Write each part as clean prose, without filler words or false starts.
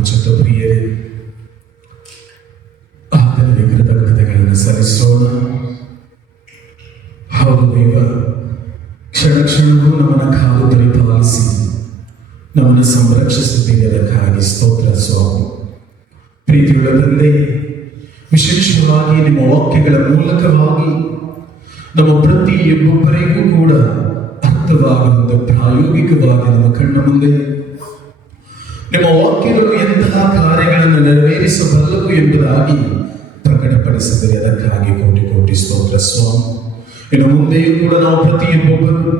ಪರಿಶುದ್ಧ ಪ್ರಿಯರೇ, ಆತನಿಗೆ ಕೃತಜ್ಞತೆಗಳನ್ನು ಸಲ್ಲಿಸೋಣ. ಹೌದು ದೇವ, ಕ್ಷಣ ಕ್ಷಣವೂ ನಮ್ಮನ್ನು ಕಾದು ಪರಿಪಾಲಿಸಿ ನಮ್ಮನ್ನು ಸಂರಕ್ಷಿಸುತ್ತಿದ್ದಕ್ಕಾಗಿ ಸ್ತೋತ್ರ ಸ್ವಾಮಿ. ಪ್ರೀತಿಯುಳ್ಳ ತಂದೆ, ವಿಶೇಷವಾಗಿ ನಿಮ್ಮ ವಾಕ್ಯಗಳ ಮೂಲಕವಾಗಿ ನಮ್ಮ ಪ್ರತಿಯೊಬ್ಬೊಬ್ಬರಿಗೂ ಕೂಡ ಅರ್ಥವಾಗುವಂತೆ ಪ್ರಾಯೋಗಿಕವಾಗಿ ನಮ್ಮ ಕಣ್ಣ ಮುಂದೆ ನಿಮ್ಮ ವಾಕ್ಯಗಳು ಎಂತಹ ಕಾರ್ಯಗಳನ್ನು ನೆರವೇರಿಸಬಲ್ಲವು ಎಂಬುದಾಗಿ ಪ್ರಕಟಪಡಿಸಿದರೆ ಅದಕ್ಕಾಗಿ ಕೋಟಿ ಕೋಟಿ ಸ್ತೋತ್ರ ಸ್ವಾಮಿ. ಇನ್ನು ಮುಂದೆಯೂ ಕೂಡ ನಾವು ಪ್ರತಿಯೊಬ್ಬೊಬ್ಬರು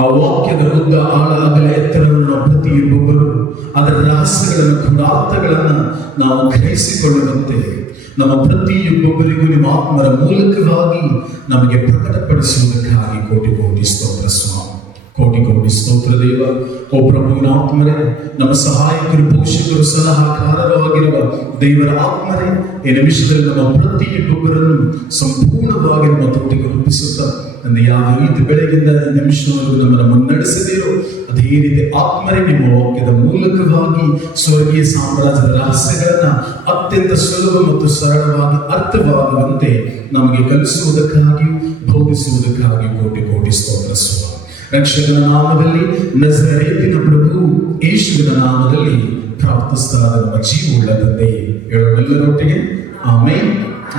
ಆ ವಾಕ್ಯದ ಉದ್ದ ಆಳ ಅಗಲ ಎತ್ತರವನ್ನು ನಾವು ಪ್ರತಿಯೊಬ್ಬೊಬ್ಬರು ಅದರ ರಹಸ್ಯಗಳನ್ನು ಗುಣಾರ್ಥಗಳನ್ನು ನಾವು ಗ್ರಹಿಸಿಕೊಳ್ಳುವಂತೆ ನಮ್ಮ ಪ್ರತಿಯೊಬ್ಬೊಬ್ಬರಿಗೂ ನಿಮ್ಮ ಆತ್ಮರ ಮೂಲಕವಾಗಿ ನಮಗೆ ಪ್ರಕಟಪಡಿಸುವುದಕ್ಕಾಗಿ ಕೋಟಿ ಕೋಟಿ ಸ್ತೋತ್ರ ಸ್ವಾಮಿ. ಕೋಟಿ ಕೋಟಿ ಸ್ತೋತ್ರ ದೇವ. ಓ ಪ್ರಭುವಿನ ಆತ್ಮರೇ, ನಮ್ಮ ಸಹಾಯಕರು, ಪೋಷಕರು, ಸಲಹಾಕಾರರು ಆಗಿರುವ ದೇವರ ಆತ್ಮರೇ, ಈ ನಿಮಿಷದಲ್ಲಿ ನಮ್ಮ ಪ್ರತಿಯೊಬ್ಬೊಬ್ಬರನ್ನು ಸಂಪೂರ್ಣವಾಗಿ ನಮ್ಮ ತೊಟ್ಟಿಗೆ ರೂಪಿಸುತ್ತಾ ನನ್ನ ಯಾವ ರೀತಿ ಬೆಳಗಿಂದ ನಿಮಿಷವರೆಗೂ ನಮ್ಮನ್ನು ಮುನ್ನಡೆಸಿದಿರೋ ಅದೇ ರೀತಿ ಆತ್ಮರೇ ನಿಮ್ಮ ವಾಕ್ಯದ ಮೂಲಕವಾಗಿ ಸ್ವರ್ಗೀಯ ಸಾಮ್ರಾಜ್ಯದ ರಹಸ್ಯಗಳನ್ನ ಅತ್ಯಂತ ಸುಲಭ ಮತ್ತು ಸರಳವಾಗಿ ಅರ್ಥವಾಗುವಂತೆ ನಮಗೆ ಕಲಿಸುವುದಕ್ಕಾಗಿ ಬೋಧಿಸುವುದಕ್ಕಾಗಿ ಕೋಟಿ ಕೋಟಿ ಸ್ತೋತ್ರ ಸ್ವಾಮಿ. ರಕ್ಷಕನ ನಾಮದಲ್ಲಿ, ನಜರೇತಿನ ಪ್ರಭು ಯೇಸುವಿನ ನಾಮದಲ್ಲಿ ಪ್ರಾರ್ಥಿಸ್ತಾ ನಮ್ಮ ಜೀವವುಳ್ಳ ತಂದೆ ಹೇಳೋರೆಲ್ಲರೊಟ್ಟಿಗೆ ಆಮೇನ್,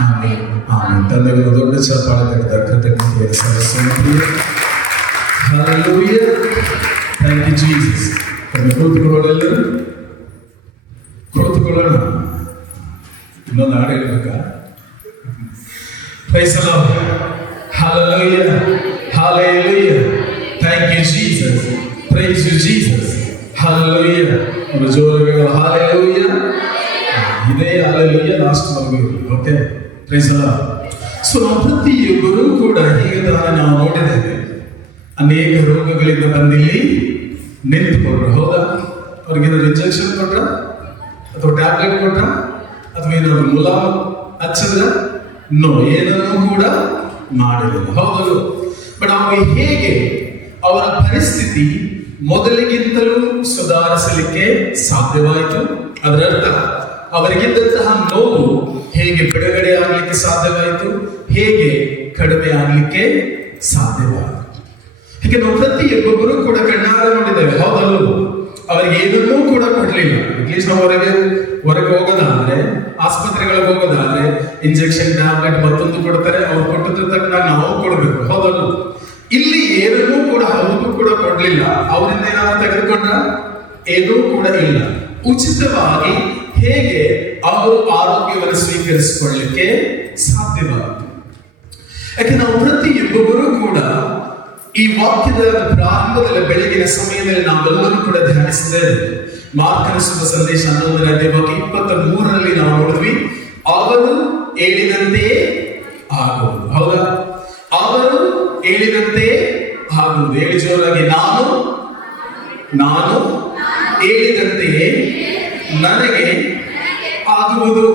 ಆಮೇನ್, ಆಮೇನ್. ತಂದೆಗಳು ದೊಡ್ಡ ಚಪ್ಪಾಳೆ ತಡೆದ ಕೃತಜ್ಞತೆಯನ್ನು ಸಲ್ಲಿಸೋಣ. ಹಲ್ಲೆಲೂಯಾ. Thank you Jesus. ಕೂತುಕೊಳ್ಳೋರೆಲ್ಲರೂ ಕೂತುಕೊಳ್ಳೋಣ. ಇನ್ನೊಂದು ಹಾಡು ಹೇಳ್ಬೇಕಾ? Praise the Lord. Hallelujah, hallelujah. Thank you Jesus. Praise you Jesus. Hallelujah. ಒಂದು ಜೋರಾಗಿ hallelujah. ಇದೇ hallelujah ಲಾಸ್ಟ್ ವರ್ಗು. Okay, praise the Lord. So ನಾವು ಪ್ರತಿಯೊಬ್ಬರೂ ಕೂಡ ಹೀಗೆ ತಾನೇ ನಾವು ನೋಡಿದ್ದೇವೆ, ಅನೇಕ ರೋಗಗಳಿಂದ ಬಂದಿಲ್ಲಿ ನಿಂತುಕೊಂಡ್ರು. ಹೌದಾ? ಅವ್ರಿಗೇನಾದ್ರು ಇಂಜೆಕ್ಷನ್ ಕೊಟ್ರ ಅಥವಾ ಟ್ಯಾಬ್ಲೆಟ್ ಕೊಟ್ರ ಅಥವಾ ಏನಾದ್ರು ಮುಲಾಮ್ ಹಚ್ಚಿದ್ರ? ನೋ, ಏನನ್ನೂ ಕೂಡ ಮಾಡಿರಲಿಲ್ಲ. ಹೌದಲ್ಲ? ಬಟ್ ಅವಾಗ ಹೇಗೆ ಅವರ ಪರಿಸ್ಥಿತಿ ಮೊದಲಿಗಿಂತಲೂ ಸುಧಾರಿಸಲಿಕ್ಕೆ ಸಾಧ್ಯವಾಯಿತು? ಅದರರ್ಥ ಅವರಿಗಿದ್ದಂತಹ ನೋವು ಹೇಗೆ ಬಿಡುಗಡೆ ಆಗಲಿಕ್ಕೆ ಸಾಧ್ಯವಾಯಿತು, ಹೇಗೆ ಕಡಿಮೆ ಆಗಲಿಕ್ಕೆ ಸಾಧ್ಯವಾಯಿತು. ಹೀಗೆ ನಾವು ಪ್ರತಿಯೊಬ್ಬೊಬ್ಬರು ಕೂಡ ಕಣ್ಣಾರೆ ನೋಡಿದ್ದೇವೆ. ಹೌದಲ್ಲೂ? ಅವರಿಗೆ ಏನನ್ನೂ ಕೂಡ ಕೊಡ್ಲಿಲ್ಲ. ಅಟ್ಲೀಸ್ಟ್ ನಾವು ಹೊರಗೆ ಹೋಗೋದಾದ್ರೆ, ಆಸ್ಪತ್ರೆಗಳಿಗೆ ಹೋಗೋದಾದ್ರೆ ಇಂಜೆಕ್ಷನ್, ಟ್ಯಾಬ್ಲೆಟ್ ಮತ್ತೊಂದು ಕೊಡ್ತಾರೆ. ಅವ್ರು ಕೊಟ್ಟದ್ರ ತಕ್ಕ ನಾವು ಕೊಡಬೇಕು. ಹೌದಲ್ಲೂ? ಇಲ್ಲಿ ಏನನ್ನೂ ಕೂಡ ಅವ್ರಿಗೂ ಕೂಡ ಕೊಡ್ಲಿಲ್ಲ. ಅವರಿಂದ ಏನಾದ್ರು ತೆಗೆದುಕೊಂಡ್ರ? ಏನೂ ಕೂಡ ಇಲ್ಲ. ಉಚಿತವಾಗಿ ಹೇಗೆ ಅವರು ಆರೋಗ್ಯವನ್ನು ಸ್ವೀಕರಿಸಿಕೊಳ್ಳಲಿಕ್ಕೆ ಸಾಧ್ಯವಾಯಿತು? ಯಾಕೆ ನಾವು ಪ್ರತಿಯೊಬ್ಬೊಬ್ಬರೂ ಕೂಡ ಈ ವಾಕ್ಯದ ಪ್ರಾರಂಭದಲ್ಲಿ ಬೆಳಗಿನ ಸಮಯದಲ್ಲಿ ನಾವೆಲ್ಲರೂ ಕೂಡ ಧ್ಯಾನಿಸಿದ್ದೇವೆ. ಮಾರ್ಕನ ಶುಭ ಸಂದೇಶ 11ನೇ ಅಧ್ಯಾಯ 23ರಲ್ಲಿ ನಾವು ನೋಡಿದ್ವಿ, ಅವರು ಹೇಳಿದಂತೆಯೇ ಆಗುವುದು. ಹೌದಾ? ಅವರು ಹೇಳಿದಂತೆ ಆಗುವುದು. ಹೇಳಿ ಜೋರಾಗಿ, ನಾನು ಹೇಳಿದಂತೆಯೇ ನನಗೆ ಆಗುವುದು.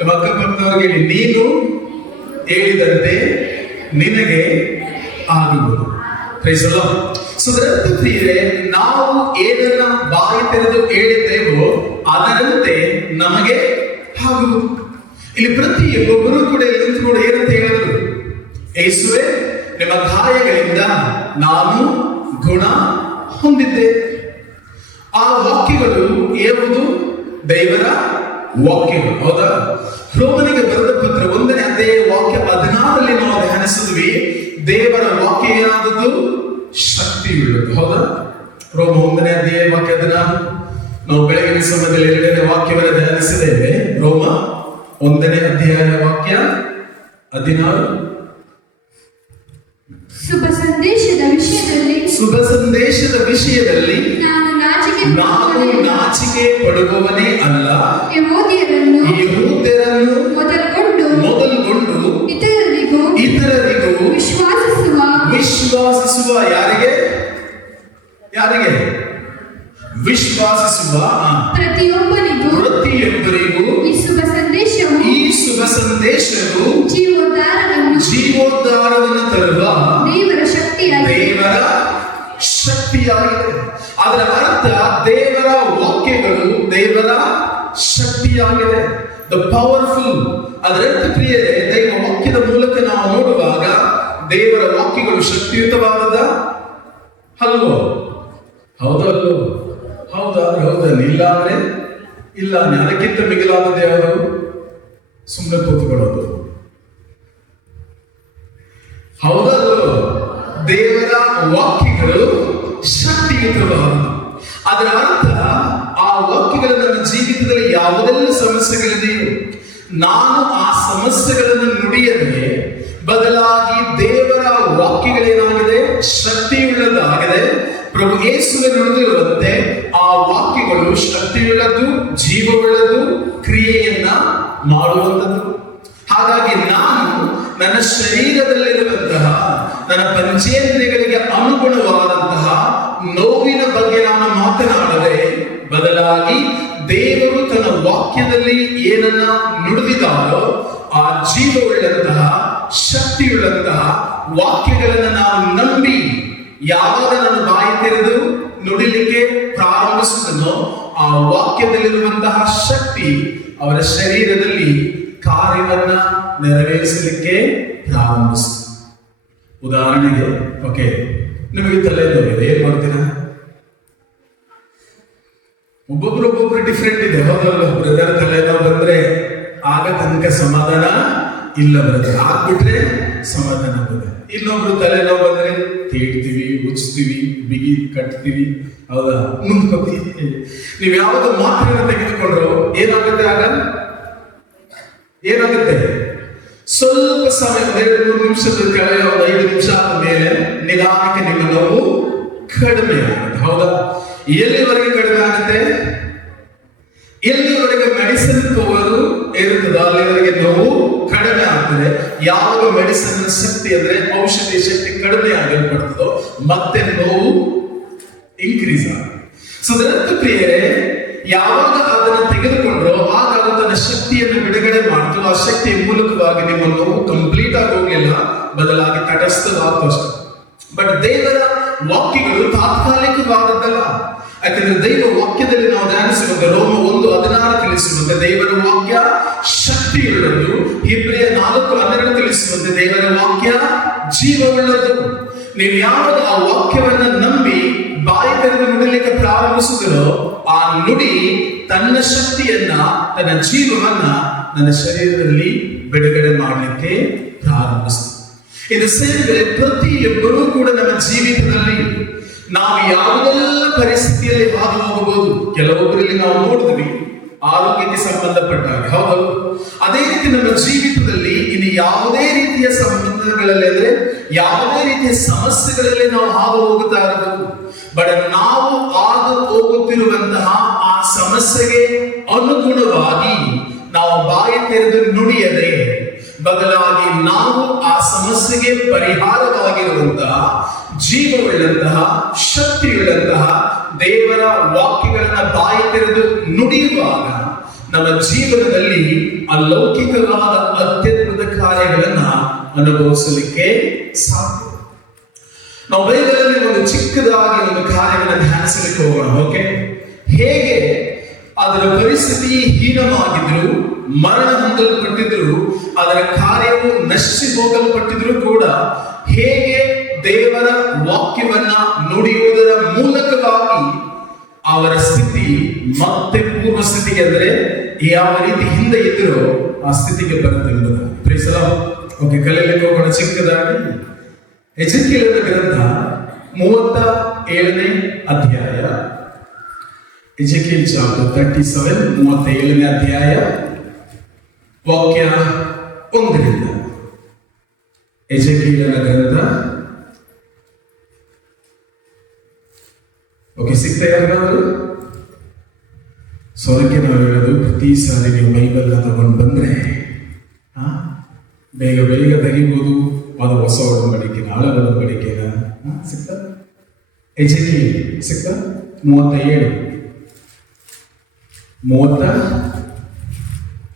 ಅಕ್ಕಪಕ್ಕದವರಿಗೆ ಹೇಳಿ, ನೀನು ಹೇಳಿದಂತೆ ನಿನಗೆ ಆಗುವುದು. Price the lord. ಸೊ ಪ್ರಿಯರೇ, ನಾವು ಏನನ್ನ ಬಾಯಿ ತೆರೆದು ಹೇಳಿದ್ದೇವೋ ಅದರಂತೆ ನಮಗೆ ಆಗುವುದು. ಇಲ್ಲಿ ಪ್ರತಿಯೊಬ್ಬೊಬ್ಬರೂ ಕೂಡ ನಿಂತುಕೊಂಡು ಏನಂತ ಹೇಳಿದ್ರು? ಯೇಸುವೆ, ನಿಮ್ಮ ಗಾಯಗಳಿಂದ ನಾನು ಗುಣ ಹೊಂದಿದ್ದೆ. ಆ ವಾಕ್ಯಗಳು ಯಾವುದು? ದೇವರ ವಾಕ್ಯಗಳು. ಹೌದಾ? ರೋಮನಿಗೆ ಬರೆದ ಪತ್ರ 1ನೇ ಅಧ್ಯಾಯ ವಾಕ್ಯ 16ರಲ್ಲಿ ನಾವು ಧ್ಯಾನಿಸಿದ್ವಿ. ದೇವರ ವಾಕ್ಯ ಏನಾದದ್ದು? ಶಕ್ತಿಯುಳ್ಳದು. ಹೌದಾ? ರೋಮ 1ನೇ ಅಧ್ಯಾಯ ವಾಕ್ಯ 16. ನಾವು ಬೆಳಗಿನ ಸಮಯದಲ್ಲಿ 2ನೇ ವಾಕ್ಯವನ್ನು ಧ್ಯಾನಿಸಿದ್ದೇವೆ. ರೋಮ 1ನೇ ಅಧ್ಯಾಯ ವಾಕ್ಯ 16. ಶುಭ ಸಂದೇಶದ ವಿಷಯದಲ್ಲಿ ನಾನು ನಾಚಿಕೆ ಪಡುವವನೇ ಅಲ್ಲ, ಯೆಹೂದ್ಯರನ್ನು ಮೊದಲುಗೊಂಡು ಇತರರಿಗೂ ವಿಶ್ವಾಸಿಸುವ ಯಾರಿಗೆ ವಿಶ್ವಾಸಿಸುವ ಪ್ರತಿಯೊಬ್ಬರಿಗೂ ಈ ಶುಭ ಸಂದೇಶವು ಜೀವೋದ್ಧಾರವನ್ನು ತರುವ ದೇವರ ಶಕ್ತಿಯಾಗಿದೆ. ಅದರ ಅರ್ಥ ದೇವರ ವಾಕ್ಯಗಳು, ದೇವರ ಶಕ್ತಿಯಾಗಿದೆ, ದ ಪವರ್ಫುಲ್. ಅದರಂತೆ ಪ್ರಿಯರೇ, ದೈವ ವಾಕ್ಯದ ಮೂಲಕ ನಾವು ನೋಡುವಾಗ ದೇವರ ವಾಕ್ಯಗಳು ಶಕ್ತಿಯುತವಾದದ ಅಲ್ವೋ? ಹೌದಲ್ಲೋ? ಹೌದಾದ್ರೆ ಹೌದಲ್ಲ, ಇಲ್ಲ ಅಂದ್ರೆ ಇಲ್ಲ. ಅದಕ್ಕಿಂತ ಮಿಗಿಲಾದದ್ದು ಯಾವುದು? ಸುಮ್ಮನೆ ಕೂತ್ಕೊಳ್ಳೋದು. ಹೌದಲ್ಲೋ? ದೇವರ ವಾಕ್ಯಗಳು ಶಕ್ತಿಯುತವಾದದ್ದು. ಅದರ ಅರ್ಥ, ಆ ವಾಕ್ಯಗಳು ನನ್ನ ಜೀವಿತದಲ್ಲಿ ಯಾವುದೆಲ್ಲ ಸಮಸ್ಯೆಗಳಿದೆಯೋ ನಾನು ಆ ಸಮಸ್ಯೆಗಳನ್ನು ನುಡಿಯದೆ ಬದಲಾಗಿ ದೇವರ ವಾಕ್ಯಗಳೇನಾಗಿದೆ? ಶಕ್ತಿಯುಳ್ಳದಾಗಿದೆ. ಪ್ರಭು ಯೇಸುವೆ ನುಡಿದಿರುವಂತೆ ಆ ವಾಕ್ಯಗಳು ಶಕ್ತಿಯುಳ್ಳದ್ದು, ಜೀವವುಳ್ಳದ್ದು, ಕ್ರಿಯೆಯನ್ನ ಮಾಡುವಂಥದ್ದು. ಹಾಗಾಗಿ ನಾನು ನನ್ನ ಶರೀರದಲ್ಲಿರುವಂತಹ ನನ್ನ ಪಂಚೇಂದ್ರಿಯಗಳಿಗೆ ಅನುಗುಣವಾದಂತಹ ನೋವಿನ ಬಗ್ಗೆ ನಾನು ಮಾತನಾಡದೆ ಬದಲಾಗಿ ದೇವರು ತನ್ನ ವಾಕ್ಯದಲ್ಲಿ ಏನನ್ನ ನುಡಿದಿದ್ದಾರೋ ಆ ಜೀವವುಳ್ಳಂತಹ ಶಕ್ತಿಯುಳ್ಳಂತಹ ವಾಕ್ಯಗಳನ್ನು ನಾನು ನಂಬಿ ಯಾವಾಗ ನಾನು ಬಾಯಿ ತೆರೆದು ನುಡಿಲಿಕ್ಕೆ ಪ್ರಾರಂಭಿಸುತ್ತನೋ ಆ ವಾಕ್ಯದಲ್ಲಿರುವಂತಹ ಶಕ್ತಿ ಅವರ ಶರೀರದಲ್ಲಿ ಕಾರ್ಯವನ್ನ ನೆರವೇರಿಸಲಿಕ್ಕೆ ಪ್ರಾರಂಭಿಸುತ್ತೆ. ಉದಾಹರಣೆಗೆ, ಓಕೆ, ನಿಮಗೆ ತಲೆನೋವಿದೆ, ಏನ್ ಮಾಡ್ತೀರಾ? ಒಬ್ಬೊಬ್ರು ಡಿಫ್ರೆಂಟ್ ಇದೆ. ಹೌದಲ್ಲ? ಬ್ರದರ್ ತಲೆನೋವು ಬಂದ್ರೆ ಆಗ ತನಕ ಸಮಾಧಾನ ಇಲ್ಲ, ಬ್ರದರ್ ಆಗ್ಬಿಟ್ರೆ ಸಮಾಧಾನ ಬರುತ್ತೆ. ಇನ್ನೊಬ್ರು ತಲೆನೋವು ಬಂದ್ರೆ ತೀಡ್ತೀವಿ, ಉಚ್ತೀವಿ, ಬಿಗಿ ಕಟ್ತೀವಿ, ಹೌದಾ, ನುಂಗ್ಕೋತೀವಿ. ನೀವು ಯಾವಾಗ ಮಾತ್ರೆಯನ್ನು ತೆಗೆದುಕೊಂಡ್ರು ಏನಾಗುತ್ತೆ? ಆಗ ಏನಾಗುತ್ತೆ? ಸ್ವಲ್ಪ ಸಮಯ, 2-3 ನಿಮಿಷದ ಕೆಳಗೆ, 5 ನಿಮಿಷ ಆದ ಮೇಲೆ ನಿಧಾನಕ್ಕೆ ನಿಮ್ಮ ನೋವು ಕಡಿಮೆ ಆಗುತ್ತೆ. ಹೌದಾ? ಎಲ್ಲಿವರೆಗೆ ಕಡಿಮೆ ಆಗುತ್ತೆ? ಎಲ್ಲಿವರೆಗೆ ಮೆಡಿಸಿನ್ ತಗೋದು ಇರುತ್ತದೋ ಅಲ್ಲಿವರೆಗೆ ನೋವು ಕಡಿಮೆ ಆಗ್ತದೆ. ಯಾವಾಗ ಮೆಡಿಸಿನ್ ಶಕ್ತಿ ಅಂದ್ರೆ ಔಷಧಿ ಶಕ್ತಿ ಕಡಿಮೆ ಆಗಲ್ಪಡ್ತದೋ ಮತ್ತೆ ನೋವು ಇನ್ಕ್ರೀಸ್ ಆಗುತ್ತೆ. ಸೊ ಅದರಂತೆ ಪ್ರಿಯರೇ, ಯಾವಾಗ ಅದನ್ನು ತೆಗೆದುಕೊಂಡ್ರೋ ಆಗ ಅದು ತನ್ನ ಶಕ್ತಿಯನ್ನು ಬಿಡುಗಡೆ ಮಾಡ್ತು. ಆ ಶಕ್ತಿಯ ಮೂಲಕವಾಗಿ ನಿಮ್ಮ ನೋವು ಕಂಪ್ಲೀಟ್ ಆಗಿ ಹೋಗ್ಲಿಲ್ಲ, ಬದಲಾಗಿ ತಟಸ್ಥವಾಗ್ತು ಅಷ್ಟೇ. ಬಟ್ ದೇವರ ವಾಕ್ಯಗಳು ತಾತ್ಕಾಲಿಕವಾದದ್ದಲ್ಲ. ಯಾಕಂದ್ರೆ ದೈವ ವಾಕ್ಯದಲ್ಲಿ ನಾವು ಧ್ಯಾನಿಸುವಂತೆ ರೋಮ 1:16 ತಿಳಿಸುವಂತೆ ದೇವರ ವಾಕ್ಯ ಶಕ್ತಿಯುಳ್ಳದ್ದು. ಇಬ್ರಿಯ 4:12 ತಿಳಿಸುವಂತೆ ದೇವರ ವಾಕ್ಯ ಜೀವವುಳ್ಳದ್ದು. ನೀವು ಯಾವಾಗ ಆ ವಾಕ್ಯವನ್ನ ನಂಬಿ ಬಾಯಿ ತೆರೆದು ನುಡಿಲಿಕ್ಕೆ ಪ್ರಾರಂಭಿಸಿದರೋ ಆ ನುಡಿ ತನ್ನ ಶಕ್ತಿಯನ್ನ, ತನ್ನ ಜೀವವನ್ನ ನನ್ನ ಶರೀರದಲ್ಲಿ ಬಿಡುಗಡೆ ಮಾಡಲಿಕ್ಕೆ ಪ್ರಾರಂಭಿಸ್ತದೆ. ಇದು ಸೇರಿದರೆ ಪ್ರತಿಯೊಬ್ಬರೂ ಕೂಡ ನಮ್ಮ ಜೀವಿತದಲ್ಲಿ ನಾವು ಯಾವುದೆಲ್ಲ ಪರಿಸ್ಥಿತಿಯಲ್ಲಿ ಹಾದು ಹೋಗಬಹುದು. ಕೆಲವೊಬ್ಬರಲ್ಲಿ ನಾವು ನೋಡಿದ್ವಿ ಆರೋಗ್ಯಕ್ಕೆ ಸಂಬಂಧಪಟ್ಟಾಗ, ಹೌದು. ಅದೇ ರೀತಿ ನಮ್ಮ ಜೀವಿತದಲ್ಲಿ ಇನ್ನು ಯಾವುದೇ ರೀತಿಯ ಸಂಬಂಧಗಳಲ್ಲಿ, ಅಂದ್ರೆ ಯಾವುದೇ ರೀತಿಯ ಸಮಸ್ಯೆಗಳಲ್ಲಿ ನಾವು ಹಾದು ಹೋಗುತ್ತಾ ಇರಬಹುದು. ಬಟ್ ನಾವು ಹಾದು ಹೋಗುತ್ತಿರುವಂತಹ ಆ ಸಮಸ್ಯೆಗೆ ಅನುಗುಣವಾಗಿ ನಾವು ಬಾಯಿ ತೆರೆದು ನುಡಿಯದೆ ಬದಲಾಗಿ ನಾವು ಆ ಸಮಸ್ಯೆಗೆ ಪರಿಹಾರವಾಗಿರುವಂತಹ ಜೀವವುಳ್ಳಂತಹ ಶಕ್ತಿಯುಳ್ಳಂತಹ ದೇವರ ವಾಕ್ಯಗಳನ್ನ ಬಾಯಿ ತೆರೆದು ನುಡಿಯುವಾಗ ನಮ್ಮ ಜೀವನದಲ್ಲಿ ಅಲೌಕಿಕವಾದ ಅತ್ಯದ್ಭುತ ಕಾರ್ಯಗಳನ್ನ ಅನುಭವಿಸಲಿಕ್ಕೆ ಸಾಧ್ಯ. ನಾವು ಬೈಬಲಲ್ಲಿ ಒಂದು ಚಿಕ್ಕದಾಗಿ ಒಂದು ಕಾರ್ಯವನ್ನು ಧ್ಯಾನಿಸಲಿಕ್ಕೆ ಹೋಗೋಣ. ಓಕೆ, ಹೇಗೆ ಅದರ ಪರಿಸ್ಥಿತಿ ಹೀನವಾಗಿದ್ರು, ಮರಣ ಹೊಂದಲ್ಪಟ್ಟಿದ್ರು, ಅದರ ಕಾರ್ಯವು ನಶಿಸಿ ಹೋಗಲ್ಪಟ್ಟಿದ್ರು ಕೂಡ ಹೇಗೆ ದೇವರ ವಾಕ್ಯವನ್ನ ನುಡಿಯುವುದರ ಮೂಲಕವಾಗಿ ಅವರ ಸ್ಥಿತಿ ಮತ್ತೆ ಪೂರ್ವ ಸ್ಥಿತಿಗೆ, ಅಂದ್ರೆ ಯಾವ ರೀತಿ ಹಿಂದೆ ಇದ್ರೋ ಆ ಸ್ಥಿತಿಗೆ ಬರುತ್ತೆ ಎಂಬುದಾಗಿ. Praise the Lord. ಓಕೆ, ಕಲಿಯಲಿಕ್ಕೆ ಹೋಗೋಣ ಚಿಕ್ಕದಾಗಿ. ಎಜೆಕೀಯನ ಗ್ರಂಥ 37ನೇ ಅಧ್ಯಾಯ. ಎಜೆಕೀಯಲ್ ಚಾಪ್ಟರ್ 37, 37ನೇ ಅಧ್ಯಾಯ, ವಾಕ್ಯ 1ರಿಂದ. ಎಜೆಕೀಯನ ಗ್ರಂಥ. ಓಕೆ, ಸಿಗ್ತಾ ಯಾರಿಗಾದ್ರು? ಸ್ವರಕ್ಕೆ ನಾವು ಹೇಳೋದು, ಪ್ರತಿ ಸಾರಿ ನೀವು ಬೈಬಲ್ನ ತಗೊಂಡು ಬಂದ್ರೆ ಬೇಗ ಬೇಗ ತೆಗಿಬಹುದು. ಅದು ಹೊಸ ಒಡಂಬಡಿಕೆ, ಹಳೆ ಒಡಂಬಡಿಕೆನ ಸಿಗ್ತಾ? ಎಜೆಕೀಯಲ್ ಸಿಗ್ತಾ?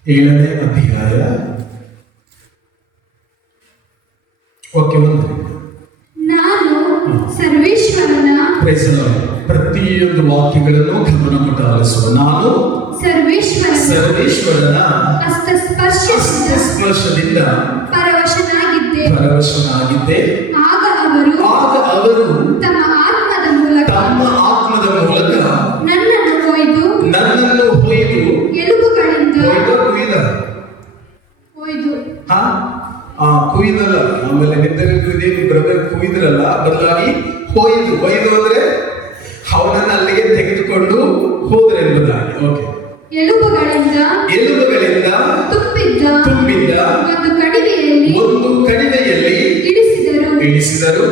37ನೇ ಅಧ್ಯಾಯ, ವಾಕ್ಯ 1. ನಾನು ಸರ್ವೇಶ್ವರನ ಪ್ರತಿಯೊಂದು ವಾಕ್ಯಗಳನ್ನು ಗಮನ ಕೊಟ್ಟು ಆಲಿಸುವ. ನಾನು ಸರ್ವೇಶ್ವರನ ಹಸ್ತಸ್ಪರ್ಶದಿಂದ ಪರವಶನಾಗಿದ್ದೆ. ಆಗ ಅವರು ತಮ್ಮ ಆತ್ಮದ ಮೂಲಕ ನನ್ನನ್ನು ಕೊಯ್ದು ಎಲುಬುಗಳಿಂದ ಕುಯ್ದಲ್ಲ, ಆಮೇಲೆ ನಿಂತಲ್ಲಿ ಬ್ರದರ್ ಕುಯ್ದ್ರಲ್ಲ, ಬದಲಾಗಿ ಕೊಯ್ದು ಅಂದ್ರೆ ಅವನನ್ನ ಅಲ್ಲಿಗೆ ತೆಗೆದುಕೊಂಡು ಹೋದ್ರೆ ಎಂಬುದಾಗಿ. ಓಕೆ, ಎಲುಬುಗಳಿಂದ ತುಂಬಿದ್ದ ಒಂದು ಕಣಿವೆಯಲ್ಲಿ ಇಳಿಸಿದರು.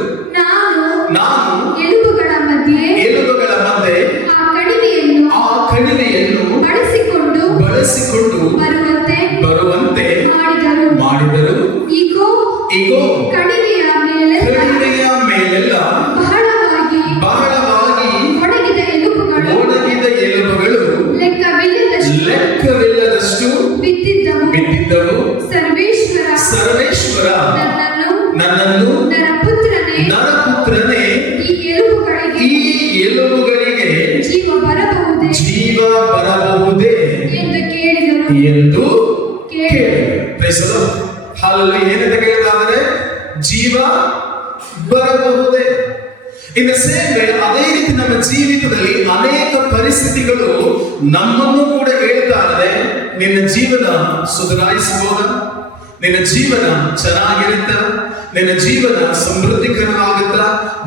ನಾನು ಎಲುಬುಗಳ ಮಧ್ಯೆ ಆ ಕಣಿವೆಯನ್ನು ಬಳಸಿಕೊಂಡು ಬರುವಂತೆ ಮಾಡಿದರು. ಇಗೋ, ಕಣಿವೆಯ ಮೇಲೆಲ್ಲ ಬಹಳವಾಗಿ ಒಣಗಿದ ಎಲುಬುಗಳು ಲೆಕ್ಕವಿಲ್ಲದಷ್ಟು ಬಿದ್ದಿದ್ದವು. ಸರ್ವೇಶ್ವರ ನನ್ನನ್ನು ನರಪುತ್ರನೇ, ಈ ಎಲುಬುಗಳಿಗೆ ಜೀವ ಬರಬಹುದೇ ಎಂದು ಕೇಳಿದರು. ಏನಂತ ಕೇಳಿದಾದರೆ ಜೀವ ಬರಬಹುದೇ. ಇನ್ ದ ಸೇಮ್ ವೇ, ಅದೇ ರೀತಿ ನಮ್ಮ ಜೀವಿತದಲ್ಲಿ ಅನೇಕ ಪರಿಸ್ಥಿತಿಗಳು ನಮ್ಮನ್ನು ಕೂಡ ಹೇಳ್ತಾ ಇದೆ, ನಿನ್ನ ಜೀವನ ಸುಧಾರಿಸಬಹುದ, ನಿನ್ನ ಜೀವನ ಚೆನ್ನಾಗಿರುತ್ತ, ನಿನ್ನ ಜೀವನ ಸಮೃದ್ಧಿಕರವಾಗುತ್ತ,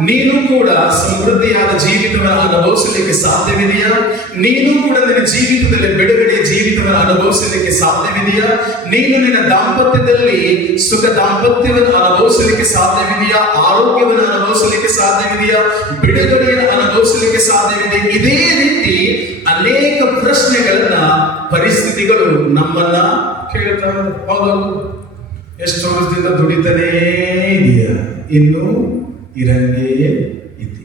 ನೀನು ಕೂಡ ಸಮೃದ್ಧಿಯಾದ ಜೀವಿತವನ್ನು ಅನುಭವಿಸಲಿಕ್ಕೆ ಸಾಧ್ಯವಿದೆಯಾ? ನೀನು ಕೂಡ ನಿನ್ನ ಜೀವಿತದಲ್ಲಿ ಬಿಡುಗಡೆಯ ಜೀವಿತವನ್ನು ಅನುಭವಿಸಲಿಕ್ಕೆ ಸಾಧ್ಯವಿದೆಯಾ? ನೀನು ನಿನ್ನ ದಾಂಪತ್ಯದಲ್ಲಿ ಸುಖ ದಾಂಪತ್ಯವನ್ನು ಅನುಭವಿಸಲಿಕ್ಕೆ ಸಾಧ್ಯವಿದೆಯಾ? ಆರೋಗ್ಯವನ್ನು ಅನುಭವಿಸಲಿಕ್ಕೆ ಸಾಧ್ಯವಿದೆಯಾ? ಬಿಡುಗಡೆಯನ್ನು ಅನುಭವಿಸಲಿಕ್ಕೆ ಸಾಧ್ಯವಿದೆ? ಇದೇ ರೀತಿ ಅನೇಕ ಪ್ರಶ್ನೆಗಳನ್ನ ಪರಿಸ್ಥಿತಿಗಳು ನಮ್ಮನ್ನ ಕೇಳ್ತಾರೆ. ಎಷ್ಟು ವರ್ಷದಿಂದ ದುಡಿತಾನೇ ಇದೆಯಾ, ಇನ್ನು ಇರಂಗೇ ಇದ್ದಿ.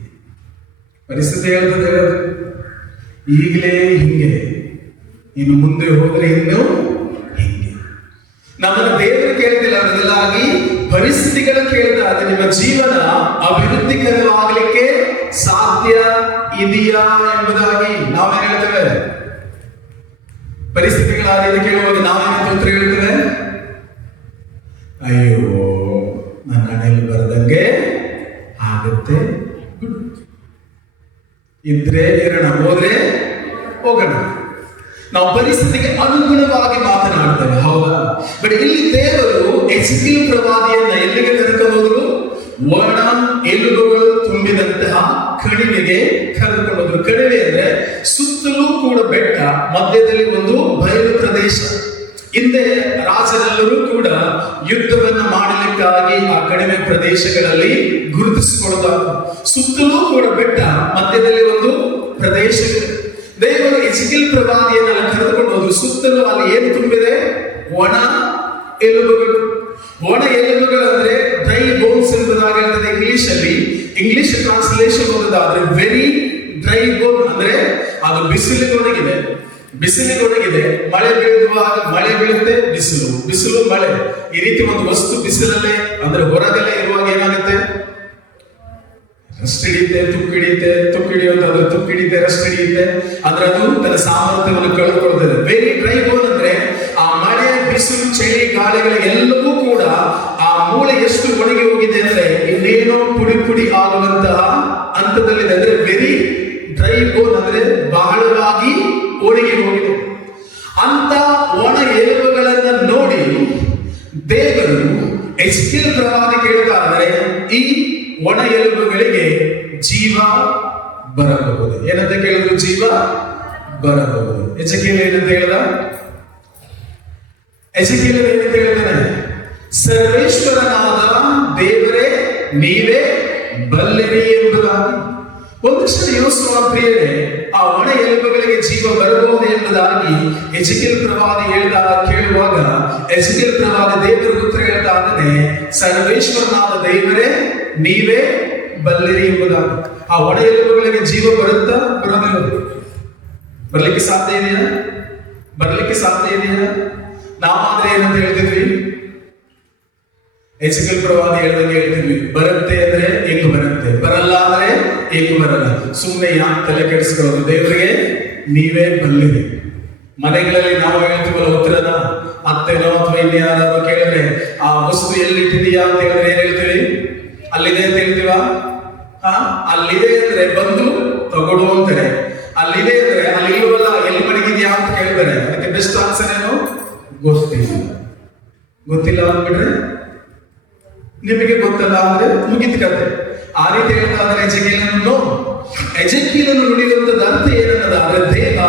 ಪರಿಸ್ಥಿತಿ ಹೇಳ್ತದೆ, ಈಗಲೇ ಹಿಂಗೆ, ಇನ್ನು ಮುಂದೆ ಹೋದ್ರೆ ಇನ್ನು ಹಿಂಗೆ. ನಮ್ಮನ್ನು ದೇವರು ಕೇಳ್ತಿಲ್ಲ, ಬದಲಾಗಿ ಪರಿಸ್ಥಿತಿಗಳು ಕೇಳ್ತಾ ಇದೆ. ನಿಮ್ಮ ಜೀವನ ಅಭಿವೃದ್ಧಿಕರವಾಗಲಿಕ್ಕೆ ಸಾಧ್ಯ ಇದೆಯಾ ಎಂಬುದಾಗಿ ನಾವೇನು ಹೇಳ್ತೇವೆ? ಪರಿಸ್ಥಿತಿಗಳ ಕೇಳುವಾಗ ನಾವೇನು ಉತ್ತರ ಹೇಳ್ತೇವೆ? ಅಯ್ಯೋ, ನನ್ನ ಹಣೆಯಲ್ಲಿ ಬರದಂಗೆ ಆಗುತ್ತೆ, ಇದ್ರೆ ಇರೋಣ, ಹೋದ್ರೆ ಹೋಗೋಣ. ನಾವು ಪರಿಸ್ಥಿತಿಗೆ ಅನುಗುಣವಾಗಿ ಮಾತನಾಡ್ತೇವೆ, ಹೌದಾ? ಬಟ್ ಇಲ್ಲಿ ದೇವರು ಎಸೆಕಿಯೇಲ್ ಪ್ರವಾದಿಯನ್ನ ಎಲ್ಲಿಗೆ ಕರೆದುಕೊಂಡು ಹೋದ್ರು? ಒಣ ಎಲುಬುಗಳು ತುಂಬಿದಂತಹ ಕಣಿವೆಗೆ ಕರೆದುಕೊಂಡು ಹೋದ್ರು. ಕಣಿವೆ ಅಂದ್ರೆ ಸುತ್ತಲೂ ಕೂಡ ಬೆಟ್ಟ, ಮಧ್ಯದಲ್ಲಿ ಒಂದು ಬಯಲು ಪ್ರದೇಶ. ಹಿಂದೆ ರಾಜರೆಲ್ಲರೂ ಕೂಡ ಯುದ್ಧವನ್ನ ಮಾಡಲಿಕ್ಕಾಗಿ ಆ ಕಡಿಮೆ ಪ್ರದೇಶಗಳಲ್ಲಿ ಗುರುತಿಸಿಕೊಳ್ಳುತ್ತಾರೆ. ಸುತ್ತಲೂ ಕೂಡ ಬೆಟ್ಟ, ಮಧ್ಯದಲ್ಲಿ ಒಂದು ಪ್ರದೇಶ. ದೇವರು ಎಸೆಕಿಯೇಲ್ ಪ್ರವಾದಿಯನ್ನೆಲ್ಲ ಕರೆದುಕೊಂಡು ಹೋದ್ರು. ಸುತ್ತಲೂ ಅಲ್ಲಿ ಏನು ತುಂಬಿದೆ? ಒಣ ಎಲುಬುಗಳು. ಒಣ ಎಲುಬುಗಳು ಅಂದ್ರೆ ಡ್ರೈ ಬೋನ್ಸ್ ಎಂಬುದಾಗಿರ್ತದೆ ಇಂಗ್ಲಿಷ್ ಟ್ರಾನ್ಸ್ಲೇಷನ್ ಓದೋದಾದ್ರೆ ವೆರಿ ಡ್ರೈ ಬೋನ್ ಅಂದ್ರೆ ಅದು ಬಿಸಿಲಿಗೆ ಒಣಗಿದೆ. ಮಳೆ ಬೀಳುವಾಗ ಮಳೆ ಬೀಳುತ್ತೆ, ಬಿಸಿಲು ಮಳೆ, ಈ ರೀತಿ ಒಂದು ವಸ್ತು ಬಿಸಿಲಲ್ಲೇ ಅಂದ್ರೆ ಹೊರಗಲ್ಲೇ ಇರುವಾಗ ಏನಾಗುತ್ತೆ? ರಸ್ಟ್ ಹಿಡಿಯುತ್ತೆ, ತುಕ್ಕಿಡಿಯುತ್ತೆ, ರಸ್ಟ್ ಹಿಡಿಯುತ್ತೆ. ಅಂದ್ರೆ ಅದು ತನ್ನ ಸಾಮರ್ಥ್ಯವನ್ನು ಕಳೆದುಕೊಳ್ತದೆ. ವೆರಿ ಡ್ರೈ ಬೋನ್ ಅಂದ್ರೆ ಆ ಮಳೆ, ಬಿಸಿಲು, ಚಳಿ, ಗಾಳಿಗಳಿಗೆಲ್ಲವೂ ಕೂಡ ಆ ಮೂಳೆ ಎಷ್ಟು ಒಣಗಿ ಹೋಗಿದೆ ಅಂದ್ರೆ ಇನ್ನೇನೋ ಪುಡಿ ಆಗುವಂತಹ ಹಂತದಲ್ಲಿದೆ. ಅಂದ್ರೆ ವೆರಿ ಡ್ರೈ ಬೋನ್ ಅಂದ್ರೆ ಬಹಳವಾಗಿ ಒಣಗಿ ಹೋಗಿದೆ. ಅಂತ ಒಣ ಎಲುಬುಗಳನ್ನ ನೋಡಿ ದೇವರು ಎಸೆಕಿಯೇಲ್ ಪ್ರವಾದಿ ಕೇಳ್ತಾರೆ, ಈ ಒಣ ಎಲುಬುಗಳಿಗೆ ಜೀವ ಬರಬಹುದು. ಏನಂತ ಕೇಳಿದ್ರು? ಜೀವ ಬರಬಹುದು. ಎಸೆಕಿಯೇಲ್ ಏನಂತ ಹೇಳ್ದ? ಎಸೆಕಿಯೇಲ್ ಏನಂತ ಹೇಳ್ತಾನೆ? ಸರ್ವೇಶ್ವರನಾದ ದೇವರೇ ನೀವೇ ಬಲ್ಲಿರಿ ಎಂಬುದಾಗಿ. ಒಂದು ಕ್ಷಣ ಯೋಚಿಸುವ ಪ್ರಿಯರೇ, ಆ ಒಣ ಎಲುಬುಗಳಿಗೆ ಜೀವ ಬರಬಹುದು ಎಂಬುದಾಗಿ ಎಸೆಕಿಯೇಲ್ ಪ್ರವಾದಿ ಕೇಳುವಾಗ ಎಸೆಕಿಯೇಲ್ ಪ್ರವಾದಿ ದೇವರ ಉತ್ತರ ಹೇಳ್ತಾ ಇದ್ದಾನೆ, ಸರ್ವೇಶ್ವರನಾದ ದೇವರೇ ನೀವೇ ಬಲ್ಲಿರಿ ಎಂಬುದಾಗಿ. ಆ ಒಣ ಎಲುಬುಗಳಿಗೆ ಜೀವ ಬರುತ್ತಾ? ಬರೋದಿಲ್ಲ. ಬರ್ಲಿಕ್ಕೆ ಸಾಧ್ಯ ಇದೆಯಾ? ನಾವಾದ್ರೆ ಏನಂತ ಹೇಳ್ತಿದ್ವಿ? ಎಸೆಕಿಯೇಲ್ ಪ್ರವಾದಿ ಹೇಳ್ತಿದ್ವಿ, ಬರುತ್ತೆ ಅಂದ್ರೆ ಹೆಂಗ್ ಬರುತ್ತೆ, ಬರಲ್ಲ ಅಂದ್ರೆ ಹೆಂಗ್ ಬರಲ್ಲ. ಸುಮ್ಮನೆ ಯಾಕೆ ತಲೆ ಕೆಡಿಸ್ಕೊಳ್ಳೋದು? ದೇವರಿಗೆ ನೀವೇ ಬಲ್ಲಿರಿ. ಮನೆಗಳಲ್ಲಿ ನಾವು ಹೇಳ್ತೀವಲ್ಲ ಉತ್ತರದ ಅತ್ತೆನೋ ಅಥವಾ ಇನ್ಯಾರಾದ್ರೂ ಕೇಳಿದ್ರೆ ಆ ವಸ್ತು ಎಲ್ಲಿಟ್ಟಿದೀಯಾ ಅಂತ ಹೇಳಿದ್ರೆ ಏನ್ ಹೇಳ್ತೀವಿ? ಅಲ್ಲಿದೆ ಅಂತ ಹೇಳ್ತೀವ? ಅಲ್ಲಿದೆ ಅಂದ್ರೆ ಬಂದು ತಗೊಡು ಅಂತಾರೆ. ಅಲ್ಲಿದೆ ಅಂದ್ರೆ ಅಲ್ಲಿ ಇಲ್ವಲ್ಲ, ಎಲ್ಲಿ ಮಡಗಿದ್ಯಾ ಅಂತ ಕೇಳ್ತಾರೆ. ಅದಕ್ಕೆ ಬೆಸ್ಟ್ ಆನ್ಸರ್ ಏನು? ಗೊತ್ತಿಲ್ಲ. ಗೊತ್ತಿಲ್ಲ ಅಂದ್ಬಿಟ್ರೆ ನಿಮಗೆ ಗೊತ್ತಲ್ಲ ಅಂದ್ರೆ ಮುಗಿದ ಕತೆ. ಆ ರೀತಿ ಹೇಳ್ತಾ ಇದ್ದಾರೆ ಎಜೆಕೀಲನನ್ನು. ಎಜೆಕೀಲನು ನುಡಿಯುವಂತದ್ದು ಅರ್ಥ ಏನನ್ನದಾದ್ರೆ, ದೇವ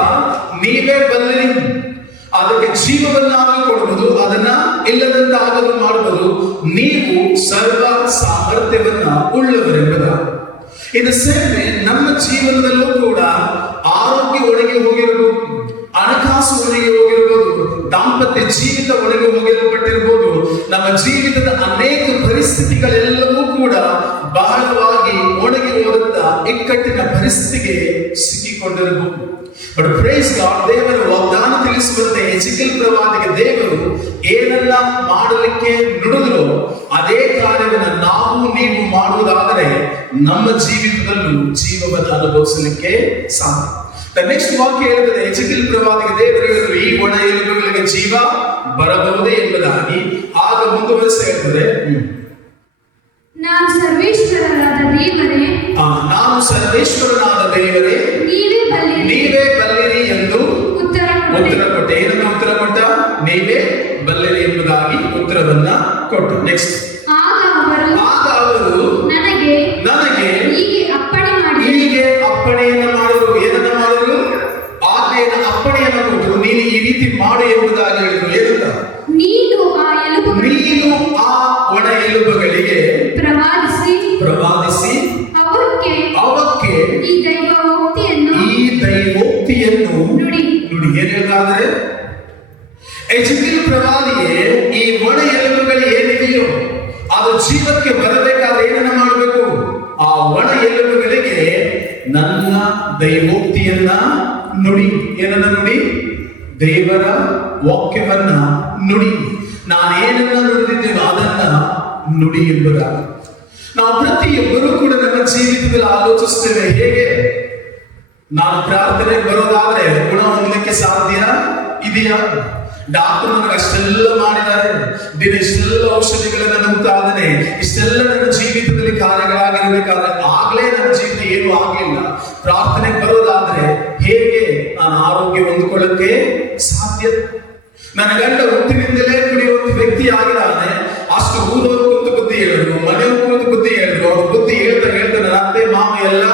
ನೀವೇ ಬಲ್ಲಿರಿ, ಅದಕ್ಕೆ ಜೀವವನ್ನಾಗಿ ಕೊಡುವುದು, ಅದನ್ನ ಇಲ್ಲದಂತಾಗಲು ಮಾಡುವುದು, ನೀವು ಸರ್ವ ಸಾಮರ್ಥ್ಯವನ್ನ ಉಳ್ಳವರೆಂಬುದ. ಇದು ಸೇವೆ ನಮ್ಮ ಜೀವನದಲ್ಲೂ ಕೂಡ ಆರೋಗ್ಯ ಒಳಗೆ ಹೋಗಿರಬಹುದು, ಹಣಕಾಸು ಒಳಗೆ ಹೋಗಿರಬಹುದು, ದಾಂಪತ್ಯ ಜೀವಿತ ಒಳಗೆ ಹೋಗಿರಲ್ಪಟ್ಟಿರಬಹುದು. ನಮ್ಮ ಜೀವಿತದ ಅನೇಕ ಪರಿಸ್ಥಿತಿಗಳೆಲ್ಲವೂ ಕೂಡ ಬಹಳವಾಗಿ ಒಣಗಿ ಹೋದಂತ ಇಕ್ಕಟ್ಟಿನ ಪರಿಸ್ಥಿತಿಗೆ ಸಿಕ್ಕಿಕೊಂಡಿರಬಹುದು. ಬಟ್ ಪ್ರೈಸ್ ಗಾಡ್, ದೇವರ ವಾಗ್ದಾನ ತಿಳಿಸುವಂತೆ ಎಜೆಕೀಲ್ ಪ್ರವಾದಿಗೆ ದೇವರು ಏನೆಲ್ಲ ಮಾಡಲಿಕ್ಕೆ ನುಡಿದ್ರು ಅದೇ ಕಾರ್ಯವನ್ನು ನಾವು ನೀವು ಮಾಡುವುದಾದರೆ ನಮ್ಮ ಜೀವಿತದಲ್ಲೂ ಜೀವವನ್ನು ಅನುಭವಿಸಲಿಕ್ಕೆ ಸಾಧ್ಯ. ನೆಕ್ಸ್ಟ್ ವಾಕ್ಯ ಹೇಳ್ತದೆ, ಎಜೆಕೀಲ್ ಪ್ರವಾದಿಗೆ ದೇವರು ಹೇಳಿದ್ರು ಈ ಒಣ ಎಲುಬುಗಳಿಗೆ ಜೀವ ಬರಬಹುದೇ ಎಂಬುದಾಗಿ. ಆಗ ಮುಂದುವರಿಸಿ ಹೇಳ್ತದೆ, ನಾನು ಸರ್ವೇಶ್ವರನಾದ ದೇವರೇ, ನಾನು ಸರ್ವೇಶ್ವರನಾದ ದೇವರೇ, ನೀವೇ ಬಲ್ಲಿರಿ ಎಂದು ಉತ್ತರ ಕೊಟ್ಟೆ. ಏನನ್ನ ಉತ್ತರ ಕೊಟ್ಟ? ನೀವೇ ಬಲ್ಲಿರಿ ಎಂಬುದಾಗಿ ಉತ್ತರವನ್ನ ಕೊಟ್ಟು. ನೆಕ್ಸ್ಟ್, ಆಗ ಅವರು ನನಗೆ ಹೀಗೆ ಅಪ್ಪಣೆಯನ್ನು ಮಾಡಿದರು. ಏನನ್ನ ಮಾಡಿದ್ರು? ಆಜ್ಞೆಯನ್ನು, ಅಪ್ಪಣೆಯನ್ನು ಕೊಟ್ಟರು. ನೀನು ಈ ರೀತಿ ಮಾಡು ಎಂಬುದಾಗಿ ಹೇಳಿದ್ರು. ಏನಂತ? ನೀನು ಆ ಒಣ ಎಲುಬುಗಳಿಗೆ ಪ್ರವಾದಿಸಿ ಅವಕ್ಕೆ ಈ ದೈವೋಕ್ತಿಯನ್ನು ನುಡಿ. ಏನ್ ಹೇಳ್ತಾದ್ರೆ, ಎಜೆಕೀಲ್ ಪ್ರವಾದಿಗೆ ಈ ಒಣ ಎಲುಬುಗಳು ಏನಿದೆಯೋ ಅದು ಜೀವಕ್ಕೆ ಬರಬೇಕಾದ್ರೆ ಏನನ್ನ ಮಾಡಬೇಕು? ಆ ಒಣ ಎಲುಬುಗಳಿಗೆ ನನ್ನ ದೈವೋಕ್ತಿಯನ್ನ ನುಡಿ. ಏನನ್ನ ನುಡಿ? ದೇವರ ವಾಕ್ಯವನ್ನ ನುಡಿ. ನಾನೇನನ್ನ ನುಡಿದಿದ್ದೇನೋ ಅದನ್ನ ನುಡಿ ಎಂಬುದಾಗಿ. ನಾವು ಪ್ರತಿಯೊಬ್ಬರೂ ಕೂಡ ನಮ್ಮ ಜೀವಿತದಲ್ಲಿ ಆಲೋಚಿಸ್ತೇವೆ, ಹೇಗೆ ನಾನು ಪ್ರಾರ್ಥನೆಗೆ ಬರೋದಾದ್ರೆ ಗುಣ ಹೊಂದಲಿಕ್ಕೆ ಸಾಧ್ಯ ಇದೆಯಾ? ಡಾಕ್ಟರ್ ನನಗೆ ಅಷ್ಟೆಲ್ಲ ಮಾಡಿದ್ದಾರೆ, ದಿನ ಇಷ್ಟೆಲ್ಲ ಔಷಧಿಗಳನ್ನ ನುಂಗ್ತಾ ಇದ್ದಾನೆ, ಇಷ್ಟೆಲ್ಲ ನನ್ನ ಜೀವಿತದಲ್ಲಿ ಕಾರ್ಯಗಳಾಗಿರ್ಬೇಕಾದ್ರೆ ಆಗ್ಲೇ ನನ್ನ ಜೀವಿತ ಏನು ಆಗ್ಲಿಲ್ಲ. ಪ್ರಾರ್ಥನೆಗೆ ಬರೋದಾದ್ರೆ ಹೇಗೆ ನಾನು ಆರೋಗ್ಯ ಹೊಂದ್ಕೊಳ್ಳಕ್ಕೆ ಸಾಧ್ಯ? ನನ್ನ ಗಂಡ ಹುಟ್ಟಿನಿಂದಲೇ ಕುಡಿಯುವಂತ ವ್ಯಕ್ತಿ ಆಗಿದ್ದಾನೆ. ಅಷ್ಟು ಊರವರು ಕುಂತು ಬುದ್ಧಿ ಹೇಳಿದ್ರು, ಮನೆಯವರು ಕುಂತು ಬುದ್ಧಿ ಹೇಳಿದ್ರು. ಅವ್ರ ಬುದ್ಧಿ ಹೇಳ್ತಾ ನನ್ನ ಅತ್ತೆ ಮಾಮ ಎಲ್ಲ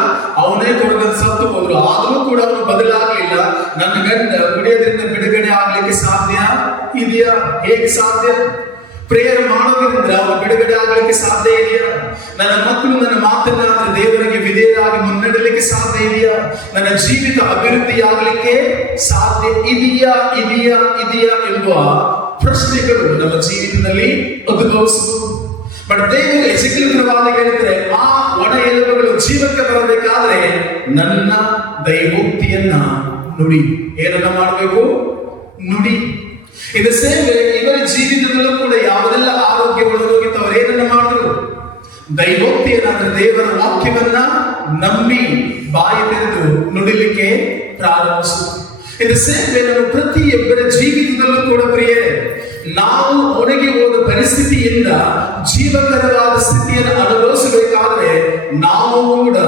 ಅವನೇ ಕೊಡಗಂತ ಸತ್ತು ಹೋದ್ರು. ಆದ್ರೂ ಕೂಡ ಅವನು ಬದಲಾಗ್ಲಿಲ್ಲ. ನನ್ನ ಗಂಡ ಕುಡಿಯೋದ್ರಿಂದ ಬಿಡುಗಡೆ ಆಗ್ಲಿಕ್ಕೆ ಸಾಧ್ಯ ಇದೆಯಾ? ಹೇಗೆ ಸಾಧ್ಯ? ಪ್ರೇಯರ್ ಮಾಡೋದ್ರಿಂದ ಅವನು ಬಿಡುಗಡೆ ಆಗ್ಲಿಕ್ಕೆ ಸಾಧ್ಯ ಇದೆಯಾ? ನನ್ನ ಮಕ್ಕಳು ನನ್ನ ಮಾತನ್ನ ದೇವರಿಗೆ ವಿಧೇಯರಾಗಿ ಮುನ್ನಡೆಯಲಿಕ್ಕೆ ಸಾಧ್ಯ ಇದೆಯಾ? ನನ್ನ ಜೀವಿತ ಅಭಿವೃದ್ಧಿ ಆಗ್ಲಿಕ್ಕೆ ಸಾಧ್ಯ ಇದೆಯಾ ಎಂಬ ಪ್ರಶ್ನೆಗಳು ನಮ್ಮ ಜೀವಿತದಲ್ಲಿ ಉದ್ಭವಿಸಬಹುದು. ಬಟ್ ದೇವರು ಎಜೆಕೀಲ್ ಪ್ರವಾದಿಗೆ ಹೇಳಿದ್ರೆ, ಆ ಒಣ ಎಲುಬುಗಳು ಜೀವಕ್ಕೆ ಬರಬೇಕಾದ್ರೆ ನನ್ನ ದೈವೋಕ್ತಿಯನ್ನ ನುಡಿ. ಏನನ್ನ ಮಾಡಬೇಕು? ನುಡಿ. ಇದು ಸೇವೆ ಇವರ ಜೀವಿತದಲ್ಲೂ ಕೂಡ ಯಾವುದೆಲ್ಲ ಆರೋಗ್ಯ ಒಳಗೋಗಿತ್ತು ಅವರು ಏನನ್ನ ಮಾಡಿದ್ರು? ದೈವೋಕ್ತಿಯನ್ನ, ದೇವರ ವಾಕ್ಯವನ್ನ ನಂಬಿ ಬಾಯಿ ತೆರೆದು ನುಡಿಲಿಕ್ಕೆ ಪ್ರಾರಂಭಿಸಿದ್ರು. ಇದು ಸೇವೆ ನಮ್ಮ ಪ್ರತಿಯೊಬ್ಬರ ಜೀವಿತದಲ್ಲೂ ಕೂಡ ಪ್ರಿಯರೇ, ನಾವು ಒಣಗಿ ಹೋದ ಪರಿಸ್ಥಿತಿಯಿಂದ ಜೀವಕರವಾದ ಸ್ಥಿತಿಯನ್ನು ಅನುಭವಿಸಬೇಕಾದ್ರೆ ನಾವು ಕೂಡ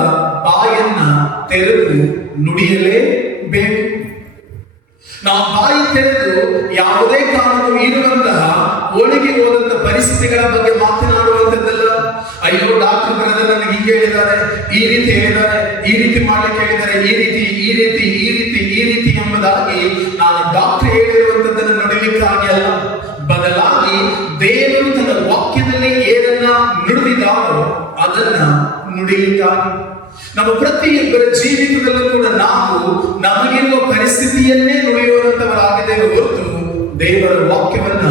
ಬಾಯನ್ನ ತೆರೆದು ನುಡಿಯಲೇಬೇಕು. ನಾವು ಬಾಯಿ ತೆರೆದು ಯಾವುದೇ ಕಾರಣಕ್ಕೂ ಇರುವಂತಹ ಒಣಗಿ ಹೋದಂತ ಪರಿಸ್ಥಿತಿಗಳ ಬಗ್ಗೆ ಮಾತನಾಡುವಂತದ್ದಲ್ಲ. ಅಯ್ಯೋ ಡಾಕ್ಟರ್ ಬರೆದ ನನಗೆ ಹೀಗೆ ಹೇಳಿದ್ದಾರೆ, ಈ ರೀತಿ ಹೇಳಿದ್ದಾರೆ, ಈ ರೀತಿ ಮಾಡ್ಲಿಕ್ಕೆ ಹೇಳಿದ್ದಾರೆ, ಈ ರೀತಿ ಎಂಬುದಾಗಿ ನಾನು ಡಾಕ್ಟರ್ ಹೇಳಿರುವಂತದ್ದನ್ನು ನುಡಿಲಿಕ್ಕಾಗಿ ಅಲ್ಲ, ಬದಲಾಗಿ ದೇವರು ತನ್ನ ವಾಕ್ಯದಲ್ಲಿ ಏನನ್ನ ನುಡಿದಿದ್ದಾರೋ ಅದನ್ನ ನುಡಿಲಿಕ್ಕಾಗಿ. ನಮ್ಮ ಪ್ರತಿಯೊಬ್ಬರ ಜೀವಿತದಲ್ಲೂ ಕೂಡ ನಾವು ನಮಗಿರುವ ಪರಿಸ್ಥಿತಿಯನ್ನೇ ನುಡಿಯುವಂತವರಾಗಿದ್ದೇವೆ ಹೊರತು ದೇವರ ವಾಕ್ಯವನ್ನ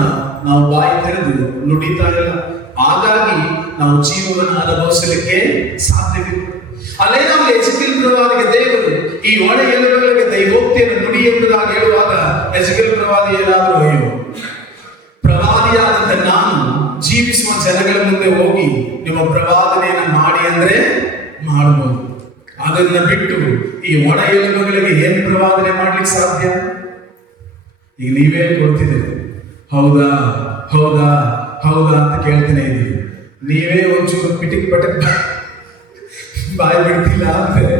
ನಾವು ಬಾಯಿ ತೆರೆದು ನುಡಿತಾ ಇಲ್ಲ. ಹಾಗಾಗಿ ನಾವು ಜೀವವನ್ನು ಅನುಭವಿಸಲಿಕ್ಕೆ ಸಾಧ್ಯವಿಲ್ಲ. ಅಲ್ಲೇ ನಾವು ಎಜೆಕೀಲ್ ಪ್ರವಾದಿಗೆ ದೇವರು ಈ ಒಣ ಎಲುಬುಗಳಿಗೆ ದೈವೋಕ್ತಿಯನ್ನು ನುಡಿ ಎಂಬುದಾಗಿ ಹೇಳುವಾಗ ಎಜೆಕೀಲ್ ಪ್ರವಾದಿ ಏನಾದರೂ ಅಯ್ಯೋ, ಪ್ರವಾದಿಯಾದಂತ ನಾನು ಜೀವಿಸುವ ಜನಗಳ ಮುಂದೆ ಹೋಗಿ ನಿಮ್ಮ ಪ್ರವಾದನೆಯನ್ನು ಮಾಡಿ ಅಂದ್ರೆ ಮಾಡಬಹುದು. ಅದನ್ನ ಬಿಟ್ಟು ಈ ಒಣ ಎಲುಬುಗಳಿಗೆ ಏನ್ ಪ್ರವಾದನೆ ಮಾಡ್ಲಿಕ್ಕೆ ಸಾಧ್ಯ? ಈಗ ನೀವೇನು ಕೊಡ್ತಿದ್ದೀರಿ? ಹೌದಾ ಹೌದಾ ಹೌದಾ ಅಂತ ಕೇಳ್ತಾನೆ ಇದ್ದೀವಿ. ನೀವೇ ಒಂಚೂರು ಪಿಟಿಕ್ ಪಟಕ್ ಬಾಯಿ ಬಿಡ್ತಿಲ್ಲ ಅಂದ್ರೆ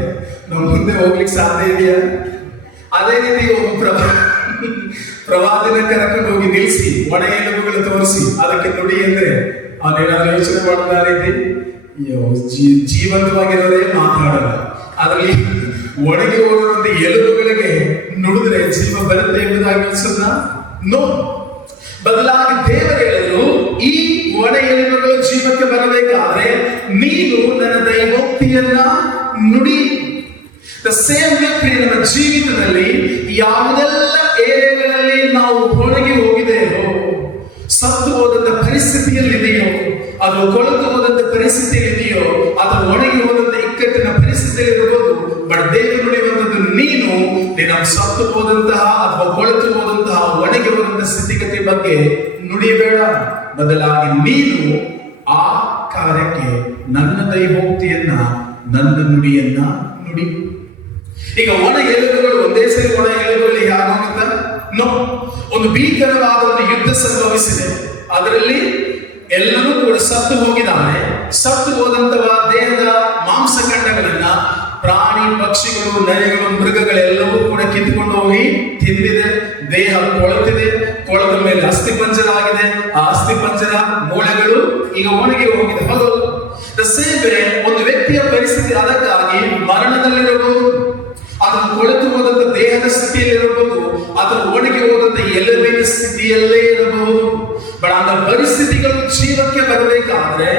ನಾವು ಮುಂದೆ ಹೋಗ್ಲಿಕ್ಕೆ ಸಾಧ್ಯ ಇದೆಯಾ? ಅದೇ ರೀತಿ ಒಬ್ಬ ಪ್ರವಾದಿನ ಕರ್ಕೊಂಡು ಹೋಗಿ ನಿಲ್ಲಿಸಿ ಒಣ ಎಲುಬುಗಳು ತೋರಿಸಿ ಅದಕ್ಕೆ ನುಡಿ ಅಂದ್ರೆ ಅವನೇನಾದ್ರೂ ಯೋಚನೆ ಮಾಡ್ತಾ ರೀತಿ ಜೀವಂತವಾಗಿರೋರೇ ಮಾತಾಡಲ್ಲ. ಅದರಲ್ಲಿ ಒಣಗಿ ಹೋಗಿರುವಂತ ಎಲುಬುಗಳಿಗೆ ನುಡಿದ್ರೆ ಜೀವ ಬರುತ್ತೆ ಎಂಬುದಾಗಿ ಅನ್ಸಲ್ಲ. ನೋ, ಬದಲಾಗಿ ದೇವರು ಹೇಳಿದ್ರು, ಈ ಒಣ ಎಲುಬುಗಳು ಜೀವಕ್ಕೆ ಬರಬೇಕಾದ್ರೆ ನೀನು ನನ್ನ ದೈವೋಕ್ತಿಯನ್ನ ನುಡಿ. ದ ಸೇಮ್ ವ್ಯಕ್ತಿ ನಮ್ಮ ಜೀವಿತದಲ್ಲಿ ಯಾವುದೆಲ್ಲ ಏರಿಯಾಗಳಲ್ಲಿ ನಾವು ಒಣಗಿ ಹೋಗಿದೆಯೋ, ಸತ್ತು ಹೋದಂತ ಪರಿಸ್ಥಿತಿಯಲ್ಲಿದೆಯೋ, ಅದು ಕೊಳೆತು ಹೋದಂತ ಪರಿಸ್ಥಿತಿಯಲ್ಲಿದೆಯೋ, ಅದು ಒಣಗಿ ಹೋದಂತ ಇಕ್ಕಟ್ಟಿನ ಪರಿಸ್ಥಿತಿಯಲ್ಲಿ ಇರಬಹುದು. ಬಟ್ ದೇವರು ನುಡಿಯುವಂಥದ್ದು, ನೀನು ನಿನ್ನ ಸತ್ತು ಹೋದಂತಹ ಅಥವಾ ಕೊಳೆತು ಹೋದಂತಹ ಒಣಗಿ ಹೋದಂತಹ ಸ್ಥಿತಿಗತಿ ಬಗ್ಗೆ ನುಡಿಯಬೇಡ. ಬದಲಾಗಿ ನೀನು ಆ ಕಾರ್ಯಕ್ಕೆ ನನ್ನ ದೈವೋಕ್ತಿಯನ್ನ, ನನ್ನ ನುಡಿಯನ್ನ ನುಡಿ. ಈಗ ಒಣ ಎಲುಬುಗಳು ಒಂದೇ ಸರಿ ಒಣ ಎಲುಬುಗಳು ಹೇಗಾಗುತ್ತಾ? ನೋ, ಒಂದು ಭೀಕರವಾದ ಯುದ್ಧ ಸಂಭವಿಸಿದೆ. ಅದರಲ್ಲಿ ಎಲ್ಲರೂ ಕೂಡ ಸತ್ತು ಹೋಗಿದ್ದಾರೆ. ಸತ್ತು ಹೋದಂತಹ ದೇಹದ ಮಾಂಸಖಂಡಗಳನ್ನ ಪ್ರಾಣಿ, ಪಕ್ಷಿಗಳು, ನರಿಗಳು, ಮೃಗಗಳೆಲ್ಲವೂ ಕೂಡ ಕಿತ್ತುಕೊಂಡು ಹೋಗಿ ತಿಂದಿದೆ. ದೇಹ ಕೊಳೆತಿದೆ. ಕೊಳೆದ ಮೇಲೆ ಅಸ್ಥಿ ಪಂಜರ ಆಗಿದೆ. ಆ ಅಸ್ಥಿ ಪಂಜರ ಮೂಳೆಗಳು ಈಗ ಒಣಗಿ ಹೋಗಿದೆ. ಹೌದು, ಒಂದು ವ್ಯಕ್ತಿಯ ಪರಿಸ್ಥಿತಿ ಅದಕ್ಕಾಗಿ ಮರಣದಲ್ಲಿರಬಹುದು, ಅದನ್ನು ಕೊಳೆತು ಹೋದಂತ ದೇಹದ ಸ್ಥಿತಿಯಲ್ಲಿರಬಹುದು, ಅದನ್ನು ಒಣಗಿ ಹೋದಂತ ಎಲುಬಿನ ಸ್ಥಿತಿಯಲ್ಲೇ ಇರಬಹುದು. ಬಟ್ ಅಂತ ಪರಿಸ್ಥಿತಿಗಳು ಜೀವಕ್ಕೆ ಬರಬೇಕಾದ್ರೆ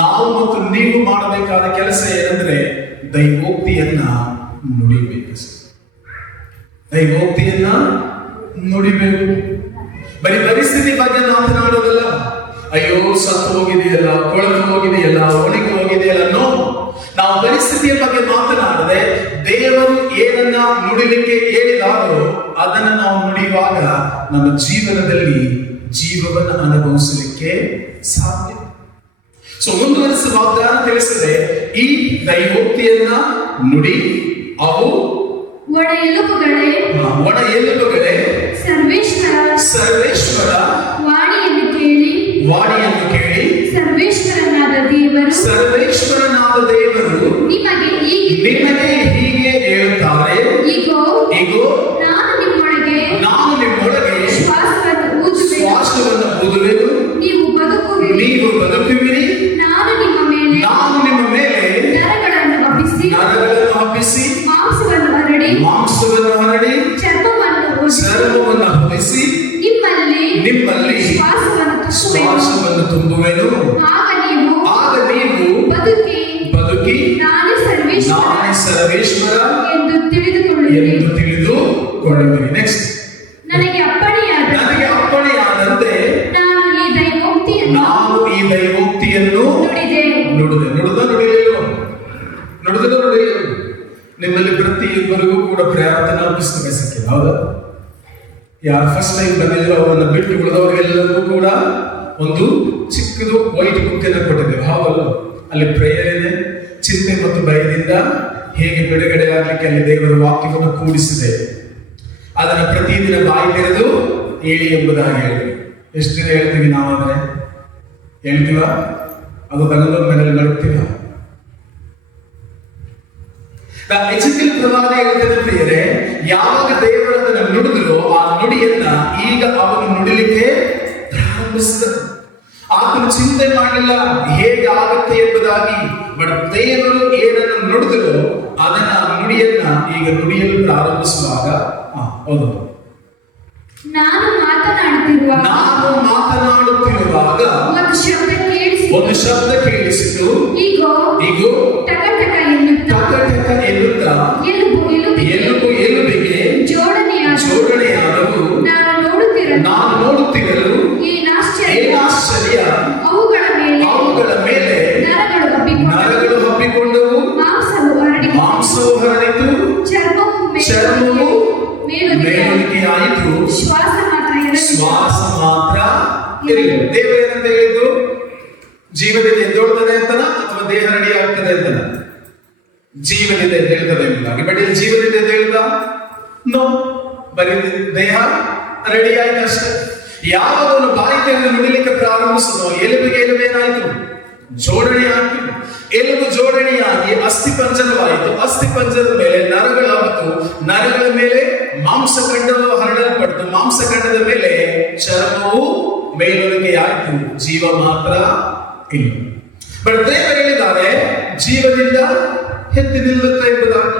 ನಾವು ಮತ್ತು ನೀವು ಮಾಡಬೇಕಾದ ಕೆಲಸ ಏನಂದ್ರೆ ದೈವೋಕ್ತಿಯನ್ನ ನುಡಿಬೇಕು. ದೈವೋಕ್ತಿಯನ್ನ ನುಡಿಬೇಕು. ಬರೀ ಪರಿಸ್ಥಿತಿ ಬಗ್ಗೆ ಮಾತನಾಡೋದಲ್ಲ. ಅಯ್ಯೋ ಸತ್ತು ಹೋಗಿದೆಯಲ್ಲ, ಕೊಳೆತು ಹೋಗಿದೆಯಲ್ಲ, ಒಣಗಿ ಹೋಗಿದೆಯಲ್ಲ. ನೋ, ನಾವು ಪರಿಸ್ಥಿತಿಯ ಬಗ್ಗೆ ಮಾತನಾಡದೆ ದೇವರು ಏನನ್ನ ನುಡಿಲಿಕ್ಕೆ ಹೇಳಿದಾರೋ ಅದನ್ನ ನಾವು ನುಡಿಯುವಾಗ ನಮ್ಮ ಜೀವನದಲ್ಲಿ ಜೀವವನ್ನು ಅನುಭವಿಸಲಿಕ್ಕೆ ಸಾಧ್ಯ. ಸೊ ಮುಂದುವರಿಸುವ ವಾಗ್ದಾನ ತಿಳಿಸಿದೆ, ಈ ದೈವೋಕ್ತಿಯನ್ನ ನುಡಿ. ಅವು ಒಣ ಎಲುಬುಗಳೇ ಸರ್ವೇಶ್ವರ ವಾಣಿಯನ್ನು ಕೇಳಿ ಸರ್ವೇಶ್ವರನಾದ ದೇವರು ನಿಮಗೆ ಹೀಗೆ ಹೇಳುತ್ತಾರೆ, ಇಗೋ ನಾನು ನಿಮ್ಮೊಳಗೆ ಶ್ವಾಸವನ್ನು ಊದುವೆನು, ನೀವು ಬದುಕುವಿರಿ. ನಾನು ನಿಮ್ಮ ಮೇಲೆ ನರಗಳನ್ನು ಹಬ್ಬಿಸಿ ಮಾಂಸವನ್ನು ಹರಡಿ ಚರ್ಮವನ್ನು ಹೊದಿಸಿ ನಿಮ್ಮಲ್ಲಿ ಶ್ವಾಸವನ್ನು ತುಂಬುವೆನು. ಆಗ ನೀವು ಬದುಕಿ ನಾನೇ ಸರ್ವೇಶ್ವರ ಎಂದು ತಿಳಿದುಕೊಳ್ಳುವಿರಿ. ನೆಕ್ಸ್ಟ್, ನನಗೆ ಅಪ್ಪಣೆಯಾದಂತೆ ನಾನು ಈ ದೈವೋಕ್ತಿಯನ್ನು ನುಡಿದೆ. ನಿಮ್ಮಲ್ಲಿ ಪ್ರತಿಯೊಬ್ಬರಿಗೂ ಕೂಡ ಪ್ರಾರ್ಥನಾ ಪುಸ್ತಕ ಸಿಕ್ಕಿದೆ, ಹೌದಾ? ಯಾರು ಫಸ್ಟ್ ಟೈಮ್ ಬಂದಿದ್ರು ಅವರನ್ನ ಬಿಟ್ಟು ಉಳಿದವರಿಗೆಲ್ಲರಿಗೂ ಕೂಡ ಒಂದು ಚಿಕ್ಕದು ವೈಟ್ ಬುಕ್ ಅನ್ನು ಕೊಟ್ಟಿದ್ದೇವೆ, ಹೌದಲ್ಲ? ಅಲ್ಲಿ ಪ್ರೇಯರ್ ಇದೆ. ಚಿಂತೆ ಮತ್ತು ಭಯದಿಂದ ಹೇಗೆ ಬಿಡುಗಡೆ ಆಗ್ಲಿಕ್ಕೆ ಅಲ್ಲಿ ದೇವರ ವಾಕ್ಯವನ್ನು ಕೂಡಿಸಿದೆ. ಅದನ್ನ ಪ್ರತಿದಿನ ಬಾಯಿ ತೆರೆದು ಹೇಳಿ ಎಂಬುದಾಗಿ ಹೇಳಿದ್ವಿ. ಎಷ್ಟು ದಿನ ಹೇಳ್ತೀವಿ ನಾವಾದ್ರೆ? ಹೇಳ್ತೀವ? ಅದು ತಗೊಂಡು ಮನೇಲಿ ನಡುತ್ತೀವ? ಎಜೆಕಿಯೇಲ್ ಪ್ರವಾದಿ ಹೇಳ್ತದೆ ಪ್ರಿಯರೇ, ಯಾವಾಗ ದೇವರನ್ನ ನುಡಿದ್ರು ಆ ನುಡಿಯನ್ನ ಈಗ ಅವನು ನುಡಿಲಿಕ್ಕೆ ಪ್ರಾರಂಭಿಸಿದ. ಆತನು ಚಿಂತೆ ಮಾಡಲಿಲ್ಲ ಹೇಗೆ ಆಗುತ್ತೆ ಎಂಬುದಾಗಿ. ಬಟ್ ದೇವರು ಏನನ್ನು ನುಡಿದ್ರು ಅದನ್ನ ನುಡಿಯನ್ನ ಈಗ ನುಡಿಯಲು ಪ್ರಾರಂಭಿಸುವಾಗ ಹೌದು, ನಾನು ಮಾತನಾಡುತ್ತಿರುವಾಗ ಒಂದು ಶಬ್ದ ಕೇಳಿಸಿತು. ಈಗೋ ಟಕ ಟಕ ಎನ್ನುತ್ತಾ ಎಲುಬಿಗೆ ಜೋಡಣೆಯಾದವು. ನಾನು ನೋಡುತ್ತಿರಲು ಏನಾಶ್ಚರ್ಯ, ಅವುಗಳ ಮೇಲೆ ನರಗಳು ಹಬ್ಬಿಕೊಂಡವು, ಮಾಂಸವು ಹರಡಿತು, ಚರ್ಮವು ಮೇಲುಣಿಕೆಯಾಯಿತು, ಶ್ವಾಸ ಮಾತ್ರ ಇರಲಿಲ್ಲ. ದೇವರೇನಂತ ಹೇಳಿದ್ದು? ಜೀವದಿಂದ ಎದ್ದೊಳ್ತದೆ ಅಂತನ ಅಥವಾ ದೇಹ ರೆಡಿ ಆಗ್ತದೆ ಅಂತನ? ಜೀವದಿಂದ ಎದ್ದೇಳ್ತದೆ ಎಂಬುದಾಗಿ. ಬಟ್ ಇಲ್ಲಿ ಜೀವದಿಂದ ಎದ್ದೇಳ್ತಾ? ನೋ, ಬರೀ ದೇಹ ರೆಡಿ ಆಯ್ತು ಅಷ್ಟೇ. ಯಾವಾಗ ಅವನು ಬಾಯಿ ತೆರೆದು ನುಡಿಲಿಕ್ಕೆ ಪ್ರಾರಂಭಿಸಿದೋ ಎಲುಬಿಗೆ ಎಲುಬು ಏನಾಯ್ತು? ಜೋಡಣೆ ಆಯ್ತು. ಎಲುಬು ಜೋಡಣೆಯಾಗಿ ಅಸ್ಥಿ ಪಂಜರವಾಯಿತು. ಅಸ್ಥಿ ಪಂಜರದ ಮೇಲೆ ನರಗಳಾಯಿತು. ನರಗಳ ಮೇಲೆ ಮಾಂಸಖಂಡವು ಹರಡಲ್ಪಟ್ಟು ಮಾಂಸಖಂಡದ ಮೇಲೆ ಚರ್ಮವು ಮೇಲೊಳಗೆಯಾಯಿತು. ಜೀವ ಮಾತ್ರ ಇಲ್ಲ. ಬಟ್ ದೇವರು ಹೇಳಿದ್ದಾರೆ ಜೀವದಿಂದ ಎತ್ತಿ ನಿಲ್ಲುತ್ತೆ ಎಂಬುದಾಗಿ.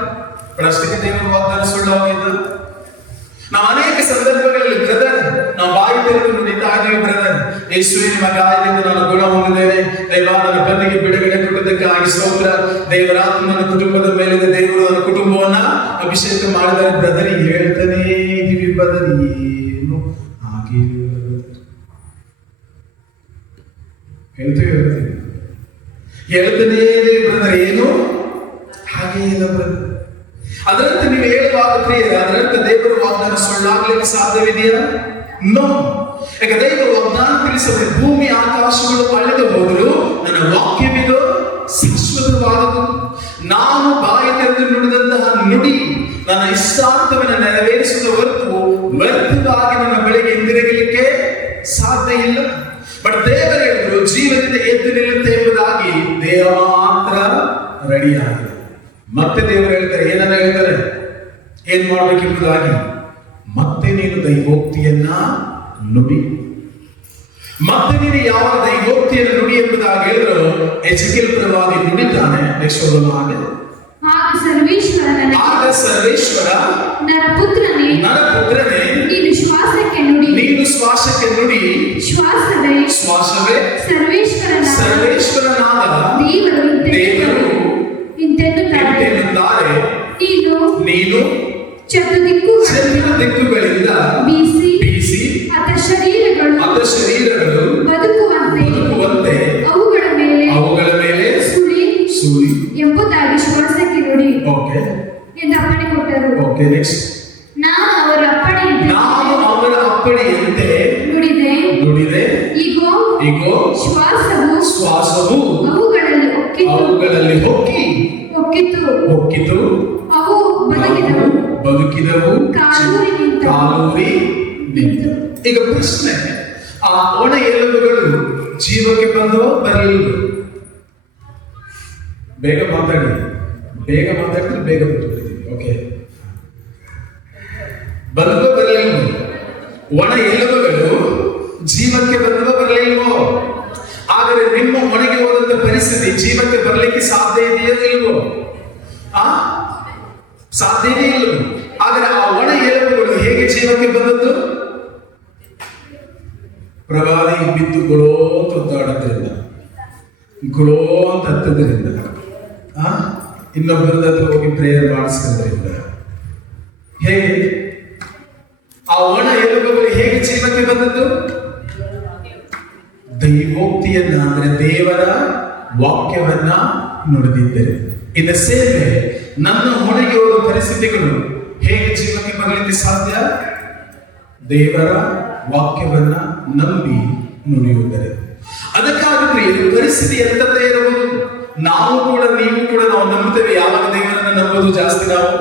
ಬಟ್ ಅಷ್ಟಕ್ಕೆ ದೇವರ ವಾಗ್ದಾನ ಸುಳ್ಳಾಗಿದ್ದು. ನಾವು ಅನೇಕ ಸಂದರ್ಭಗಳಲ್ಲಿ ಬ್ರದರ್ ನಾವು ಬಾಯಿ ತೆರೆದು ನುಡಿತಾ ಇದ್ದೀವಿ. ಬ್ರದರ್ ಯೇಸುವಿನ ನಿಮ್ಮ ಗಾಯದಿಂದ ನಾನು ಗುಣ ಹೊಂದಿದ್ದೇನೆ. ದೈವ ನನ್ನ ಪತಿಗೆ ಬಿಡುಗಡೆ ಕೊಟ್ಟದಕ್ಕಾಗಿ ಸ್ತೋತ್ರ. ದೇವರ ಆತ್ಮ ನನ್ನ ಕುಟುಂಬದ ಮೇಲಿದೆ. ದೇವರು ನನ್ನ ಕುಟುಂಬವನ್ನ ಅಭಿಷೇಕ ಮಾಡಿದರೆ ಬ್ರದರ್ ಹೇಳ್ತಾನೇ ಇದೀವಿ. ಬ್ರದರ್ ಏನು ಹಾಗೆ ಹೇಳ್ತಾನೇ ಬ್ರದರ್ ಏನು ಹಾಗೆ ಇಲ್ಲ ಬ್ರದರ್. ಅದರಂತೆ ನೀವು ಹೇಳುವಾಗ ಪ್ರಿಯರೇ, ಅದರಂತೆ ದೇವರ ವಾಗ್ದಾನ ಸುಳ್ಳಾಗ್ಲಿಕ್ಕೆ ಸಾಧ್ಯವಿದೆಯಾ? ನೋ. ಯಾಕೆ ದೇವರ ವಾಗ್ದಾನ ತಿಳಿಸದೆ ಭೂಮಿ ಆಕಾಶಗಳು ಅಳೆದು ಹೋದರು, ನನ್ನ ವಾಕ್ಯವಿದು ಶಾಶ್ವತವಾದದು. ನಾನು ಬಾಯಿ ತೆರೆದು ನುಡಿದಂತಹ ನುಡಿ ನನ್ನ ಇಷ್ಟಾರ್ಥವನ್ನು ನೆರವೇರಿಸುವ ಹೊರತು ವ್ಯರ್ಥವಾಗಿ ನನ್ನ ಬಳಿಗೆ ಹಿಂದಿರುಗಲಿಕ್ಕೆ ಸಾಧ್ಯ ಇಲ್ಲ. ಬಟ್ ದೇವರು ಹೇಳಿದ್ರು ಜೀವನದಿಂದ ಎದ್ದು ನಿಲ್ಲುತ್ತೆ ಎಂಬುದಾಗಿ ದೇಹ ಮಾತ್ರ ರೆಡಿ ಆಗಿದೆ. ಮತ್ತೆ ದೇವರು ಹೇಳ್ತಾರೆ, ಏನನ್ನ ಹೇಳ್ತಾರೆ, ಏನ್ ಮಾಡ್ಬೇಕೆಂಬುದಾಗಿ, ಮತ್ತೆ ನೀನು ದೈವೋಕ್ತಿಯನ್ನ ನುಡಿ. ಮತ್ತೆ ನೀನು ಯಾವಾಗ ದೈವೋಕ್ತಿಯನ್ನು ನುಡಿ ಎಂಬುದಾಗಿ ಹೇಳಿದ್ರು ಎಜೆಕಿಯೇಲ್ ಪ್ರವಾದಿ ನುಡಿತಾನೆ. ನೆಕ್ಸ್ಟ್ ಓದೋಣ. ಆಗ ಸರ್ವೇಶ್ವರ ನರಪುತ್ರನೇ ನೀನು ಶ್ವಾಸಕ್ಕೆ ನುಡಿ ಶ್ವಾಸವೇ ಸರ್ವೇಶ್ವರನಾದ ದೇವರು ಇಂತೆನ್ನುತ್ತಾರೆ, ನೀನು ಚತುರ್ದಿಕ್ಕುಗಳಿಂದ ಬೀಸಿ ಅತ ಶರೀರಗಳು ಬದುಕುವಂತೆ ಅವುಗಳ ಮೇಲೆ ಸುಳಿ ಎಂಬುದಾಗಿ ಶ್ವಾಸಕ್ಕೆ ನುಡಿ ಎಂದು ಅಪ್ಪಣೆ ಕೊಟ್ಟರು. ನಾನು ಅವರ ಅಪ್ಪಣೆಯಂತೆ ನುಡಿದೆ. ಈಗೋ ಶ್ವಾಸವು ಅವುಗಳಲ್ಲಿ ಹೊಕ್ಕಿತು. ಅವು ಬದುಕಿದವು, ಕಾಲೂರಿ ನಿಂತು. ಈಗ ಪ್ರಶ್ನೆ, ಆ ಒಣ ಎಲುಬುಗಳು ಜೀವಕ್ಕೆ ಬಂದೋ ಬರಲಿಲ್ಲ? ಬೇಗ ಮಾತಾಡಿದ್ರೆ ಬೇಗ ಬಿಟ್ಟಿದ್ದೀವಿ. ಓಕೆ, ಬಂದೋ ಬರಲಿಲ್ಲ? ಒಣ ಎಲುಬುಗಳು ಜೀವಕ್ಕೆ ಬಂದೋ ಬರಲಿಲ್ವೋ? ಆದರೆ ನಿಮ್ಮ ಒಣಗಿ ಹೋದಂತ ಪರಿಸ್ಥಿತಿ ಜೀವಕ್ಕೆ ಬರಲಿಕ್ಕೆ ಸಾಧ್ಯ ಇದೆಯೋ ಇಲ್ವೋ? ಸಾಧ್ಯನೇ ಇಲ್ವೋ? ಆದರೆ ಆ ಒಣ ಎಲುಬುಗಳು ಹೇಗೆ ಜೀವಕ್ಕೆ ಬಂದದ್ದು? ಪ್ರವಾದಿ ಬಿದ್ದು ಗುಳೋ ಅಂತ ಒದ್ದಾಡೋದ್ರಿಂದ, ಗುಳೋ ಅಂತ ಹತ್ತದ್ರಿಂದ, ಇನ್ನೊಬ್ಬರದ ಹತ್ರ ಹೋಗಿ ಪ್ರೇಯರ್ ಮಾಡಿಸ್ಕೋದ್ರಿಂದ. ಹೇಗೆ ಆ ಒಣ ಎಲುಬುಗಳು ಹೇಗೆ ಜೀವಕ್ಕೆ ಬಂದದ್ದು? ದೈವೋಕ್ತಿಯನ್ನ, ಅಂದ್ರೆ ದೇವರ ವಾಕ್ಯವನ್ನ ನುಡಿದಿದ್ದರೆ. ಇದ ಸೇವೆ ನನ್ನ ಒಣಗಿ ಹೋದ ಪರಿಸ್ಥಿತಿಗಳು ಹೇಗೆ ಜೀವಕ್ಕೆ ಬರಲಿಕ್ಕೆ ಸಾಧ್ಯ? ದೇವರ ವಾಕ್ಯವನ್ನ ನಂಬಿ ನುಡಿಯುತ್ತದೆ. ಅದಕ್ಕಾಗಿ ಪರಿಸ್ಥಿತಿ ಎಂತದ್ದೇ ಇರಬಹುದು, ನಾವು ಕೂಡ ನೀವು ಕೂಡ ನಾವು ನಂಬುತ್ತೇವೆ. ಯಾವಾಗ ದೇವರನ್ನ ನಂಬೋದು ಜಾಸ್ತಿ? ನಾವು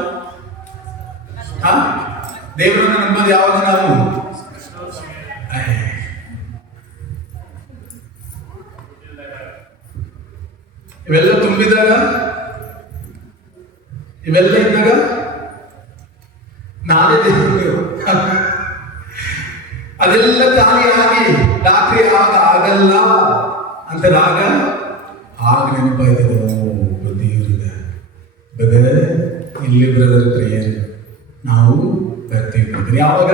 ದೇವರನ್ನ ನಂಬೋದು ಯಾವಾಗ? ನಾವು ಇವೆಲ್ಲ ತುಂಬಿದಾಗ, ಇವೆಲ್ಲ ಇದ್ದಾಗ ನಾನೇ ದೇವರು. ಅದೆಲ್ಲ ಖಾಲಿಯಾಗಿ ರಾತ್ರಿ ಆಗಲ್ಲ ಅಂತದಾಗ ಆಗ ನೆನಪಾಯ್ತದೆ, ದೇವರಿದೆ ಬ್ರದರ್, ಇಲ್ಲಿ ಬ್ರದರ್ ಪ್ರೇಯರ್ ನಾವು ಬರ್ತೀವಿ. ಯಾವಾಗ?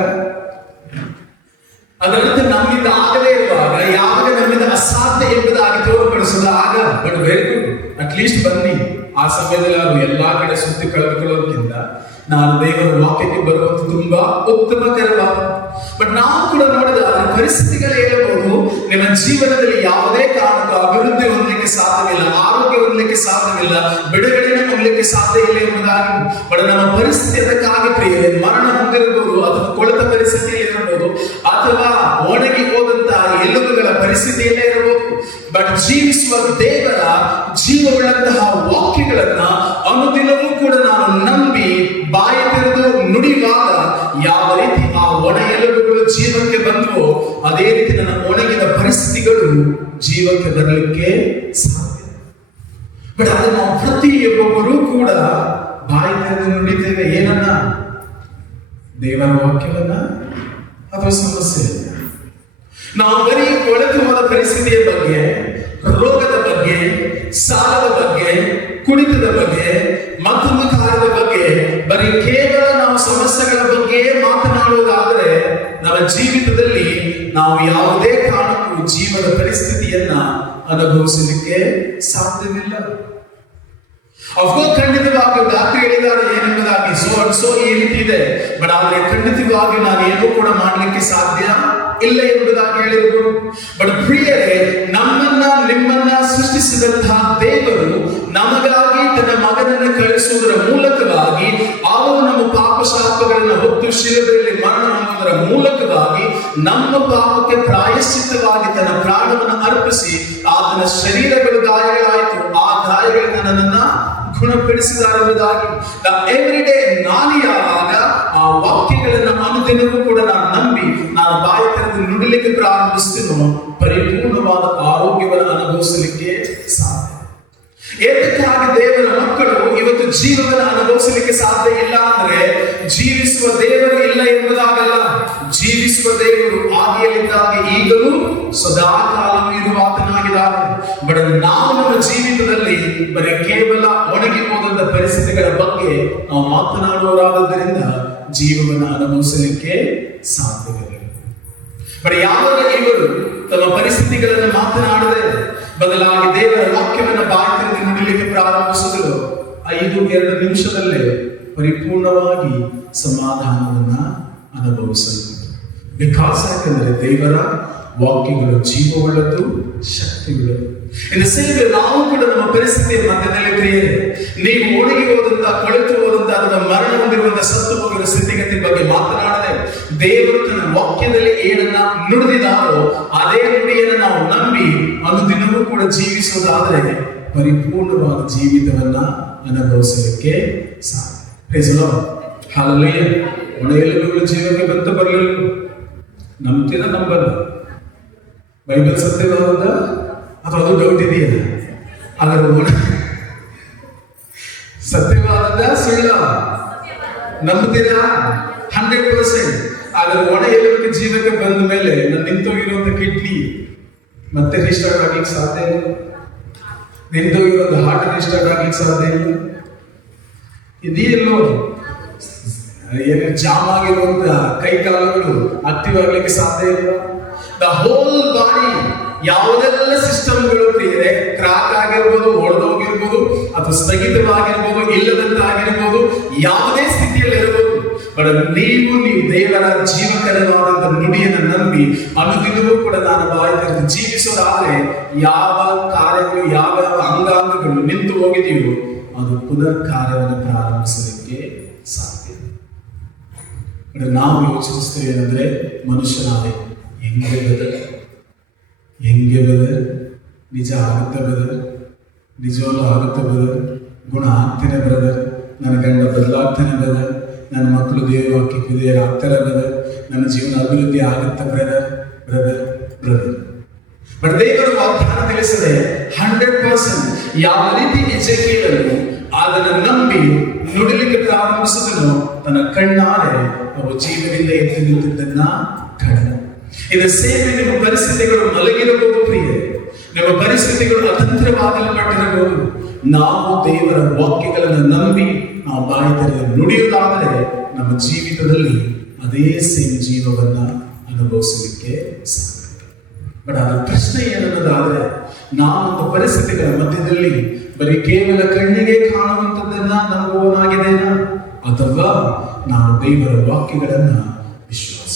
ಅದರಂತೆ ನಮ್ಮಿಂದ ಆಗದೇ ಇರುವಾಗ, ಯಾವಾಗ ನಮ್ಮಿಂದ ಅಸಾಧ್ಯ ಎಂಬುದಾಗಿ ತೋರ್ಪಡಿಸೋದು ಆಗ. ಬಟ್ ವೆರಿ ಗುಡ್, ಅಟ್ಲೀಸ್ಟ್ ಬನ್ನಿ. ಆ ಸಮಯದಲ್ಲಿ ಅವರು ಎಲ್ಲಾ ಕಡೆ ಸುತ್ತಿ ಕಳೆದುಕೊಳ್ಳೋದಕ್ಕಿಂತ ನಾನು ದೇವರ ವಾಕ್ಯಕ್ಕೆ ಬರುವಂತ ತುಂಬಾ ಉತ್ತಮಕರವಾದ. ಬಟ್ ನಾವು ಕೂಡ ನೋಡಿದಾಗ ಪರಿಸ್ಥಿತಿಗಳು ಹೇಳಬಹುದು, ನಿಮ್ಮ ಜೀವನದಲ್ಲಿ ಯಾವುದೇ ಕಾರಣಕ್ಕೂ ಅಭಿವೃದ್ಧಿ ಹೊಂದಲಿಕ್ಕೆ ಸಾಧ್ಯವಿಲ್ಲ, ಆರೋಗ್ಯ ಹೊಂದಲಿಕ್ಕೆ ಸಾಧ್ಯವಿಲ್ಲ, ಬಿಡುಗಡೆನ ಹೊಂದಲಿಕ್ಕೆ ಸಾಧ್ಯ ಇಲ್ಲ ಎಂಬುದಾಗಿ. ಬಟ್ ನಮ್ಮ ಪರಿಸ್ಥಿತಿ ಅದಕ್ಕಾಗಿ ಪ್ರಿಯರೇ, ಮರಣ ಹೊಂದಿರಬಹುದು, ಅಥವಾ ಕೊಳೆತ ಪರಿಸ್ಥಿತಿಯಲ್ಲಿ ಇರಬಹುದು, ಅಥವಾ ಒಣಗಿ ಹೋದಂತಹ ಎಲುಬುಗಳ ಪರಿಸ್ಥಿತಿಯಲ್ಲೇ ಇರಬಹುದು. ಬಟ್ ಜೀವಿಸುವ ದೇವರ ಜೀವವುಳ್ಳಂತಹ ವಾಕ್ಯಗಳನ್ನ ಅನುದಿನವೂ ಕೂಡ ನಾನು ನಂಬಿ ಬಾಯಿ ತೆರೆದು ನುಡಿಯುವಾಗ ಯಾವ ರೀತಿ ಆ ಒಣ ಎಲುಬುಗಳು ಜೀವಕ್ಕೆ ಬರಲಿಕ್ಕೆ ಸಾಧ್ಯ. ಬಟ್ ಅದು ನಾವು ಪ್ರತಿಯೊಬ್ಬೊಬ್ಬರೂ ಕೂಡ ಬಾಯಿ ತೆರೆದು ನುಡಿತೇವೆ. ಏನನ್ನ? ದೇವರ ವಾಕ್ಯವನ್ನ ಅಥವಾ ಸಮಸ್ಯೆ? ನಾವು ಬರೀ ಕೊಳೆತು ಹೋದ ಪರಿಸ್ಥಿತಿಯ ಬಗ್ಗೆ, ರೋಗದ ಬಗ್ಗೆ, ಸಾಲದ ಬಗ್ಗೆ, ಕುಡಿತದ ಬಗ್ಗೆ, ಮತ್ತೊಂದು ಕಾರ್ಯದ ಬಗ್ಗೆ, ಬರೀ ಕೇವಲ ನಾವು ಸಮಸ್ಯೆಗಳ ಬಗ್ಗೆ ಮಾತನಾಡುವುದಾದರೆ ನಮ್ಮ ಜೀವಿತದಲ್ಲಿ ನಾವು ಯಾವುದೇ ಕಾರಣಕ್ಕೂ ಜೀವನ ಪರಿಸ್ಥಿತಿಯನ್ನ ಅನುಭವಿಸಲಿಕ್ಕೆ ಸಾಧ್ಯವಿಲ್ಲ. ಖಂಡಿತವಾಗಿ ದಾಖಲೆ ಹೇಳಿದ್ದಾರೆ ಏನೆಂಬುದಾಗಿ, ಸೋ ಈ ರೀತಿ ಇದೆ, ಬಟ್ ಆದ್ರೆ ಖಂಡಿತವಾಗಿ ನಾನು ಏನೂ ಕೂಡ ಮಾಡಲಿಕ್ಕೆ ಸಾಧ್ಯ ಇಲ್ಲ ಎಂಬುದಾಗಿ ಹೇಳಿದ್ರು. ಬಟ್ ಪ್ರಿಯರೇ, ನಿಮ್ಮನ್ನ ಸೃಷ್ಟಿಸಿದಂತಹ ದೇವರು ನಮಗಾಗಿ ತನ್ನ ಮಗನನ್ನು ಕಳಿಸುವುದರ ಮೂಲಕವಾಗಿ, ಅವರು ನಮ್ಮ ಪಾಪ ಶಾಪಗಳನ್ನು ಹೊತ್ತು ಶಿಲುಬೆಯಲ್ಲಿ ಮರಣ ಹೊಂದುವುದರ ಮೂಲಕವಾಗಿ ನಮ್ಮ ಪಾಪಕ್ಕೆ ಪ್ರಾಯಶ್ಚಿತ್ತವಾಗಿ ತನ್ನ ಪ್ರಾಣವನ್ನು ಅರ್ಪಿಸಿ ಆತನ ಶರೀರಗಳು ಗಾಯಗಳಾಯಿತು, ಆ ಗಾಯಗಳಿಂದ ನನ್ನನ್ನ ಗುಣಪಡಿಸಿದಾರೆಂಬುದಾಗಿ ಎವ್ರಿ ಡೇ ನಾನು ಯಾವಾಗ ಆ ವಾಕ್ಯಗಳನ್ನು ಅನುದಿನವೂ ಕೂಡ ನಾನು ನಂಬಿ ನಾನು ಬಾಯಿ ತೆರೆದು ನುಡಿಲಿಕ್ಕೆ ಪ್ರಾರಂಭಿಸ್ತೀನೋ ಪರಿಪೂರ್ಣವಾದ ಆರೋಗ್ಯವನ್ನು ಅನುಭವಿಸಲಿಕ್ಕೆ ಸಾಧ್ಯ. ಏತಕ್ಕಾಗಿ ದೇವರ ಮಕ್ಕಳು ಇವತ್ತು ಜೀವವನ್ನು ಅನುಭವಿಸಲಿಕ್ಕೆ ಸಾಧ್ಯ ಇಲ್ಲ ಅಂದ್ರೆ ಜೀವಿಸುವ ದೇವರು ಇಲ್ಲ ಎಂಬುದಾಗಲ್ಲ. ಜೀವಿಸುವ ದೇವರು ಆದಿಯಲ್ಲಿದ್ದಾಗ ಈಗಲೂ ಸದಾ ಕಾಲವೂ ಇರುವ ಆತನಾಗಿದ್ದಾರೆ. ಬಟ್ ನಾವು ನಮ್ಮ ಜೀವಿತದಲ್ಲಿ ಬರೀ ಕೇವಲ ಒಣಗಿ ಹೋದಂತ ಪರಿಸ್ಥಿತಿಗಳ ಬಗ್ಗೆ ನಾವು ಮಾತನಾಡುವರಾದ್ದರಿಂದ ಜೀವವನ್ನು ಅನುಭವಿಸಲಿಕ್ಕೆ ಸಾಧ್ಯವಿಲ್ಲ. ಬಟ್ ಯಾವಾಗ ಇವರು ತಮ್ಮ ಪರಿಸ್ಥಿತಿಗಳನ್ನು ಮಾತನಾಡದೆ ಬದಲಾಗಿ ದೇವರ ವಾಕ್ಯವನ್ನು ಬಾಯಿ ತೆರೆದು ನುಡಿಲಿಕ್ಕೆ ಪ್ರಾರಂಭಿಸಿದರು, 5-2 ನಿಮಿಷದಲ್ಲೇ ಪರಿಪೂರ್ಣವಾಗಿ ಸಮಾಧಾನವನ್ನ ಅನುಭವಿಸಲು. ಯಾಕಂದ್ರೆ ದೇವರ ವಾಕ್ಯಗಳು ಜೀವವುಳ್ಳದ್ದು, ಶಕ್ತಿಯುಳ್ಳದ್ದು. ಇನ್ನು ಸೇವೆ ನಾವು ಕೂಡ ನಮ್ಮ ಪರಿಸ್ಥಿತಿಯ ಮಧ್ಯದಲ್ಲಿ ಪ್ರಿಯರೇ, ನೀವು ಒಣಗಿ ಹೋದಂತ, ಕೊಳೆತು ಹೋದಂತ ಅಥವಾ ಮರಣ ಹೊಂದಿರುವಂತ ಸತ್ತು ಹೋಗಿರುವ ಸ್ಥಿತಿಗತಿ ಬಗ್ಗೆ ಮಾತನಾಡದೆ ದೇವರು ತನ್ನ ವಾಕ್ಯದಲ್ಲಿ ಏನನ್ನ ನುಡಿದಿದ್ದಾರೋ ಅದೇ ನುಡಿಯನ್ನು ನಾವು ನಂಬಿ ಅನುದಿನವೂ ಕೂಡ ಜೀವಿಸುವುದಾದರೆ ಪರಿಪೂರ್ಣವಾದ ಜೀವಿತವನ್ನ ಅನುಭವಿಸಲಿಕ್ಕೆ ಸಾಧ್ಯ. ಹಾಲೆಲೂಯಾ. ಒಣ ಎಲುಬುಗಳು ಜೀವಕ್ಕೆ ಬಂತು ಬರಲಿಲ್ಲ. ನಂಬ್ತೀರಾ ನಂಬಲ್ಲ? ಬೈಬಲ್ ಸತ್ಯವಾದ ಅಥವಾ ಅದು ಡೌಟ್ ಇದೆಯಾ? ಅದರ ಸತ್ಯವಾದ ಸುಳ್ಳ? ನಂಬ್ತೀರಾ? 100%. ಅದರ ಒಣ ಎಲುಬಿಗೆ ಜೀವಕ್ಕೆ ಬಂದ ಮೇಲೆ ನಾನು ನಿಂತೋಗಿರುವಂತ ಕಿಡ್ನಿ ಮತ್ತೆ ರಿಸ್ಟಾರ್ಟ್ ಆಗ್ಲಿಕ್ಕೆ ಸಾಧ್ಯ ಇಲ್ಲ. ನಿಂತೋಗಿರುವಂತ ಹಾರ್ಟ್ ರಿಸ್ಟಾರ್ಟ್ ಆಗ್ಲಿಕ್ಕೆ ಸಾಧ್ಯ ಇಲ್ಲ. ಇದೆಯಲ್ಲೋ ಏನೇ ಜಾಮ್ ಆಗಿರುವಂತ ಕೈ ಕಾಲುಗಳು ಆಕ್ಟಿವ್ ಆಗ್ಲಿಕ್ಕೆ ಸಾಧ್ಯ ಇಲ್ಲ. ದ ಹೋಲ್ ಬಾಡಿ, ಯಾವುದೆಲ್ಲ ಸಿಸ್ಟಮ್ಗಳು ಪ್ರಿಯರೇ, ಕ್ರಾಕ್ ಆಗಿರ್ಬೋದು, ಒಡೆದೋಗಿರ್ಬೋದು, ಅಥವಾ ಸ್ಥಗಿತವಾಗಿರ್ಬೋದು, ಇಲ್ಲದಂತಾಗಿರ್ಬೋದು, ಯಾವುದೇ ಸ್ಥಿತಿಯಲ್ಲಿ ಇರಬಹುದು. ಬಟ್ ನೀವು ದೇವರ ಜೀವಕರವಾದಂತ ನುಡಿಯನ್ನು ನಂಬಿ ಅನುದಿನವೂ ಕೂಡ ನಾನು ಬಾಯಿ ತೆರೆದು ಜೀವಿಸೋದಾದ್ರೆ ಯಾವ ಕಾರ್ಯಗಳು, ಯಾವ ಅಂಗಾಂಗಗಳು ನಿಂತು ಹೋಗಿದೆಯೋ ಅದು ಪುನರ್ ಕಾರ್ಯವನ್ನು ಪ್ರಾರಂಭಿಸಲಿಕ್ಕೆ ಸಾಧ್ಯ. ನಾವು ಯೋಚಿಸ್ತೇವೆ ಏನಂದ್ರೆ, ಮನುಷ್ಯನಾದೆ ಹೆಂಗೆ ಬದರ್, ನಿಜ ಆಗುತ್ತೆ ಬದರ್, ನಿಜವಲ್ಲ ಆಗುತ್ತೆ ಬದರ್, ಗುಣ ಆಗ್ತೇನೆ ಬ್ರದರ್, ನನ್ನ ಗಂಡ ಬದಲಾಗ್ತಾನೆ ಬ್ರದರ್, ನನ್ನ ಮಕ್ಕಳು ದೇವವಾಕ್ಯಕ್ಕೆ ವಿಧೇಯರಾಗ್ತಾರೆ ಬ್ರದರ್, ನನ್ನ ಜೀವನ ಅಭಿವೃದ್ಧಿ ಆಗುತ್ತೆ ಬ್ರದರ್. ಬಟ್ ದೇವರ ವಾಗ್ದಾನ ತಿಳಿಸದೆ 100% ಯಾವ ರೀತಿ ಎಜೆಕೀಯನು ಅದನ್ನು ನಂಬಿ ನುಡಿಲಿಕ್ಕೆ ಪ್ರಾರಂಭಿಸಿದನು, ತನ್ನ ಕಣ್ಣಾರೆ ಅವು ಜೀವನದಿಂದ ಎದ್ದು ನಿಂತಿದ್ದನ್ನ ಕಂಡ. ಇದು ಸೇವೆ. ನಿಮ್ಮ ಪರಿಸ್ಥಿತಿಗಳು ಮಲಗಿರಬಹುದು ಪ್ರಿಯರೇ, ನಿಮ್ಮ ಪರಿಸ್ಥಿತಿಗಳು ಅತಂತ್ರವಾಗಲ್ಪಟ್ಟಿರಬಹುದು. ನಾವು ದೇವರ ವಾಕ್ಯಗಳನ್ನು ನಂಬಿ ನಾವು ಬಾಯಿ ತೆರೆದು ನುಡಿಯುವುದಾದರೆ ನಮ್ಮ ಜೀವಿತದಲ್ಲಿ ಅದೇ ಸೇಮ್ ಜೀವವನ್ನ ಅನುಭವಿಸಲಿಕ್ಕೆ ಸಾಧ್ಯ. ಬಟ್ ಅದರ ಪ್ರಶ್ನೆ ಏನನ್ನೋದಾದ್ರೆ, ನಾವೊಂದು ಪರಿಸ್ಥಿತಿಗಳ ಮಧ್ಯದಲ್ಲಿ ಬರೀ ಕೇವಲ ಕಣ್ಣಿಗೆ ಕಾಣುವಂಥದ್ದನ್ನ ನಂಬುವನಾಗಿದ್ದೇನಾ, ಅಥವಾ ನಾವು ದೇವರ ವಾಕ್ಯಗಳನ್ನ ವಿಶ್ವಾಸ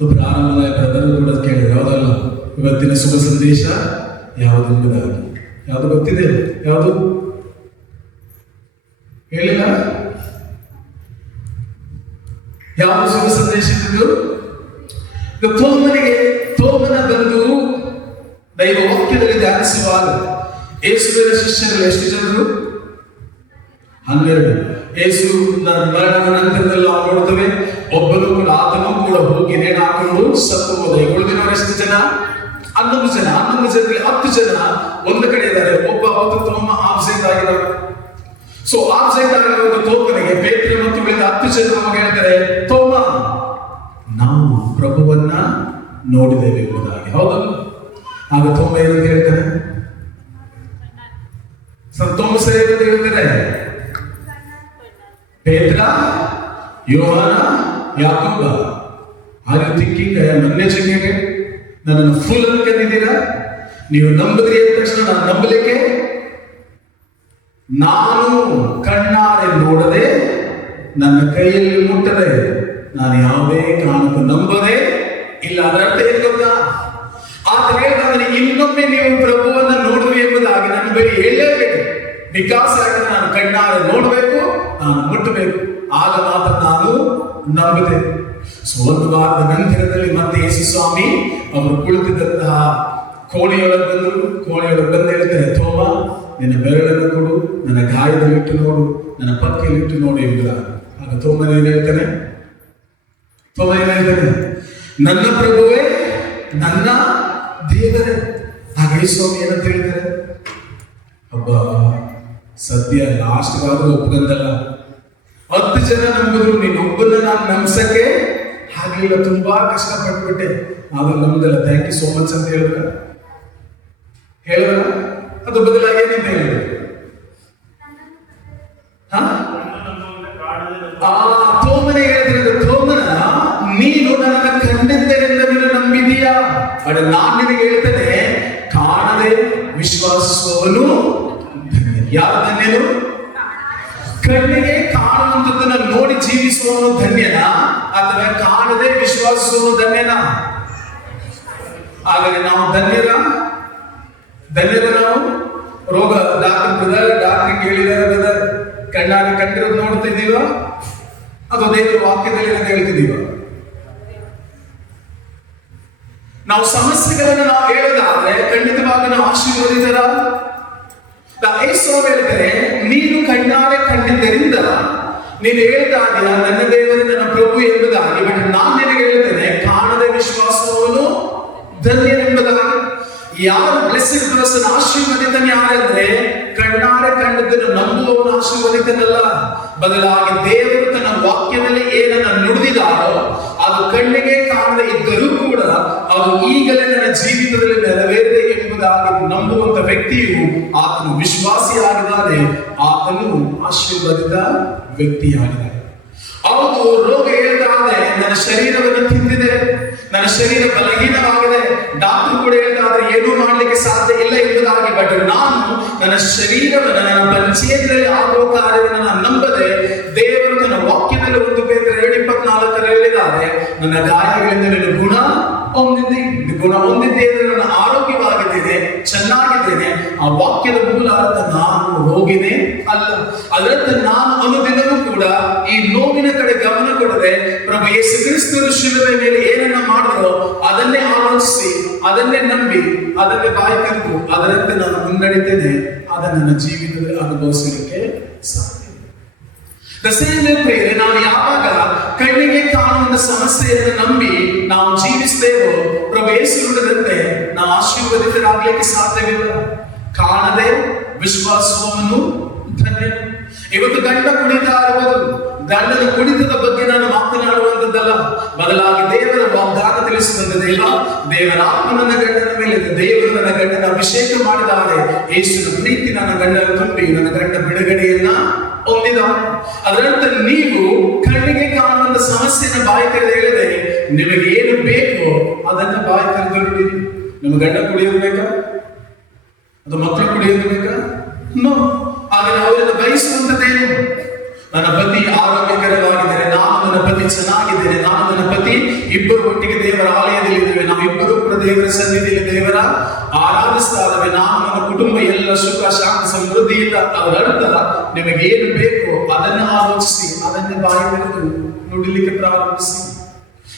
ಪ್ರಾರಂಭದ ಬ್ರದರ್ ಕೂಡ ಕೇಳಿದ್ರೆ ಯಾವುದಲ್ಲ ಇವತ್ತಿನ ಶುಭ ಸಂದೇಶ ಯಾವುದೆಂಬುದಾಗಿ. ಯಾವುದು ಗೊತ್ತಿದೆ? ಯಾವುದು ಹೇಳಿಲ್ಲ? ಯಾವುದು ಶುಭ ಸಂದೇಶ ಇದ್ದು? ತೋಮನ ಬಂದು ದೈವ ವಾಕ್ಯದಲ್ಲಿ ಧ್ಯಾನಿಸುವಾಗ ಯೇಸುವಿನ ಶಿಷ್ಯರಲ್ಲಿ ಎಷ್ಟು ಜನರು? 12. ಯೇಸು ಮರಣದ ನಂತರದಲ್ಲಿ ನಾವು ನೋಡ್ತೇವೆ, ಒಬ್ಬನು ಕೂಡ ಆತನು ಕೂಡ ಹೋಗಿ ನೇಣು ಹಾಕೊಂಡು ಸತ್ತು ಹೋದ. ಉಳಿದಿರೋರು ಎಷ್ಟು ಜನ? 11 ಜನದಲ್ಲಿ 10 ಜನ ಒಂದು ಕಡೆ ಇದ್ದಾರೆ, ಒಬ್ಬ ತೋಮ ಆಬ್ಸೆಂಟ್ ಆಗಿದ್ದಾರೆ. ಸೊ ಆಬ್ಸೆಂಟ್ ಆಗಿರುವ ತೋಮನಿಗೆ ಪೇತ್ರ ಮತ್ತು ಉಳಿದ 10 ಜನ ಹೇಳ್ತಾರೆ, ತೋಮ ನಾವು ಪ್ರಭುವನ್ನ ನೋಡಿದ್ದೇವೆ ಎಂಬುದಾಗಿ. ಹೌದಲ್ಲ? ಆಗ ತೋಮ ಏನಂತ ಹೇಳ್ತಾರೆ? ತೋಮ ಸರಿ ಏನಂತ ಹೇಳ್ತಾರೆ? ಪೇತ್ರ, ಯೋಹಾನ, ಯಾಕೋಬ. ಆರ್ ಯು ಥಿಂಕಿಂಗ್ ನನ್ನ ಚಿಂತೆಗೆ ನನ್ನನ್ನು ಫುಲ್ ಅನ್ಕೊಂಡಿದ್ದೀರಾ? ನೀವು ನಂಬಿದ್ರಿ ಅಂದ ತಕ್ಷಣ ನಾನು ನಂಬಲಿಕ್ಕೆ? ನಾನು ಕಣ್ಣಾರೆ ನೋಡದೆ, ನನ್ನ ಕೈಯಲ್ಲಿ ಮುಟ್ಟದೆ, ನಾನು ಯಾವುದೇ ಕಾರಣಕ್ಕೂ ನಂಬದೆ ಇಲ್ಲ. ಅದರ ಅರ್ಥ ಏನು ಗೊತ್ತಾ? ಆತ ಹೇಳಿದ್ರೆ ಇನ್ನೊಮ್ಮೆ ನೀವು ಪ್ರಭುವನ್ನ ನೋಡುವೆ ಎಂಬುದಾಗಿ ನನ್ನ ಬಳಿ ಹೇಳಲೇಬೇಕು. ಬಿಕಾಸ್ ಯಾಕಂದ್ರೆ ನಾನು ಕಣ್ಣಾರೆ ನೋಡಬೇಕು, ನಾನು ಮುಟ್ಟಬೇಕು, ಆಗ ಮಾತ್ರ ನಾನು ನಂಬುತ್ತೇನೆ. ಸೊ ಒಂದು ವಾರದ ನಂತರದಲ್ಲಿ ಮತ್ತೆ ಯೇಸು ಸ್ವಾಮಿ ಅವರು ಕುಳಿತಿದ್ದಂತಹ ಕೋಣೆಯೊಳಗೆ ಬಂದು ಹೇಳ್ತಾರೆ, ತೋಮ ನಿನ್ನ ಬೆರಳನ್ನು ಕೊಡು, ನನ್ನ ಗಾಯದಲ್ಲಿಟ್ಟು ನೋಡು, ನನ್ನ ಪಕ್ಕೆಯಲ್ಲಿಟ್ಟು ನೋಡು ಎಂಬುದಾಗಿ. ಆಗ ತೋಮನ ಏನ್ ಹೇಳ್ತಾನೆ? ನನ್ನ ಪ್ರಭುವೇ, ನನ್ನ ದೇವರೇ. ಆಗ ಯೇಸು ಸ್ವಾಮಿ ಏನಂತ ಹೇಳ್ತಾರೆ? ಹಬ್ಬ ಸದ್ಯ ಲಾಸ್ಟ್ಗಾದ್ರೂ ಒಪ್ಕೊಂಡಲ್ಲ, 10 ಜನ ನಂಬಿದ್ರು, ನೀನೊಬ್ಬನ್ನ ನಾನು ನಂಬಿಸಕ್ಕೆ ಹಾಗೆಲ್ಲ ತುಂಬಾ ಕಷ್ಟಪಟ್ಬಿಟ್ಟೆ, ಆದ್ರೂ ನಮ್ದಲ್ಲ, ಥ್ಯಾಂಕ್ ಯು ಸೋ ಮಚ್ ಅಂತ ಹೇಳಿದ್ರ ಅದು ಬದಲಾಗಿ ಏನಂತ ಹೇಳಿದ್ರು? ತೋಮನೆ ಹೇಳಿದ್ರೆ, ತೋಮನ ನೀನು ನನ್ನನ್ನು ಕಂಡಿದ್ದರಿಂದ ನೀನು ನಂಬಿದೀಯಾ? ಬಟ್ ನಾನು ನಿನಗೆ ಹೇಳ್ತೇನೆ, ಕಾಣದೆ ವಿಶ್ವಾಸಿಸುವವನು ಯಾರು ಧನ್ಯನು? ಕಣ್ಣಿಗೆ ಕಾಣುವಂಥದ್ದನ್ನ ನೋಡಿ ಜೀವಿಸುವವನು ಧನ್ಯನಾ, ಅಥವಾ ಕಾಣದೆ ವಿಶ್ವಾಸಿಸುವವನು ಧನ್ಯನಾ? ಹಾಗಾದ್ರೆ ನಾವು ಧನ್ಯರ ನಾವು ರೋಗ ಡಾಕ್ಟರ್ ಹೇಳಿದಾರೆ, ಕಣ್ಣಾಗಿ ಕಂಡಿರೋದು ನೋಡ್ತಿದ್ದೀವ, ಅಥವಾ ದೇವರ ವಾಕ್ಯದಲ್ಲಿ ಹೇಳ್ತಿದ್ದೀವ? ನಾವು ಸಮಸ್ಯೆಗಳನ್ನು ನಾವು ಹೇಳೋದಾದ್ರೆ ಖಂಡಿತವಾಗಿ ನಾವು ಆಶೀರ್ವದಿಸರ. ಹೇಳ್ತಾರೆ, ನೀನು ಕಣ್ಣಾರೆ ಕಂಡಿದ್ದರಿಂದ ನೀನು ಹೇಳ್ತಾ ಇದೀಯ ನನ್ನ ದೇವರೇ ನನ್ನ ಪ್ರಭು ಎಂಬುದಾಗಿ. ಬಟ್ ನಾನು ನಿನಗೆ ಹೇಳ್ತೇನೆ, ಕಾಣದ ವಿಶ್ವಾಸವನ್ನು ಧನ್ಯನೆಂಬುದಾಗಿ. ಯಾರು ಬ್ಲೆಸ್ಡ್ ಪರ್ಸನ್ ಆಶೀರ್ವದಿತನ ಯಾರೆಂದ್ರೆ, ಕಣ್ಣಾರೆ ಕಂಡದ್ದನ್ನು ನಂಬುವವನು ಆಶೀರ್ವದಿತನಲ್ಲ, ಬದಲಾಗಿ ದೇವರು ತನ್ನ ವಾಕ್ಯದಲ್ಲಿ ಏನನ್ನ ನುಡಿದಿದ್ದಾರೋ ಅದು ಕಣ್ಣಿಗೆ ಕಾಣದೆ ಇದ್ದರೂ ಕೂಡ ಅದು ಈಗಲೇ ನನ್ನ ಜೀವಿತದಲ್ಲಿ ನೆರವೇರಿದೆ ಎಂಬುದಾಗಿ ನಂಬುವಂತ ವ್ಯಕ್ತಿಯು ಆತನು ವಿಶ್ವಾಸಿಯಾಗಿದ್ದಾನೆ, ಆತನು ಆಶೀರ್ವದಿತ ವ್ಯಕ್ತಿಯಾಗಿದ್ದಾನೆ. ಹೌದು, ರೋಗ ಹೇಳ್ತಾದೆ ನನ್ನ ಶರೀರವನ್ನು ತಿಂದಿದೆ, ನನ್ನ ಶರೀರ ಬಲಹೀನವಾಗಿದೆ, ಡಾಕ್ಟರ್ ಕೂಡ ಹೇಳ್ತಾದ್ರೆ ಏನೂ ಮಾಡ್ಲಿಕ್ಕೆ ಸಾಧ್ಯ ಇಲ್ಲ ಎಂಬುದಾಗಿ. ಬಟ್ ನಾನು ನನ್ನ ಶರೀರವನ್ನು, ನನ್ನ ಪಂಚೇಂದ್ರಿಯ ಆಗುವ ಕಾರ್ಯವನ್ನು ನಾನು ನಂಬದೆ, ದೇವರು ತನ್ನ ವಾಕ್ಯದಲ್ಲಿ 1 ಪೇತ್ರ 2:24 ಹೇಳಿದ್ದಾರೆ, ನನ್ನ ಗಾಯಗಳಿಂದ ನೀನು ಗುಣ ಹೊಂದಿದ್ದೆ ಅಂದ್ರೆ ನಾನು ಆರೋಗ್ಯವಾಗಿದ್ದೇನೆ, ಚೆನ್ನಾಗಿದ್ದೇನೆ. ಆ ವಾಕ್ಯದ ಮೂಲ ಅರ್ಥ ನಾನು ರೋಗಿನೇ ಅಲ್ಲ. ಅದರರ್ಥ ನಾನು ಅನುದಿನವೂ ಕೂಡ ಈ ನೋವಿನ ಕಡೆ ಗಮನ ಕೊಡದೆ, ಪ್ರಭು ಯೇಸು ಕ್ರಿಸ್ತರು ಶಿಲುಬೆ ಮೇಲೆ ಏನನ್ನ ಮಾಡಿದ್ರು ಅದನ್ನೇ ಆಲೋಚಿಸಿ, ಅದನ್ನೇ ನಂಬಿ, ಅದನ್ನೇ ಬಾಯಿ ತೆರೆದು ಅದರಂತೆ ನಾನು ಮುನ್ನಡೆತೇನೆ. ಅದನ್ನು ನನ್ನ ಜೀವಿತದಲ್ಲಿ ಅನುಭವಿಸಲಿಕ್ಕೆ ಸಾಧ್ಯ. ಪ್ರಿಯರೇ, ನಾವು ಯಾವಾಗ ಕಣ್ಣಿಗೆ ಕಾಣುವಂತ ಸಮಸ್ಯೆಯನ್ನು ನಂಬಿ ನಾವು ಜೀವಿಸ್ತೇವೋ, ಪ್ರಭು ಯೇಸು ನುಡಿದಂತೆ ನಾವು ಆಶೀರ್ವದಿತರಾಗಲಿಕ್ಕೆ ಸಾಧ್ಯವಿಲ್ಲ. ಕಾಣದೆ ವಿಶ್ವಾಸವನ್ನು ಧನ್ಯನು. ಇವತ್ತು ಗಂಡ ಕುಡಿತಾ ಇರುವುದು, ಗಂಡನ ಕುಡಿತದ ಬಗ್ಗೆ ನಾನು ಮಾತನಾಡುವಂಥದ್ದಲ್ಲ, ಬದಲಾಗಿ ದೇವರ ವಾಗ್ದಾನ ತಿಳಿಸುವಂತ ದೇವರ ಆತ್ಮ ನನ್ನ ಗಂಡನ ಮೇಲೆ, ದೇವರು ನನ್ನ ಗಂಡನ ಅಭಿಷೇಕ ಮಾಡಿದ್ದಾರೆ, ಯೇಸುವಿನ ಪ್ರೀತಿ ನನ್ನ ಗಂಡನ ತುಂಬಿ ನನ್ನ ಗಂಡ ಬಿಡುಗಡೆಯನ್ನ ಹೊಂದಿದ. ಅದರಂತೆ ನೀವು ಕಣ್ಣಿಗೆ ಕಾಣುವಂತ ಸಮಸ್ಯೆಯನ್ನು ಬಾಯಿ ತೆರೆದು ಹೇಳಿದೆ, ನಿಮಗೆ ಏನು ಬೇಕೋ ಅದನ್ನ ಬಾಯಿ ತೆರೆದು ನೋಡಿ. ನಿಮ್ಮ ಗಂಡ ಕುಡಿಯೋದು ಬೇಕಾ? ಅದು ಮಕ್ಕಳು ಕುಡಿಯೋದು ಬೇಕಾ? ನೋ. ಆದರೆ ಅವರನ್ನು ಬಯಸುವಂತದ್ದೇನು? ನನ್ನ ಪತಿ ಆರೋಗ್ಯಕರವಾಗಿದ್ದಾರೆ, ನಾನು ನನ್ನ ಪತಿ ಚೆನ್ನಾಗಿದ್ದೇನೆ, ನಾನು ನನ್ನ ಪತಿ ಇಬ್ಬರು ಒಟ್ಟಿಗೆ ದೇವರ ಆಲಯದಲ್ಲಿ ಇದ್ದೇವೆ, ನಾವು ಇಬ್ಬರು ಕೂಡ ದೇವರ ಸನ್ನಿಧಿಯಲ್ಲಿ ದೇವರ ಆರಾಧಿಸ್ತಾ ಇದ್ದೇವೆ, ನಾನು ನನ್ನ ಕುಟುಂಬ ಎಲ್ಲ ಸುಖ ಶಾಂತಿ ಸಮೃದ್ಧಿಯಿಂದ. ಅದರ ಅರ್ಥ ನಿಮಗೆ ಏನು ಬೇಕೋ ಅದನ್ನು ಆಲೋಚಿಸಿ, ಅದನ್ನೇ ಬಾಯಿ ತೆರೆದು ನುಡಿಲಿಕ್ಕೆ ಪ್ರಾರಂಭಿಸಿ.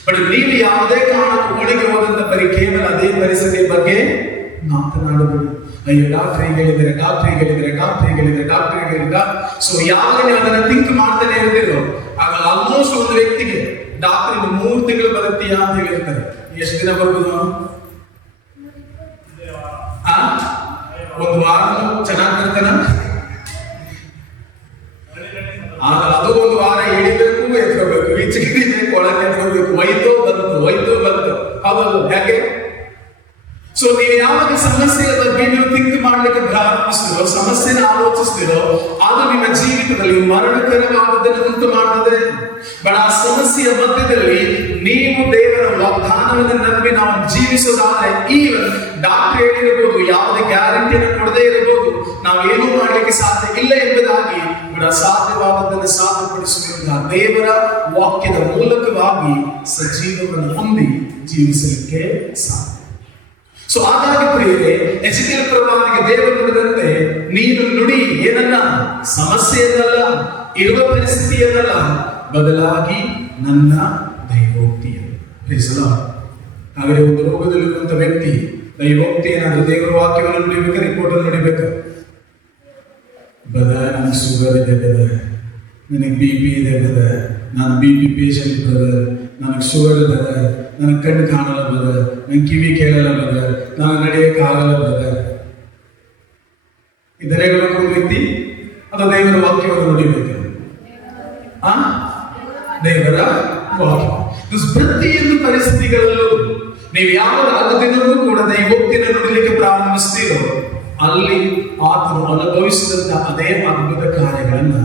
ಬಟ್ ನೀವು ಯಾವುದೇ ಕಾರಣಕ್ಕೂ ಒಳಗೆ ಹೋದಂತ ಬರೀ ಕೇವಲ ಅದೇ ಪರಿಸ್ಥಿತಿಯ ಬಗ್ಗೆ ಮಾತನಾಡಬಹುದು. ಅಯ್ಯೋ ಡಾಕ್ಟರ್ ಹೇಳಿದ್ರೆ, ಸೊ ಯಾವಾಗ ನೀವು ಅದನ್ನ ಥಿಂಕ್ ಮಾಡ್ತಾನೆ ಇರ್ತೀರೋ, ಆಗ ಆಲ್ಮೋಸ್ಟ್ ಒಂದು ವ್ಯಕ್ತಿಗೆ ಡಾಕ್ಟರ್ 3 ತಿಂಗಳು ಬದುಕ್ತೀಯಾ ಅಂತ ಹೇಳಿರ್ತಾರೆ. ಎಷ್ಟು ದಿನ ಬರ್ಬೋದು? ಒಂದು ವಾರನೂ ಚೆನ್ನಾಗಿ ಬರ್ತಾನ, ಅದು ಒಂದು ವಾರ ಇಳಿಬೇಕು, ಎತ್ಕೋಬೇಕು, ಈಚೆಗೆ ಒಳಗೆ ಎತ್ಕೋಬೇಕು, ಹೋಯ್ತು ಬಂತು. ಹೌದಲ್ಲ? ಯಾಕೆ? ಸೊ ನೀವು ಯಾವಾಗ ಸಮಸ್ಯೆಯ ಬಗ್ಗೆ ನೀವು ಥಿಂಕ್ ಮಾಡ್ಲಿಕ್ಕೆ ಪ್ರಾರಂಭಿಸ್ತೀರೋ, ಸಮಸ್ಯೆನ ಆಲೋಚಿಸ್ತೀರೋ, ಅದು ನಿಮ್ಮ ಜೀವಿತದಲ್ಲಿ ಮರಣಕರವಾದದ್ದನ್ನು ಉಂಟು ಮಾಡ್ತದೆ. ಬಟ್ ಆ ಸಮಸ್ಯೆಯ ಮಧ್ಯದಲ್ಲಿ ನೀವು ದೇವರ ವಾಗ್ದಾನವನ್ನು ನಂಬಿ ನಾವು ಜೀವಿಸೋದಾದ್ರೆ, ಈವನ್ ಡಾಕ್ಟರ್ ಹೇಳಿರಬಹುದು, ಯಾವುದೇ ಗ್ಯಾರಂಟಿಯನ್ನು ಕೊಡದೇ ಇರಬಹುದು, ನಾವೇನೂ ಮಾಡ್ಲಿಕ್ಕೆ ಸಾಧ್ಯ ಇಲ್ಲ ಎಂಬುದಾಗಿ, ಬಟ್ ಅಸಾಧ್ಯವಾದದ್ದನ್ನು ಸಾಧ್ಯಪಡಿಸುವುದರಿಂದ ದೇವರ ವಾಕ್ಯದ ಮೂಲಕವಾಗಿ ಸಜೀವವನ್ನು ಹೊಂದಿ ಜೀವಿಸಲಿಕ್ಕೆ ಸಾಧ್ಯ. ಸೊ ಹಾಗಾಗಿ ಪ್ರಿಯರೇ, ಎಜೆಕಿಯೇಲ್ ಪ್ರವಾದಿಗೆ ದೇವರು ನುಡಿದಂತೆ, ನೀನು ನುಡಿ ಏನನ್ನ, ಸಮಸ್ಯೆಯನ್ನಲ್ಲ, ಇರುವ ಪರಿಸ್ಥಿತಿಯನ್ನಲ್ಲ, ಬದಲಾಗಿ ನನ್ನ ದೈವೋಕ್ತಿಯನ್ನು. ಹಾಗಾದ್ರೆ ಒಂದು ರೋಗದಲ್ಲಿರುವಂತ ವ್ಯಕ್ತಿ ದೈವೋಕ್ತಿ ಏನಾದ್ರೂ ದೇವರ ವಾಕ್ಯವನ್ನು ನುಡಿಬೇಕಾ, ರಿಪೋರ್ಟ್ ಅನ್ನು ನುಡಿಬೇಕಾ? ನನಗೆ ಶುಗರ್ ಇದೆ ಬ್ರದರ್, ನನಗೆ BP ಇದೆ ಬ್ರದರ್, ನಾನು BP ಪೇಷಂಟ್ ಬ್ರದರ್, ನನಗೆ ಶುಗರ್ ಬ್ರದರ್, ನನಗೆ ಕಣ್ಣು ಕಾಣಲ್ಲ ಬ್ರದರ್, ನನಗೆ ಕಿವಿ ಕೇಳಲ್ಲ ಬ್ರದರ್, ನಾನು ನಡೆಯಕ್ಕೆ ಆಗಲ್ಲ ಬ್ರದರ್. ಇದನ್ನೇ ಹೇಳಬೇಕು ಒಂದು ವ್ಯಕ್ತಿ, ಅದು ದೇವರ ವಾಕ್ಯವನ್ನು ನುಡಿಬೇಕು. ದೇವರ ವಾಕ್ಯ. ಪ್ರತಿಯೊಂದು ಪರಿಸ್ಥಿತಿಗಳಲ್ಲೂ ನೀವು ಯಾವ ದಿನವೂ ಕೂಡ ದೈವೋಕ್ತಿಯನ್ನು ನುಡಿಲಿಕ್ಕೆ ಪ್ರಾರಂಭಿಸ್ತೀರೋ, ಅಲ್ಲಿ ಆತನು ಅನುಭವಿಸಿದಂತ ಅದೇ ಅದ್ಭುತ ಕಾರ್ಯಗಳನ್ನ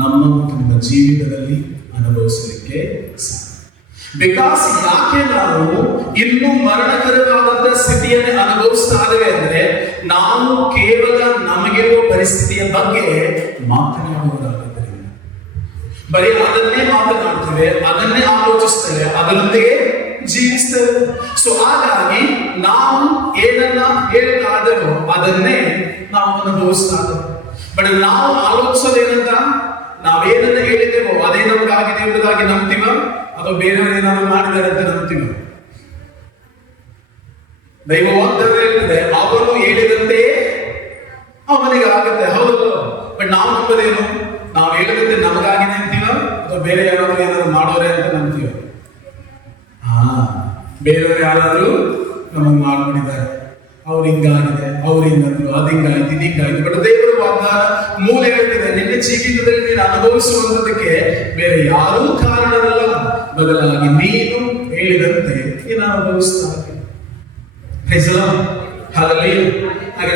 ನಮ್ಮ ಮತ್ತು ನಿಮ್ಮ ಜೀವಿತದಲ್ಲಿ ಅನುಭವಿಸಲಿಕ್ಕೆ ಸಾಧ್ಯ. ಬಿಕಾಸ್ ಯಾಕೆ ನಾವು ಇನ್ನೂ ಮರಣಕರವಾದಂತ ಸ್ಥಿತಿಯನ್ನು ಅನುಭವಿಸ್ತಾ ಇದ್ದೇವೆ ಅಂದ್ರೆ, ನಾವು ಕೇವಲ ನಮಗಿರುವ ಪರಿಸ್ಥಿತಿಯ ಬಗ್ಗೆ ಮಾತನಾಡುವುದಾಗಿದ್ದರಿಂದ, ಬರೀ ಅದನ್ನೇ ಮಾತನಾಡ್ತೇವೆ, ಅದನ್ನೇ ಆಲೋಚಿಸ್ತೇವೆ, ಅದರೊಂದಿಗೆ ಜೀವಿಸ್ತೇವೆ. ಸೊ ಹಾಗಾಗಿ ನಾವು ಏನನ್ನ ಹೇಳ್ತಾ ಇದ್ದೇವೋ ಅದನ್ನೇ ನಾವು ಅನುಭವಿಸ್ತಾ ಇದ್ದೇವೆ. ಬಟ್ ನಾವು ಆಲೋಚಿಸೋದೇನಂತ, ನಾವೇನನ್ನ ಹೇಳಿದ್ದೇವೋ ಅದೇ ನಮಗಾಗಿದೆ ಎಂಬುದಾಗಿ ನಂಬ್ತೀವ, ಅಥವಾ ಬೇರೆಯವರು ಏನಾದ್ರು ಮಾಡಿದ್ದಾರೆ ಅಂತ ನಂಬ್ತೀವ? ದೈವ ವಾಗ್ದಾನ ಹೇಳ್ತದೆ, ಅವರು ಹೇಳಿದಂತೆ ಅವನಿಗೆ ಆಗುತ್ತೆ. ಹೌದಲ್ಲ? ಬಟ್ ನಾವು ನಂಬೋದೇನು, ನಾವು ಹೇಳಿದಂತೆ ನಮಗಾಗಿದೆ ಅಂತೀವ, ಅಥವಾ ಬೇರೆ ಯಾರಾದ್ರೂ ಏನಾದ್ರು ಮಾಡೋರೆ ಅಂತ ನಂಬ್ತೀವ? ಬೇರೆಯವರು ಯಾರಾದ್ರೂ ನಮಗ್ ಮಾಡ್ಬಿಟ್ಟಿದ್ದಾರೆ, ಅವ್ರು ಹಿಂಗಾಗಿದೆ, ಅವ್ರು ಹಿಂಗಂದ್ರು, ಅದು ಹಿಂಗಾಯ್ತು, ಇದು ಹಿಂಗಾಯ್ತು. ಬಟ್ ದೇವರ ವಾಗ್ದಾನ ಮೂಲ ಹೇಳ್ತಿದೆ, ನಿನ್ನ ಜೀವಿತದಲ್ಲಿ ನೀನು ಅನುಭವಿಸುವಂತದಕ್ಕೆ ಬೇರೆ ಯಾರೂ ಕಾರಣವಲ್ಲ, ಬದಲಾಗಿ ನೀನು ಹೇಳಿದಂತೆ ನೀನು ಅನುಭವಿಸ್ತಾ ಇದ್ದೀಯ. ಹಾಗೆ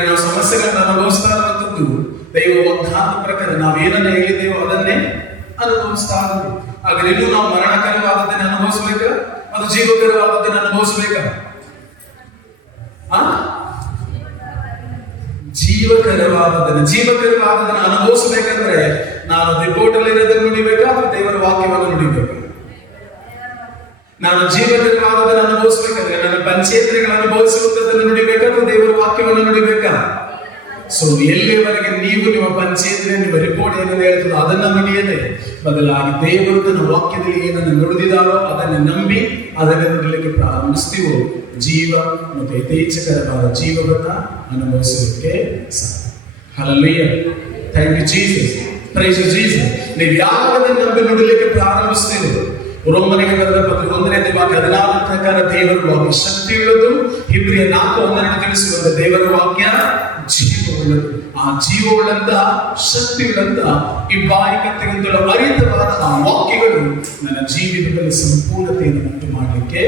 ನಾವು ಸಮಸ್ಯೆಗಳನ್ನ ಅನುಭವಿಸ್ತಾ ಇರುವಂತದ್ದು ದೈವ ವಾಗ್ದಾನದ ಪ್ರಕಾರ ನಾವೇನನ್ನ ಹೇಳಿದ್ದೇವೋ ಅದನ್ನೇ ಅನುಭವಿಸ್ತಾ ಇದ್ದೀವಿ. ಹಾಗೆ ಇನ್ನೂ ನಾವು ಮರಣಕರವಾದದ್ದನ್ನು ಅನುಭವಿಸ್ಬೇಕಾ, ಅದು ಜೀವಕರವಾದದ್ದನ್ನು ಅನುಭವಿಸ್ಬೇಕಾ? ಜೀವಕರವಾದದನ್ನು ಅನುಭವಿಸಬೇಕಂದ್ರೆ ನಾನು ರಿಪೋರ್ಟ್ ಅಲ್ಲಿ ಇರೋದನ್ನು ನುಡಿಬೇಕಾ, ಅಥವಾ ದೇವರ ವಾಕ್ಯವನ್ನು ನುಡಿಬೇಕಾ? ನಾನು ಜೀವಕರವಾದದನ್ನು ಅನುಭವಿಸಬೇಕಂದ್ರೆ ನನ್ನ ಪಂಚೇಂದ್ರಿಯಗಳನ್ನು ಅನುಭವಿಸುವಂತದನ್ನು ನುಡಿಬೇಕಾ, ಅಥವಾ ದೇವರ ವಾಕ್ಯವನ್ನು ನುಡಿಬೇಕಾ? ಸೊ ಎಲ್ಲಿವರೆಗೆ ನೀವು ನಿಮ್ಮ ಪಂಚೇಂದ್ರಿಯ, ನಿಮ್ಮ ರಿಪೋರ್ಟ್ ಏನನ್ನು ಹೇಳ್ತದೋ ಅದನ್ನ ನುಡಿಯದೆ, ಬದಲಾಗಿ ದೇವರು ತನ್ನ ವಾಕ್ಯದಲ್ಲಿ ಏನನ್ನು ನುಡಿದಿದ್ದಾರೋ ಅದನ್ನು ನಂಬಿ ಅದನ್ನು ನುಡಿಲಿಕ್ಕೆ ಪ್ರಾರಂಭಿಸ್ತೀವೋ, ಜೀವ ಮತ್ತು ಯಥೇಚ್ಛಕರವಾದ ಜೀವವನ್ನ ಅನುಭವಿಸಲಿಕ್ಕೆ ಸಾಧ್ಯ. Hallelujah, thank you Jesus, praise you Jesus. ನೀವು ಯಾವಾಗ ನಂಬಿ ನುಡಿಲಿಕ್ಕೆ ಪ್ರಾರಂಭಿಸ್ತೀರೋ, ರೋಮನಿಗೆ ಬರೆದ ಪತ್ರ 1ನೇ ವಾಕ್ಯ 14 ಪ್ರಕಾರ ದೇವರ ವಾಕ್ಯ ಶಕ್ತಿಯುಳ್ಳದು, ಇಬ್ರಿಯ 4:12 ತಿಳಿಸುವಂತೆ ದೇವರ ವಾಕ್ಯ ಜೀವವುಳ್ಳದು. ಆ ಜೀವವುಳ್ಳಂತ ಶಕ್ತಿಯುಳ್ಳಂತ ಇಬ್ಬಾಯಿಕತೆಗಿಂತಲೂ ಅರಿತವಾದ ಆ ವಾಕ್ಯಗಳು ನನ್ನ ಜೀವಿತದಲ್ಲಿ ಸಂಪೂರ್ಣತೆಯನ್ನು ಉಂಟು ಮಾಡಲಿಕ್ಕೆ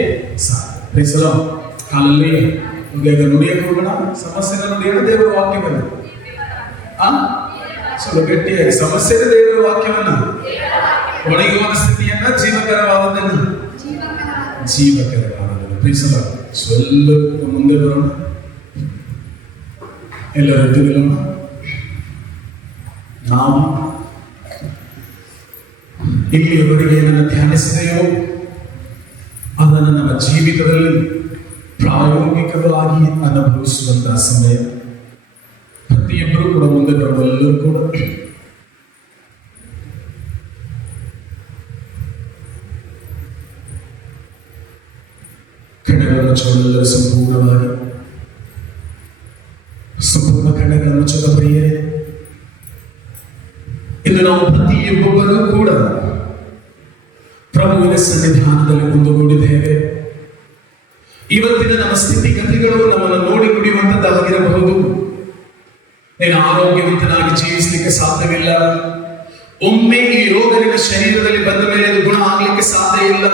ಸಾಧ್ಯ. Praise the Lord, hallelujah. ಈಗ ನುಡಿಯಕ್ಕೆ ಹೋಗೋಣ, ಸಮಸ್ಯೆನ ನುಡಿಯೋಣ ದೇವರ ವಾಕ್ಯವನ್ನ. ಸ್ವಲ್ಪ ಗಟ್ಟಿಯಾಗಿ ಸಮಸ್ಯೆ ದೇವರ ವಾಕ್ಯವನ್ನ, ಒಣಗುವ ಸ್ಥಿತಿಯನ್ನ, ಜೀವಕರವಾದದನ್ನು. Price the lord. ಸ್ವಲ್ಪ ಮುಂದೆ ಬರೋಣ, ಎಲ್ಲರೂ ಎದ್ದು ನಿಲ್ಲೋಣ. ನಾವು ಇಲ್ಲಿಯವರೆಗೆ ಏನನ್ನು ಧ್ಯಾನಿಸಿದೆಯೋ ಅದನ್ನು ನಮ್ಮ ಜೀವಿತದಲ್ಲಿ ಪ್ರಾಯೋಗಿಕವಾಗಿ ಅನುಭವಿಸುವಂತಹ ಸಮಯ. ಪ್ರತಿಯೊಬ್ಬರೂ ಕೂಡ ಮುಂದೆ ಬರುವ ಎಲ್ಲರೂ ಕೂಡ ಕಣ್ಣುಗಳನ್ನು ಮುಚ್ಚುವುದೆಲ್ಲರೂ ಸಂಪೂರ್ಣ ಕಣ್ಣುಗಳನ್ನು ಮುಚ್ಚುವ ಪ್ರಿಯರೇ, ಇಂದು ನಾವು ಪ್ರತಿಯೊಬ್ಬರೂ ಕೂಡ ಪ್ರಭುವಿನ ಸನ್ನಿಧಾನದಲ್ಲಿ ಒಂದುಗೂಡಿದ್ದೇವೆ. ಇವತ್ತಿನ ನಮ್ಮ ಸ್ಥಿತಿಗತಿಗಳು ನಮ್ಮನ್ನು ನೋಡಿ ನುಡಿಯುವಂತದ್ದಾಗಿರಬಹುದು. ನೀನು ಆರೋಗ್ಯವಂತನಾಗಿ ಜೀವಿಸಲಿಕ್ಕೆ ಸಾಧ್ಯವಿಲ್ಲ. ಒಮ್ಮೆ ಈ ರೋಗ ನಿನ್ನ ಶರೀರದಲ್ಲಿ ಬಂದ ಮೇಲೆ ಅದು ಗುಣ ಆಗ್ಲಿಕ್ಕೆ ಸಾಧ್ಯ ಇಲ್ಲ.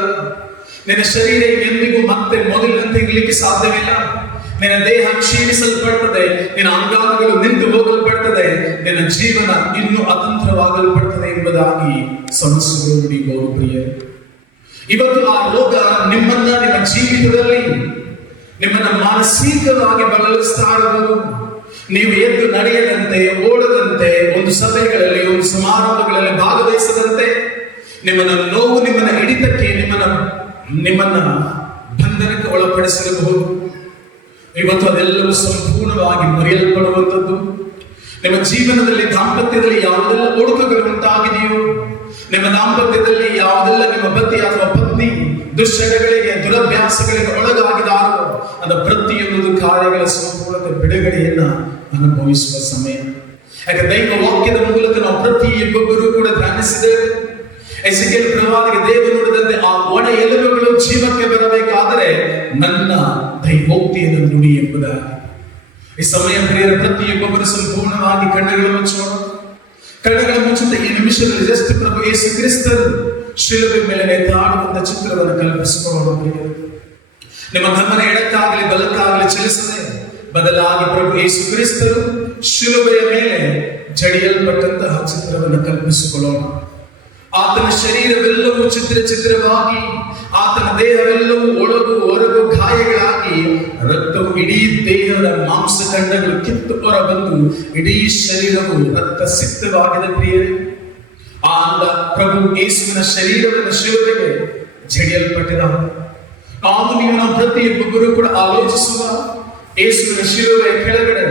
ನಿನ್ನ ಶರೀರ ಎಂದಿಗೂ ಮತ್ತೆ ಮೊದಲಿನಂತೆ ಇರಲಿಕ್ಕೆ ಸಾಧ್ಯವಿಲ್ಲ. ನಿನ್ನ ದೇಹ ಕ್ಷೀಣಿಸಲ್ಪಡ್ತದೆ, ನಿನ್ನ ಅಂಗಾಂಗಗಳು ನಿಂತು ಹೋಗಲ್ಪಡ್ತದೆ, ನಿನ್ನ ಜೀವನ ಇನ್ನೂ ಅತಂತ್ರವಾಗಲ್ಪಡ್ತದೆ ಎಂಬುದಾಗಿ ಸಮಸ್ಯೆಗಳು ನುಡಿಬಹುದು ಪ್ರಿಯ. ಇವತ್ತು ಆ ರೋಗ ನಿಮ್ಮ ಜೀವಿತದಲ್ಲಿ ನಿಮ್ಮನ್ನ ಮಾನಸಿಕವಾಗಿ ಬಳಲಿಸ್ತಾ ಇರಬಹುದು. ನೀವು ಎದ್ದು ನಡೆಯದಂತೆ, ಓಡದಂತೆ, ಒಂದು ಸಭೆಗಳಲ್ಲಿ, ಒಂದು ಸಮಾರಂಭಗಳಲ್ಲಿ ಭಾಗವಹಿಸದಂತೆ, ನಿಮ್ಮನ್ನ ನೋವು, ನಿಮ್ಮನ್ನ ಹಿಡಿತಕ್ಕೆ, ನಿಮ್ಮನ್ನ ಬಂಧನಕ್ಕೆ ಒಳಪಡಿಸಿರಬಹುದು. ಇವತ್ತು ಅದೆಲ್ಲವೂ ಸಂಪೂರ್ಣವಾಗಿ ಮರೆಯಲ್ಪಡುವಂಥದ್ದು. ನಿಮ್ಮ ಜೀವನದಲ್ಲಿ, ದಾಂಪತ್ಯದಲ್ಲಿ ಯಾವುದೆಲ್ಲ ಒಡುಕುಗಳು ಉಂಟಾಗಿದೆಯೋ, ನಿಮ್ಮ ದಾಂಪತ್ಯದಲ್ಲಿ ಯಾವುದೆಲ್ಲ ನಿಮ್ಮ ಪತಿ ಅಥವಾ ಪತ್ನಿ ದುಶ್ಚಟಗಳಿಗೆ, ದುರಭ್ಯಾಸಗಳಿಗೆ ಒಳಗಾಗಿದಾರೋ ಅದರ ಪ್ರತಿಯೊಂದು ಕಾರ್ಯಗಳ ಸಂಪೂರ್ಣ ಬಿಡುಗಡೆಯನ್ನ ಅನುಭವಿಸುವ ಸಮಯ. ಯಾಕೆ ದೈವ ವಾಕ್ಯದ ಮೂಲಕ ನಾವು ಪ್ರತಿಯೊಬ್ಬರು ಕೂಡ ಧ್ಯಾನಿಸಿದ್ದೇವೆ. ಎಸೆಕೇಲ್ ಪ್ರವಾದಿಗೆ ದೇವರು ನುಡಿದಂತೆ ಆ ಒಣ ಎಲುಬುಗಳು ಜೀವಕ್ಕೆ ಬರಬೇಕಾದರೆ ನನ್ನ ದೈವೋಕ್ತಿಯನ್ನು ನುಡಿ ಎಂಬುದಾಗಿ. ಈ ಸಮಯ ಪ್ರಿಯರ ಪ್ರತಿಯೊಬ್ಬರು ಸಂಪೂರ್ಣವಾಗಿ ಕಣ್ಣುಗಳನ್ನು ಮುಚ್ಚೋಣ. ಕಣ್ಣುಗಳ ಮುಚ್ಚುತ್ತ ಈ ನಿಮಿಷದಲ್ಲಿ ಜಸ್ಟ್ ಪ್ರಭು ಯೇಸು ಕ್ರಿಸ್ತರು ಶಿಲುಬೆ ಮೇಲೆ ನೇತಾಡುವಂತ ಚಿತ್ರವನ್ನು ಕಲ್ಪಿಸಿಕೊಳ್ಳೋಣ. ನಿಮ್ಮ ಗಮನ ಎಡಕ್ಕಾಗಲಿ ಬಲಕ್ಕಾಗಲಿ ಚಲಿಸದೆ ಬದಲಾಗಿ ಪ್ರಭು ಯೇಸು ಕ್ರಿಸ್ತರು ಶಿಲುಬೆಯ ಮೇಲೆ ಜಡಿಯಲ್ಪಟ್ಟಂತಹ ಚಿತ್ರವನ್ನು ಕಲ್ಪಿಸಿಕೊಳ್ಳೋಣ. ಆತನ ಶರೀರವೆಲ್ಲವೂ ಚಿತ್ರವಾಗಿ, ಆತನ ದೇಹವೆಲ್ಲವೂ ಒಳಗು ಹೊರಗು ಗಾಯಗಳಾಗಿ, ರಕ್ತವು ಇಡೀ ದೇಹದ ಮಾಂಸಖಂಡಗಳು ಕಿತ್ತು ಹೊರ ಬಂದು ಇಡೀ ಶರೀರವು ರಕ್ತ ಸಿಕ್ತವಾಗಿದೆ ಪ್ರಿಯರೇ. ಆ ಪ್ರಭು ಯೇಸುವಿನ ಶರೀರವನ್ನು ಶಿಲುಬೆಗೆ ಜಡಿಯಲ್ಪಟ್ಟಿದ ನಾವು ನಾವು ಪ್ರತಿಯೊಬ್ಬರು ಕೂಡ ಆಲೋಚಿಸುವ ಯೇಸುವಿನ ಶಿಲುಬೆಯ ಕೆಳಗಡೆ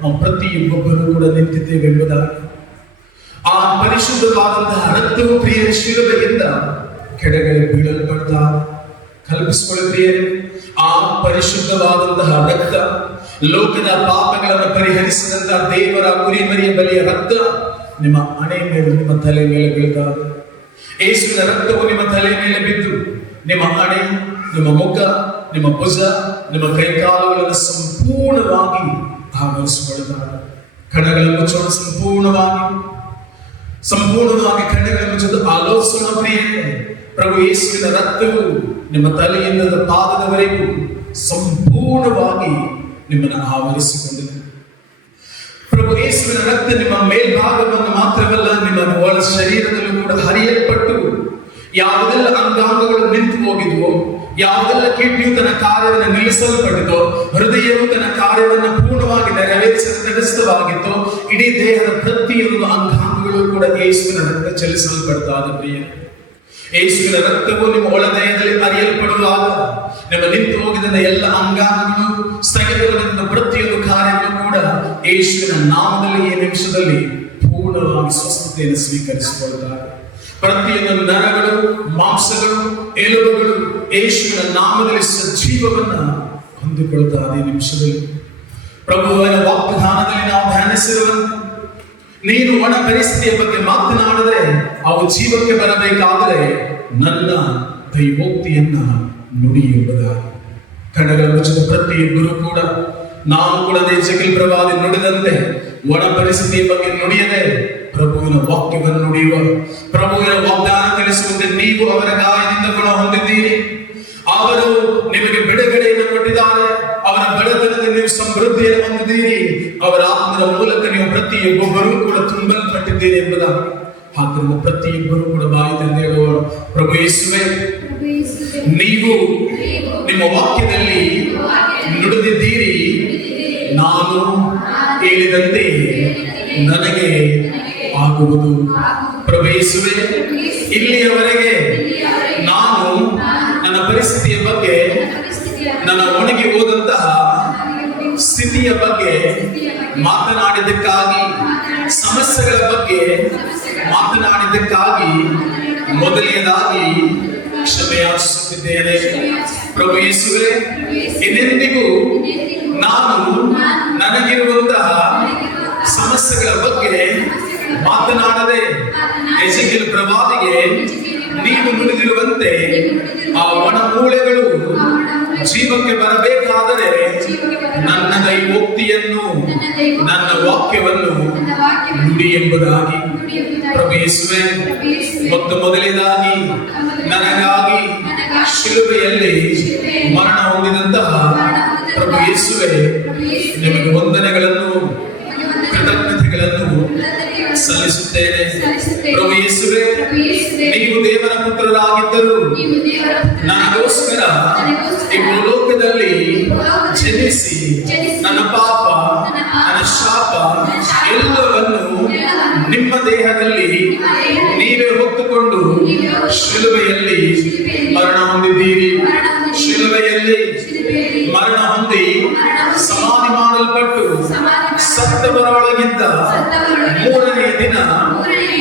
ನಾವು ಪ್ರತಿಯೊಬ್ಬರು ಕೂಡ ನಿಂತಿದ್ದೇವೆ ಎಂಬುದಾಗಿ. ಆ ಪರಿಶುದ್ಧವಾದಂತಹ ರಕ್ತವು ಪ್ರಿಯರ ಶಿಲುಬೆಯಿಂದ ಕೆಳಗಡೆ ಬೀಳಲ್ಪಡ್ತಾ ಕಲ್ಪಿಸಿಕೊಳ್ಳಿ ಪ್ರಿಯರೇ. ಆ ಪರಿಶುದ್ಧವಾದಂತಹ ರಕ್ತ, ಲೋಕದ ಪಾಪಗಳನ್ನು ಪರಿಹರಿಸಿದಂತಹ ದೇವರ ಕುರಿಮರಿಯ ಬಲಿಯ ರಕ್ತ ನಿಮ್ಮ ಹಣೆ ಮೇಲೆ, ನಿಮ್ಮ ತಲೆ ಮೇಲೆ ಬೀಳ್ತಾರೆ. ಯೇಸುವಿನ ರಕ್ತವು ನಿಮ್ಮ ತಲೆ ಮೇಲೆ ಬಿದ್ದು ನಿಮ್ಮ ಹಣೆ, ನಿಮ್ಮ ಮುಖ, ನಿಮ್ಮ ಭುಜ, ನಿಮ್ಮ ಕೈಕಾಲುಗಳನ್ನು ಸಂಪೂರ್ಣವಾಗಿ ಆವರಿಸಿಕೊಳ್ಳುತ್ತಾರೆ. ಕಣ್ಣುಗಳನ್ನು ಮುಚ್ಚೋಣ. ಸಂಪೂರ್ಣವಾಗಿ ಕಣ್ಣುಗಳನ್ನು ಮುಚ್ಚಲು ಆಲೋಚನಾ ಪ್ರಿಯರೇ. ಪ್ರಭು ಯೇಸುವಿನ ರಕ್ತವು ನಿಮ್ಮ ತಲೆಯಿಂದ ಪಾದದವರೆಗೂ ಸಂಪೂರ್ಣವಾಗಿ ನಿಮ್ಮನ್ನು ಆವರಿಸಿಕೊಂಡಿದೆ. ಪ್ರಭು ಯೇಸುವಿನ ರಕ್ತ ನಿಮ್ಮ ಮೇಲ್ಭಾಗವನ್ನು ಮಾತ್ರವಲ್ಲ, ನಿಮ್ಮ ಒಳ ಶರೀರದಲ್ಲೂ ಕೂಡ ಹರಿಯಲ್ಪಟ್ಟು ಯಾವುದೆಲ್ಲ ಅಂಗಾಂಗಗಳು ನಿಂತು ಹೋಗಿದ್ವೋ, ಯಾವುದೆಲ್ಲ ಕಿಡ್ನಿಯು ತನ್ನ ಕಾರ್ಯವನ್ನು ನಿಲ್ಲಿಸಲ್ಪಟ್ಟಿತೋ, ಹೃದಯವು ತನ್ನ ಕಾರ್ಯವನ್ನು ಪೂರ್ಣವಾಗಿ ನಡೆಸವಾಗಿತ್ತೋ, ಇಡೀ ದೇಹದ ಪ್ರತಿಯೊಂದು ಅಂಗಾಂಗಗಳು ಕೂಡ ಯೇಸುವಿನ ರಕ್ತ ಚಲಿಸಲ್ಪಡ್ತಾ ಇದೆ ಪ್ರಿಯ. ಯೇಸುವಿನ ರಕ್ತವು ನಿಮ್ಮ ಒಳದೇಹದಲ್ಲಿ ಹರಿಯಲ್ಪಡುವಾಗ ನಿಮ್ಮ ನಿಂತು ಹೋಗಿದ ಎಲ್ಲ ಅಂಗಾಂಗಗಳು, ಸ್ಥಗಿತಗೊಂಡ ಪ್ರತಿಯೊಂದು ಕಾರ್ಯಗಳು ಕೂಡ ಯೇಸುವಿನ ನಾಮದಲ್ಲಿ ಈ ನಿಮಿಷದಲ್ಲಿ ಪೂರ್ಣವಾಗಿ ಸ್ವಸ್ಥತೆಯನ್ನು ಸ್ವೀಕರಿಸಿಕೊಳ್ತಾರೆ. ಪ್ರತಿಯೊಂದು ನರಗಳು, ಮಾಂಸಗಳು, ಎಲುಬುಗಳು ಯೇಸುವಿನ ನಾಮದಲ್ಲಿ ಸಜೀವವನ್ನ ಹೊಂದಿಕೊಳ್ತಾರೆ. ಈ ನಿಮಿಷದಲ್ಲಿ ಪ್ರಭುವಿನ ವಾಗ್ದಾನದಲ್ಲಿ ನಾವು ಧ್ಯಾನಿಸಿರುವಂತೆ, ನೀನು ಒಣ ಪರಿಸ್ಥಿತಿಯ ಬಗ್ಗೆ ಮಾತನಾಡದೆ ಅವು ಜೀವಕ್ಕೆ ಬರಬೇಕಾದರೆ ನನ್ನ ದೈವೋಕ್ತಿಯನ್ನ ನುಡಿ ಎಂಬುದಾಗಿ. ಕಣ್ಣುಗಳ ಮುಚ್ಚಿದ ಪ್ರತಿಯೊಬ್ಬರು ಕೂಡ, ನಾವು ಕೂಡ ಎಸೆಕೇಲ್ ಪ್ರವಾದಿ ನುಡಿದಂತೆ ಒಣ ಪರಿಸ್ಥಿತಿಯ ಬಗ್ಗೆ ನುಡಿಯದೆ ಪ್ರಭುವಿನ ವಾಕ್ಯವನ್ನು ನುಡಿಯುವ, ಪ್ರಭುವಿನ ವಾಗ್ದಾನ ತಿಳಿಸುವಂತೆ ನೀವು ಅವರ ಗಾಯದಿಂದ ಗುಣ ಹೊಂದಿದ್ದೀರಿ, ಅವರು ನಿಮಗೆ ಬಿಡುಗಡೆಯನ್ನು ಕೊಟ್ಟಿದ್ದಾರೆ, ಅವರ ಬಡತನದಲ್ಲಿ ನೀವು ಸಮೃದ್ಧಿಯನ್ನು ಹೊಂದಿದ್ದೀರಿ, ಅವರ ಆತ್ಮದ ಮೂಲಕ ನೀವು ಪ್ರತಿಯೊಬ್ಬರು ಕೂಡ ತುಂಬಲ್ಪಟ್ಟಿದ್ದೀರಿ ಎಂಬುದಾಗಿ. ಆದ್ದರಿಂದ ಪ್ರತಿಯೊಬ್ಬರು ಕೂಡ ಬಾಯಿ ತೆರೆದು ಹೇಳುವ, ಪ್ರಭು ಯೇಸುವೇ, ನೀವು ನಿಮ್ಮ ವಾಕ್ಯದಲ್ಲಿ ನುಡಿದಿದ್ದೀರಿ, ನಾನು ಹೇಳಿದಂತೆ ನನಗೆ ಆಗುವುದು. ಪ್ರಭು ಯೇಸುವೇ, ಇಲ್ಲಿಯವರೆಗೆ ನಾನು ನನ್ನ ಪರಿಸ್ಥಿತಿಯ ಬಗ್ಗೆ, ನನ್ನ ಒಣಗಿ ಹೋದಂತಹ ಸ್ಥಿತಿಯ ಬಗ್ಗೆ ಮಾತನಾಡಿದ್ದಕ್ಕಾಗಿ, ಸಮಸ್ಯೆಗಳ ಬಗ್ಗೆ ಮಾತನಾಡಿದ್ದಕ್ಕಾಗಿ ಮೊದಲನೇದಾಗಿ ಕ್ಷಮೆಯಾಚಿಸುತ್ತಿದ್ದೇನೆ. ಪ್ರಭು ಯೇಸುವೇ, ಇನ್ನೆಂದಿಗೂ ನಾನು ನನಗಿರುವಂತಹ ಸಮಸ್ಯೆಗಳ ಬಗ್ಗೆ ಮಾತನಾಡದೆ ಎಸೆಕೇಲ್ ಪ್ರವಾದಿಗೆ ನೀವು ನುಡಿದಿರುವಂತೆ ಆ ಒಣ ಮೂಳೆಗಳು ಜೀವಕ್ಕೆ ಬರಬೇಕಾದರೆ ನನ್ನ ದೈವೋಕ್ತಿಯನ್ನು ದಯವು ನನ್ನ ವಾಕ್ಯವನ್ನು ನನ್ನ ವಾಕ್ಯವನ್ನು ನುಡಿ ಎಂಬುದಾಗಿ ನುಡಿ ಎಂಬುದಾಗಿ ಪ್ರಭು ಯೇಸುವೇ ಪ್ರಭು ಯೇಸುವೇ, ಮತ್ತು ಮೊದಲನೇದಾಗಿ ನನಗಾಗಿ ಶಿಲುಬೆಯಲ್ಲಿ ಮರಣ ಹೊಂದಿದಂತಹ ಪ್ರಭು ಯೇಸುವೇ ನಿಮಗೆ ವಂದನೆಗಳನ್ನು ಕೃತಜ್ಞತೆಗಳನ್ನು ಸಲ್ಲಿಸುತ್ತೇನೆ. ಪ್ರಭು ಯೇಸುವೇ, ನೀವು ದೇವರ ಪುತ್ರರಾಗಿದ್ದರು ನೀವು ದೇವರ ಪುತ್ರರಾಗಿದ್ದರು. ನನಗೋಸ್ಕರ ಈ ಭೂಲೋಕದಲ್ಲಿ ಜನಿಸಿ ನನ್ನ ಪಾಪ, ನನ್ನ ಶಾಪ ಎಲ್ಲವನ್ನು ನಿಮ್ಮ ದೇಹದಲ್ಲಿ ನೀವೇ ಹೊತ್ತುಕೊಂಡು ಶಿಲುಬೆಯಲ್ಲಿ ಮರಣ ಹೊಂದಿದ್ದೀರಿ. ಶಿಲುಬೆಯಲ್ಲಿ ಮರಣ ಹೊಂದಿ ಸಮಾಧಿ ಮಾಡಲ್ಪಟ್ಟು ಸತ್ತವರೊಳಗಿದ್ದ ಮೂರನೇ ದಿನ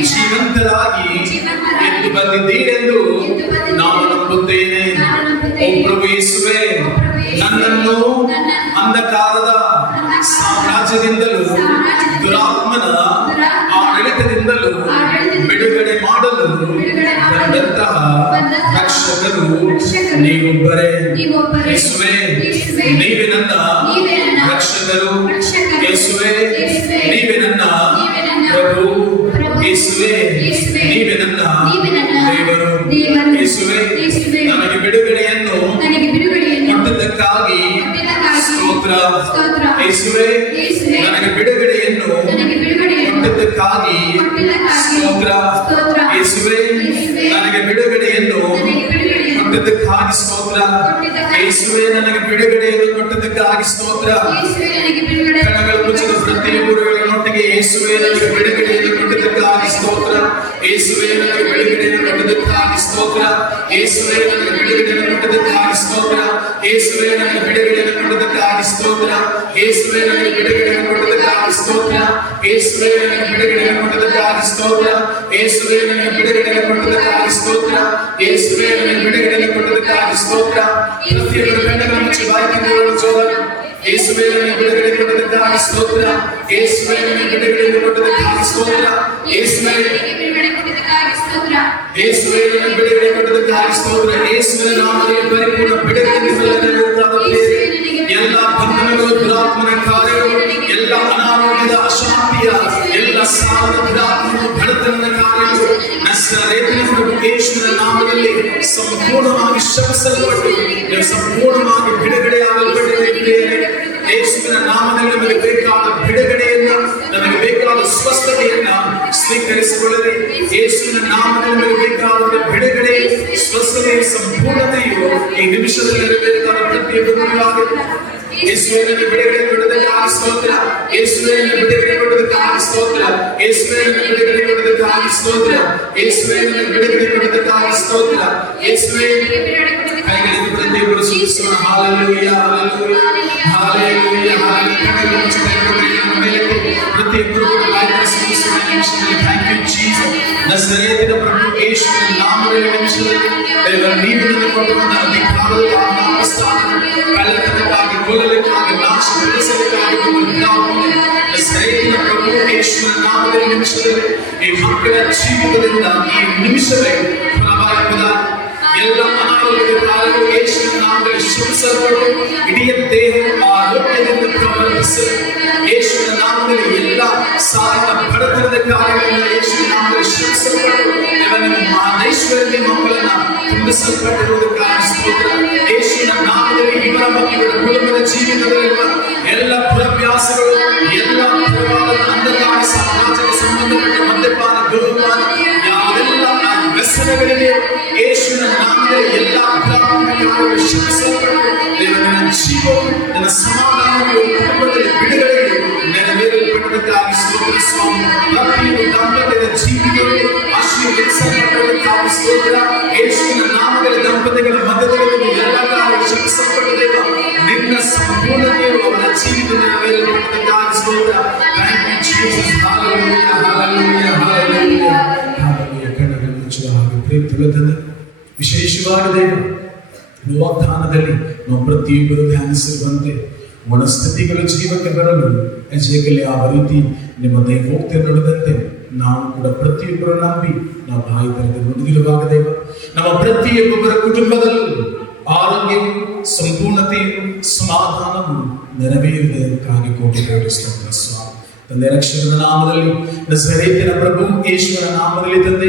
ಜೀವಂತರಾಗಿ ಎದ್ದು ಬಂದಿದ್ದೀರೆಂದು ನಾನು ನಂಬುತ್ತೇನೆ. ಓ ಪ್ರಭು ಯೇಸುವೇ, ನನ್ನನ್ನು ಅಂಧಕಾರದ ಸಾಮ್ರಾಜ್ಯದಿಂದಲೂ ದುರಾತ್ಮನ ಆಡಳಿತದಿಂದಲೂ ಬಿಡುಗಡೆ ಮಾಡಲು ಬಂದಂತಹ ರಕ್ಷಕರು ನೀವೊಬ್ಬರೇ. ಯೇಸುವೇ, ನೀವೇ ನನ್ನ ರಕ್ಷಕರು. ಯೇಸುವೇ, ನೀವೇ ನನ್ನ ಪ್ರಭು. ಯೇಸುವೇ, ನೀವೇ ನನ್ನ ದೇವರು. ಯೇಸುವೇ, ನನಗೆ ಬಿಡುಗಡೆಯನ್ನು ಕೊಟ್ಟದ್ದಕ್ಕಾಗಿ ಸ್ತೋತ್ರ. ಯೇಸುವೇ, ನನಗೆ ಬಿಡುಗಡೆಯನ್ನು ಕೊಟ್ಟದ್ದಕ್ಕಾಗಿ ಸ್ತೋತ್ರ. ಯೇಸುವೇ, ನನಗೆ ಬಿಡುಗಡೆಯನ್ನು ಕೊಟ್ಟದ್ದಕ್ಕಾಗಿ ಸ್ತೋತ್ರ. ಯೇಸುವೇ, ನನಗೆ ಬಿಡುಗಡೆಯನ್ನು ಕೊಟ್ಟದ್ದಕ್ಕಾಗಿ ಸ್ತೋತ್ರ. ಕಣ್ಣುಗಳು ಮುಚ್ಚಿದ ಪ್ರತಿಯೊಬ್ಬರೊಟ್ಟಿಗೆ ಯೇಸುವೇ, ನನಗೆ ಬಿಡುಗಡೆಯನ್ನು ಕೊಟ್ಟದ್ದಕ್ಕಾಗಿ ಸ್ತೋತ್ರ. ಯೇಸುವೇ, ನನಗೆ ಬಿಡುಗಡೆಯನ್ನು ಕೊಟ್ಟದ್ದಕ್ಕಾಗಿ ಸ್ತೋತ್ರ. ಯೇಸುವೇ, ನನಗೆ ಬಿಡುಗಡೆಯನ್ನು ಕೊಟ್ಟದ್ದಕ್ಕಾಗಿ ಸ್ತೋತ್ರ. ಯೇಸುವೇ, ನನಗೆ ಬಿಡುಗಡೆಯನ್ನು ಕೊಟ್ಟದ್ದಕ್ಕಾಗಿ ಸ್ತೋತ್ರ. ಯೇಸುವೇ, ನನಗೆ ಬಿಡುಗಡೆಯನ್ನು ಕೊಟ್ಟದ್ದಕ್ಕಾಗಿ ಸ್ತೋತ್ರ. ಯೇಸುವೇ, ನನಗೆ ಬಿಡುಗಡೆಯನ್ನು ಕೊಟ್ಟದ್ದಕ್ಕಾಗಿ ಸ್ತೋತ್ರ. ಯೇಸುವೇ, ನನಗೆ ಬಿಡುಗಡೆಯನ್ನು ಕೊಟ್ಟದ್ದಕ್ಕಾಗಿ ಸ್ತೋತ್ರ. ಯೇಸುವೇ, ನನಗೆ ಬಿಡುಗಡೆಯನ್ನು ಕೊಟ್ಟದ್ದಕ್ಕಾಗಿ ಸ್ತೋತ್ರ. ಪ್ರತಿಯೊಬ್ಬರ ಕಣ್ಣುಗಳನ್ನು ಮುಚ್ಚಿ ಬಾಯಿಕೊಂಡು ಜೋರ. ಯೇಸುವೇ, ನನಗೆ ಬಿಡುಗಡೆ ಕೊಟ್ಟದ್ದಕ್ಕಾಗಿ ಸ್ತೋತ್ರ. ಯೇಸುವೇ, ನನಗೆ ಬಿಡುಗಡೆಯನ್ನು ಕೊಟ್ಟದ್ದಕ್ಕಾಗಿ ಸ್ತೋತ್ರ. ಯೇಸುವೇ, ಯೇಸುವೇ, ನನಗೆ ಬಿಡುಗಡೆ ಕೊಟ್ಟದ್ದಕ್ಕಾಗಿ ಸ್ತೋತ್ರ. ಯೇಸುವಿನ ನಾಮದಲ್ಲಿ ಪರಿಪೂರ್ಣ ಬಿಡುಗಡೆ ನಿಮ್ಮಲ್ಲಿ ಎಲ್ಲ ಬಂಧನಗಳು, ದುರಾತ್ಮನ ಕಾರ್ಯಗಳು, ಎಲ್ಲ ಅನಾರೋಗ್ಯದ ಅಶಾಂತಿಯ ಎಲ್ಲ ಸಾಲದ ದುರಾತ್ಮನ ಬಡತನದ ಕಾರ್ಯಗಳು ನಜರೇತಿನ ಪ್ರಭು ಯೇಸುವಿನ ನಾಮದಲ್ಲಿ ಸಂಪೂರ್ಣವಾಗಿ ಶಪಿಸಲ್ಪಟ್ಟು ಸಂಪೂರ್ಣವಾಗಿ ಬಿಡುಗಡೆಯಾಗಲ್ಪಟ್ಟಿದ್ದೇನೆ. ಯೇಸುವಿನ ನಾಮದಲ್ಲಿ ನಮಗೆ ಬೇಕಾದ ಬಿಡುಗಡೆಯನ್ನ, ನಮಗೆ ಬೇಕಾದ ಸ್ವಸ್ಥತೆಯನ್ನ ಸ್ವೀಕರಿಸಿಕೊಳ್ಳಲಿ. ಯೇಸುವಿನ ನಾಮದಲ್ಲಿ ನಮಗೆ ಬೇಕಾದ ಬಿಡುಗಡೆ, ಸ್ವಸ್ಥತೆಯ ಸಂಪೂರ್ಣತೆಯು ಈ ನಿಮಿಷದಲ್ಲಿ ನೆರವೇರಿದ ಪ್ರತಿಯೊಬ್ಬರಿಗಾಗಿ ಯೇಸುವೇ, ನನಗೆ ಬಿಡುಗಡೆ ಕೊಟ್ಟದ್ದಕ್ಕಾಗಿ ಸ್ತೋತ್ರ. ಯೇಸುವೇ, ನನಗೆ ಬಿಡುಗಡೆ ಕೊಟ್ಟದ್ದಕ್ಕಾಗಿ ಸ್ತೋತ್ರ. ಯೇಸುವೇ, ನನಗೆ ಬಿಡುಗಡೆ ಕೊಟ್ಟದ್ದಕ್ಕಾಗಿ ಸ್ತೋತ್ರ. ಯೇಸುವೇ, ನನಗೆ ಬಿಡುಗಡೆ ಕೊಟ್ಟದ್ದಕ್ಕಾಗಿ ಸ್ತೋತ್ರ. ಯೇಸುವೇ, ಕೈಗಳಿಂದ ಪ್ರತಿಯೊಬ್ಬರು ಸ್ತುತಿಸೋಣ. Hallelujah, hallelujah, hallelujah, hallelujah. ಪ್ರತಿಯೊಬ್ಬರು ಬಾಯಿಗೆ ಸ್ತುತಿಸೋಣ. ನಿಮಿಷದಲ್ಲಿ ಥ್ಯಾಂಕ್ ಯು ಜೀಸಸ್. ನಜರೇತಿನ ಪ್ರಭು ಯೇಸುವಿನ ನಾಮದಲ್ಲಿ ನಿಮಿಷದಲ್ಲಿ ದೇವರ ನೀವು ನನಗೆ ಕೊಟ್ಟಿರುವಂತಹ ಅಧಿಕಾರವು ಆ ನಾಮಸ್ಥಾನ ಕಳ್ಳತನಕ್ಕಾಗಿ, ಕೊಲ್ಲಲಿಕ್ಕಾಗಿ, ನಾಶ ಬೆಳೆಸಲಿಕ್ಕಾಗಿ ನಜರೇತಿನ ಪ್ರಭು ಯೇಸುವಿನ ನಾಮದಲ್ಲಿ ನಿಮಿಷದಲ್ಲಿ ಈ ಮಕ್ಕಳ ಜೀವಿತದಿಂದ ಈ ನಿಮಿಷವೇ ಫಲವಾಗುವುದಾಗಿ ಎಲ್ಲ ಅನಾರೋಗ್ಯದ ಕಾರ್ಯಗಳು ಯೇಸುವಿನ ನಾಮದಲ್ಲಿ ಶುದ್ಧಿಸಲ್ಪಟ್ಟು ಇಡೀ ದೇಹವು ಆರೋಗ್ಯದಿಂದ ಪ್ರವರ್ತಿಸಲು ಯೇಸುವಿನ ನಾಮದಲ್ಲಿ ಎಲ್ಲ ಸಾಲ ಬಡತನದ ಕಾರ್ಯಗಳಿಂದ ಯೇಸುವಿನ ನಾಮದಲ್ಲಿ ಶುದ್ಧಿಸಲ್ಪಟ್ಟು ಐಶ್ವರ್ಯ ಮಕ್ಕಳನ್ನ ತುಂಬಿಸಲ್ಪಟ್ಟಿರುವುದಕ್ಕಾಗಿ ಸ್ತೋತ್ರ. ಯೇಸುವಿನ ನಾಮದಲ್ಲಿ ಇವರ ಮಕ್ಕಳ ಕುಟುಂಬದ ಜೀವಿತದಲ್ಲಿರುವ ಎಲ್ಲ ದುರಭ್ಯಾಸಗಳು, ಎಲ್ಲ ಅಂಧಕಾರ ಸಾಮಾಜಿಕ ಸಂಬಂಧಪಟ್ಟ ಮದ್ಯಪಾನ, ಧೂಮಪಾನ, ಯಾವೆಲ್ಲ ವ್ಯಸನಗಳಿಗೆ ಯೇಸುವಿನ ನಾಮದಲ್ಲಿ ಎಲ್ಲ ಅಪರಾಧಗಳು ಶುದ್ಧಿಸಲ್ಪಟ್ಟು ನನ್ನ ಜೀವವು, ನನ್ನ ಸಮಾಧಾನಗಳು, ಕುಟುಂಬದಲ್ಲಿ ಬಿಡುಗಡೆಗಳು ನೆರವೇರಲ್ಪಟ್ಟದಕ್ಕಾಗಿ ಸ್ತೋತ್ರ ಸ್ವಾಮಿ. ಪ್ರತಿಯೊಂದು ದಾಂಪತ್ಯದ ಜೀವಿತಗಳು ಆಶೀರ್ವದಿಸಲ್ಪಟ್ಟದಕ್ಕಾಗಿ ಸ್ತೋತ್ರ. ಯೇಸುವಿನ ನಾಮದಲ್ಲಿ ದಂಪತಿಗಳ ಮಧ್ಯದಲ್ಲಿ ಎಲ್ಲ ಕಾರ್ಯಗಳು ಶುದ್ಧಿಸಲ್ಪಟ್ಟಿದ್ದೇವೆ. ನಿನ್ನ ಸಂಪೂರ್ಣತೆಯು ಅವರ ಜೀವಿತ ನೆರವೇರಲ್ಪಟ್ಟದಕ್ಕಾಗಿ ಸ್ತೋತ್ರ. Thank you Jesus. Hallelujah, hallelujah, hallelujah, hallelujah. ಕಣ್ಣುಗಳನ್ನು ಮುಚ್ಚುವ ಹಾಗೆ ಪ್ರೀತಿಯುಳ್ಳದನ್ನು ವಿಶೇಷವಾಗಿದೆ ವಾಗ್ದಾನದಲ್ಲಿ ನಾವು ಪ್ರತಿಯೊಬ್ಬರು ಧ್ಯಾನಿಸಿರುವಂತೆ ಒಣಸ್ಥಿತಿಗಳು ಜೀವಕ್ಕೆ ಬರಲು ಹೆಜ್ಜೆಗಳಲ್ಲಿ ಯಾವ ರೀತಿ ನಿಮ್ಮ ದೈವೋಕ್ತಿ ನುಡಿದಂತೆ ನಾವು ಕೂಡ ಪ್ರತಿಯೊಬ್ಬರು ನಂಬಿ ನಾವು ಬಾಯಿ ತೆರೆದು ನುಡಿದಿರುವಾಗದೇವ ನಮ್ಮ ಪ್ರತಿಯೊಬ್ಬೊಬ್ಬರ ಕುಟುಂಬದಲ್ಲೂ ಆರೋಗ್ಯವು, ಸಂಪೂರ್ಣತೆಯು, ಸಮಾಧಾನವು ನೆರವೇರುವುದಕ್ಕಾಗಿ ಕೋಟಿ ಸ್ತೋತ್ರ ಸ್ವಾಮಿ. ತಂದೆ ರಕ್ಷಕನ ನಾಮದಲ್ಲಿ, ನಜರೇತಿನ ಪ್ರಭು ಯೇಸುವಿನ ನಾಮದಲ್ಲಿ ತಂದೆ,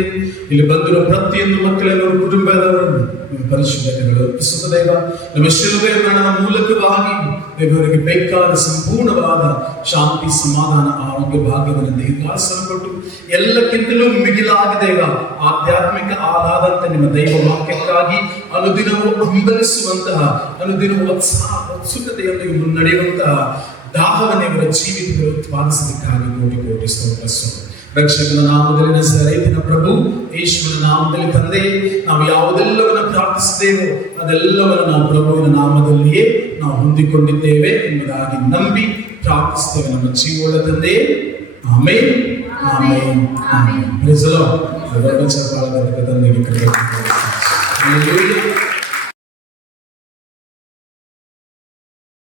ಇಲ್ಲಿ ಬಂದಿರೋ ಪ್ರತಿಯೊಂದು ಮಕ್ಕಳನ್ನು ಕುಟುಂಬದವರನ್ನು ನಿಮ್ಮ ಪರಿಶುದ್ಧತೆಗಳು ಅರ್ಪಿಸುತ್ತ ದೇವ, ನಮ್ಮ ಶಿಲುಬೆಯ ಮರಣದ ಮೂಲಕವಾಗಿ ದೇವರಿಗೆ ಬೇಕಾದ ಸಂಪೂರ್ಣವಾದ ಶಾಂತಿ, ಸಮಾಧಾನ, ಆರೋಗ್ಯ, ಭಾಗ್ಯವನ್ನು ದೀರ್ಘಾಸನಪಟ್ಟು ಎಲ್ಲಕ್ಕಿಂತಲೂ ಮಿಗಿಲಾಗಿ ದೇವ ಆಧ್ಯಾತ್ಮಿಕ ಆಹ್ಲಾದಂತೆ ನಿಮ್ಮ ದೈವ ವಾಕ್ಯಕ್ಕಾಗಿ ಅನುದಿನವೂ ಹಂಬಲಿಸುವಂತಹ, ಅನುದಿನವೂ ಉತ್ಸುಕತೆಯೊಂದಿಗೆ ಮುನ್ನಡೆಯುವಂತಹ ದಾಹವನ್ನೇ ಇವರ ಜೀವಿತಗಳು ಉತ್ಪಾದಿಸಲಿಕ್ಕಾಗಿ ಕೋಟಿ ಕೋಟಿ ಸ್ತೋತ್ರ ಸ್ವಾಮಿ. ರಕ್ಷಕನ ನಾಮದಲ್ಲಿ, ನಜರೇತಿನ ಪ್ರಭು ಯೇಸುವಿನ ನಾಮದಲ್ಲಿ ತಂದೆ, ನಾವು ಯಾವುದೆಲ್ಲವನ್ನು ಪ್ರಾರ್ಥಿಸಿದ್ದೇವೋ ಅದೆಲ್ಲವನ್ನು ನಾವು ಪ್ರಭುವಿನ ನಾಮದಲ್ಲಿಯೇ ನಾವು ಹೊಂದಿಕೊಂಡಿದ್ದೇವೆ ಎಂಬುದಾಗಿ ನಂಬಿ ಪ್ರಾರ್ಥಿಸ್ತೇವೆ ನಮ್ಮ ಜೀವದ ತಂದೆ. Amen, amen, amen. Praise the Lord. ತಂದೆಗೆ ಕೃತಜ್ಞತೆ.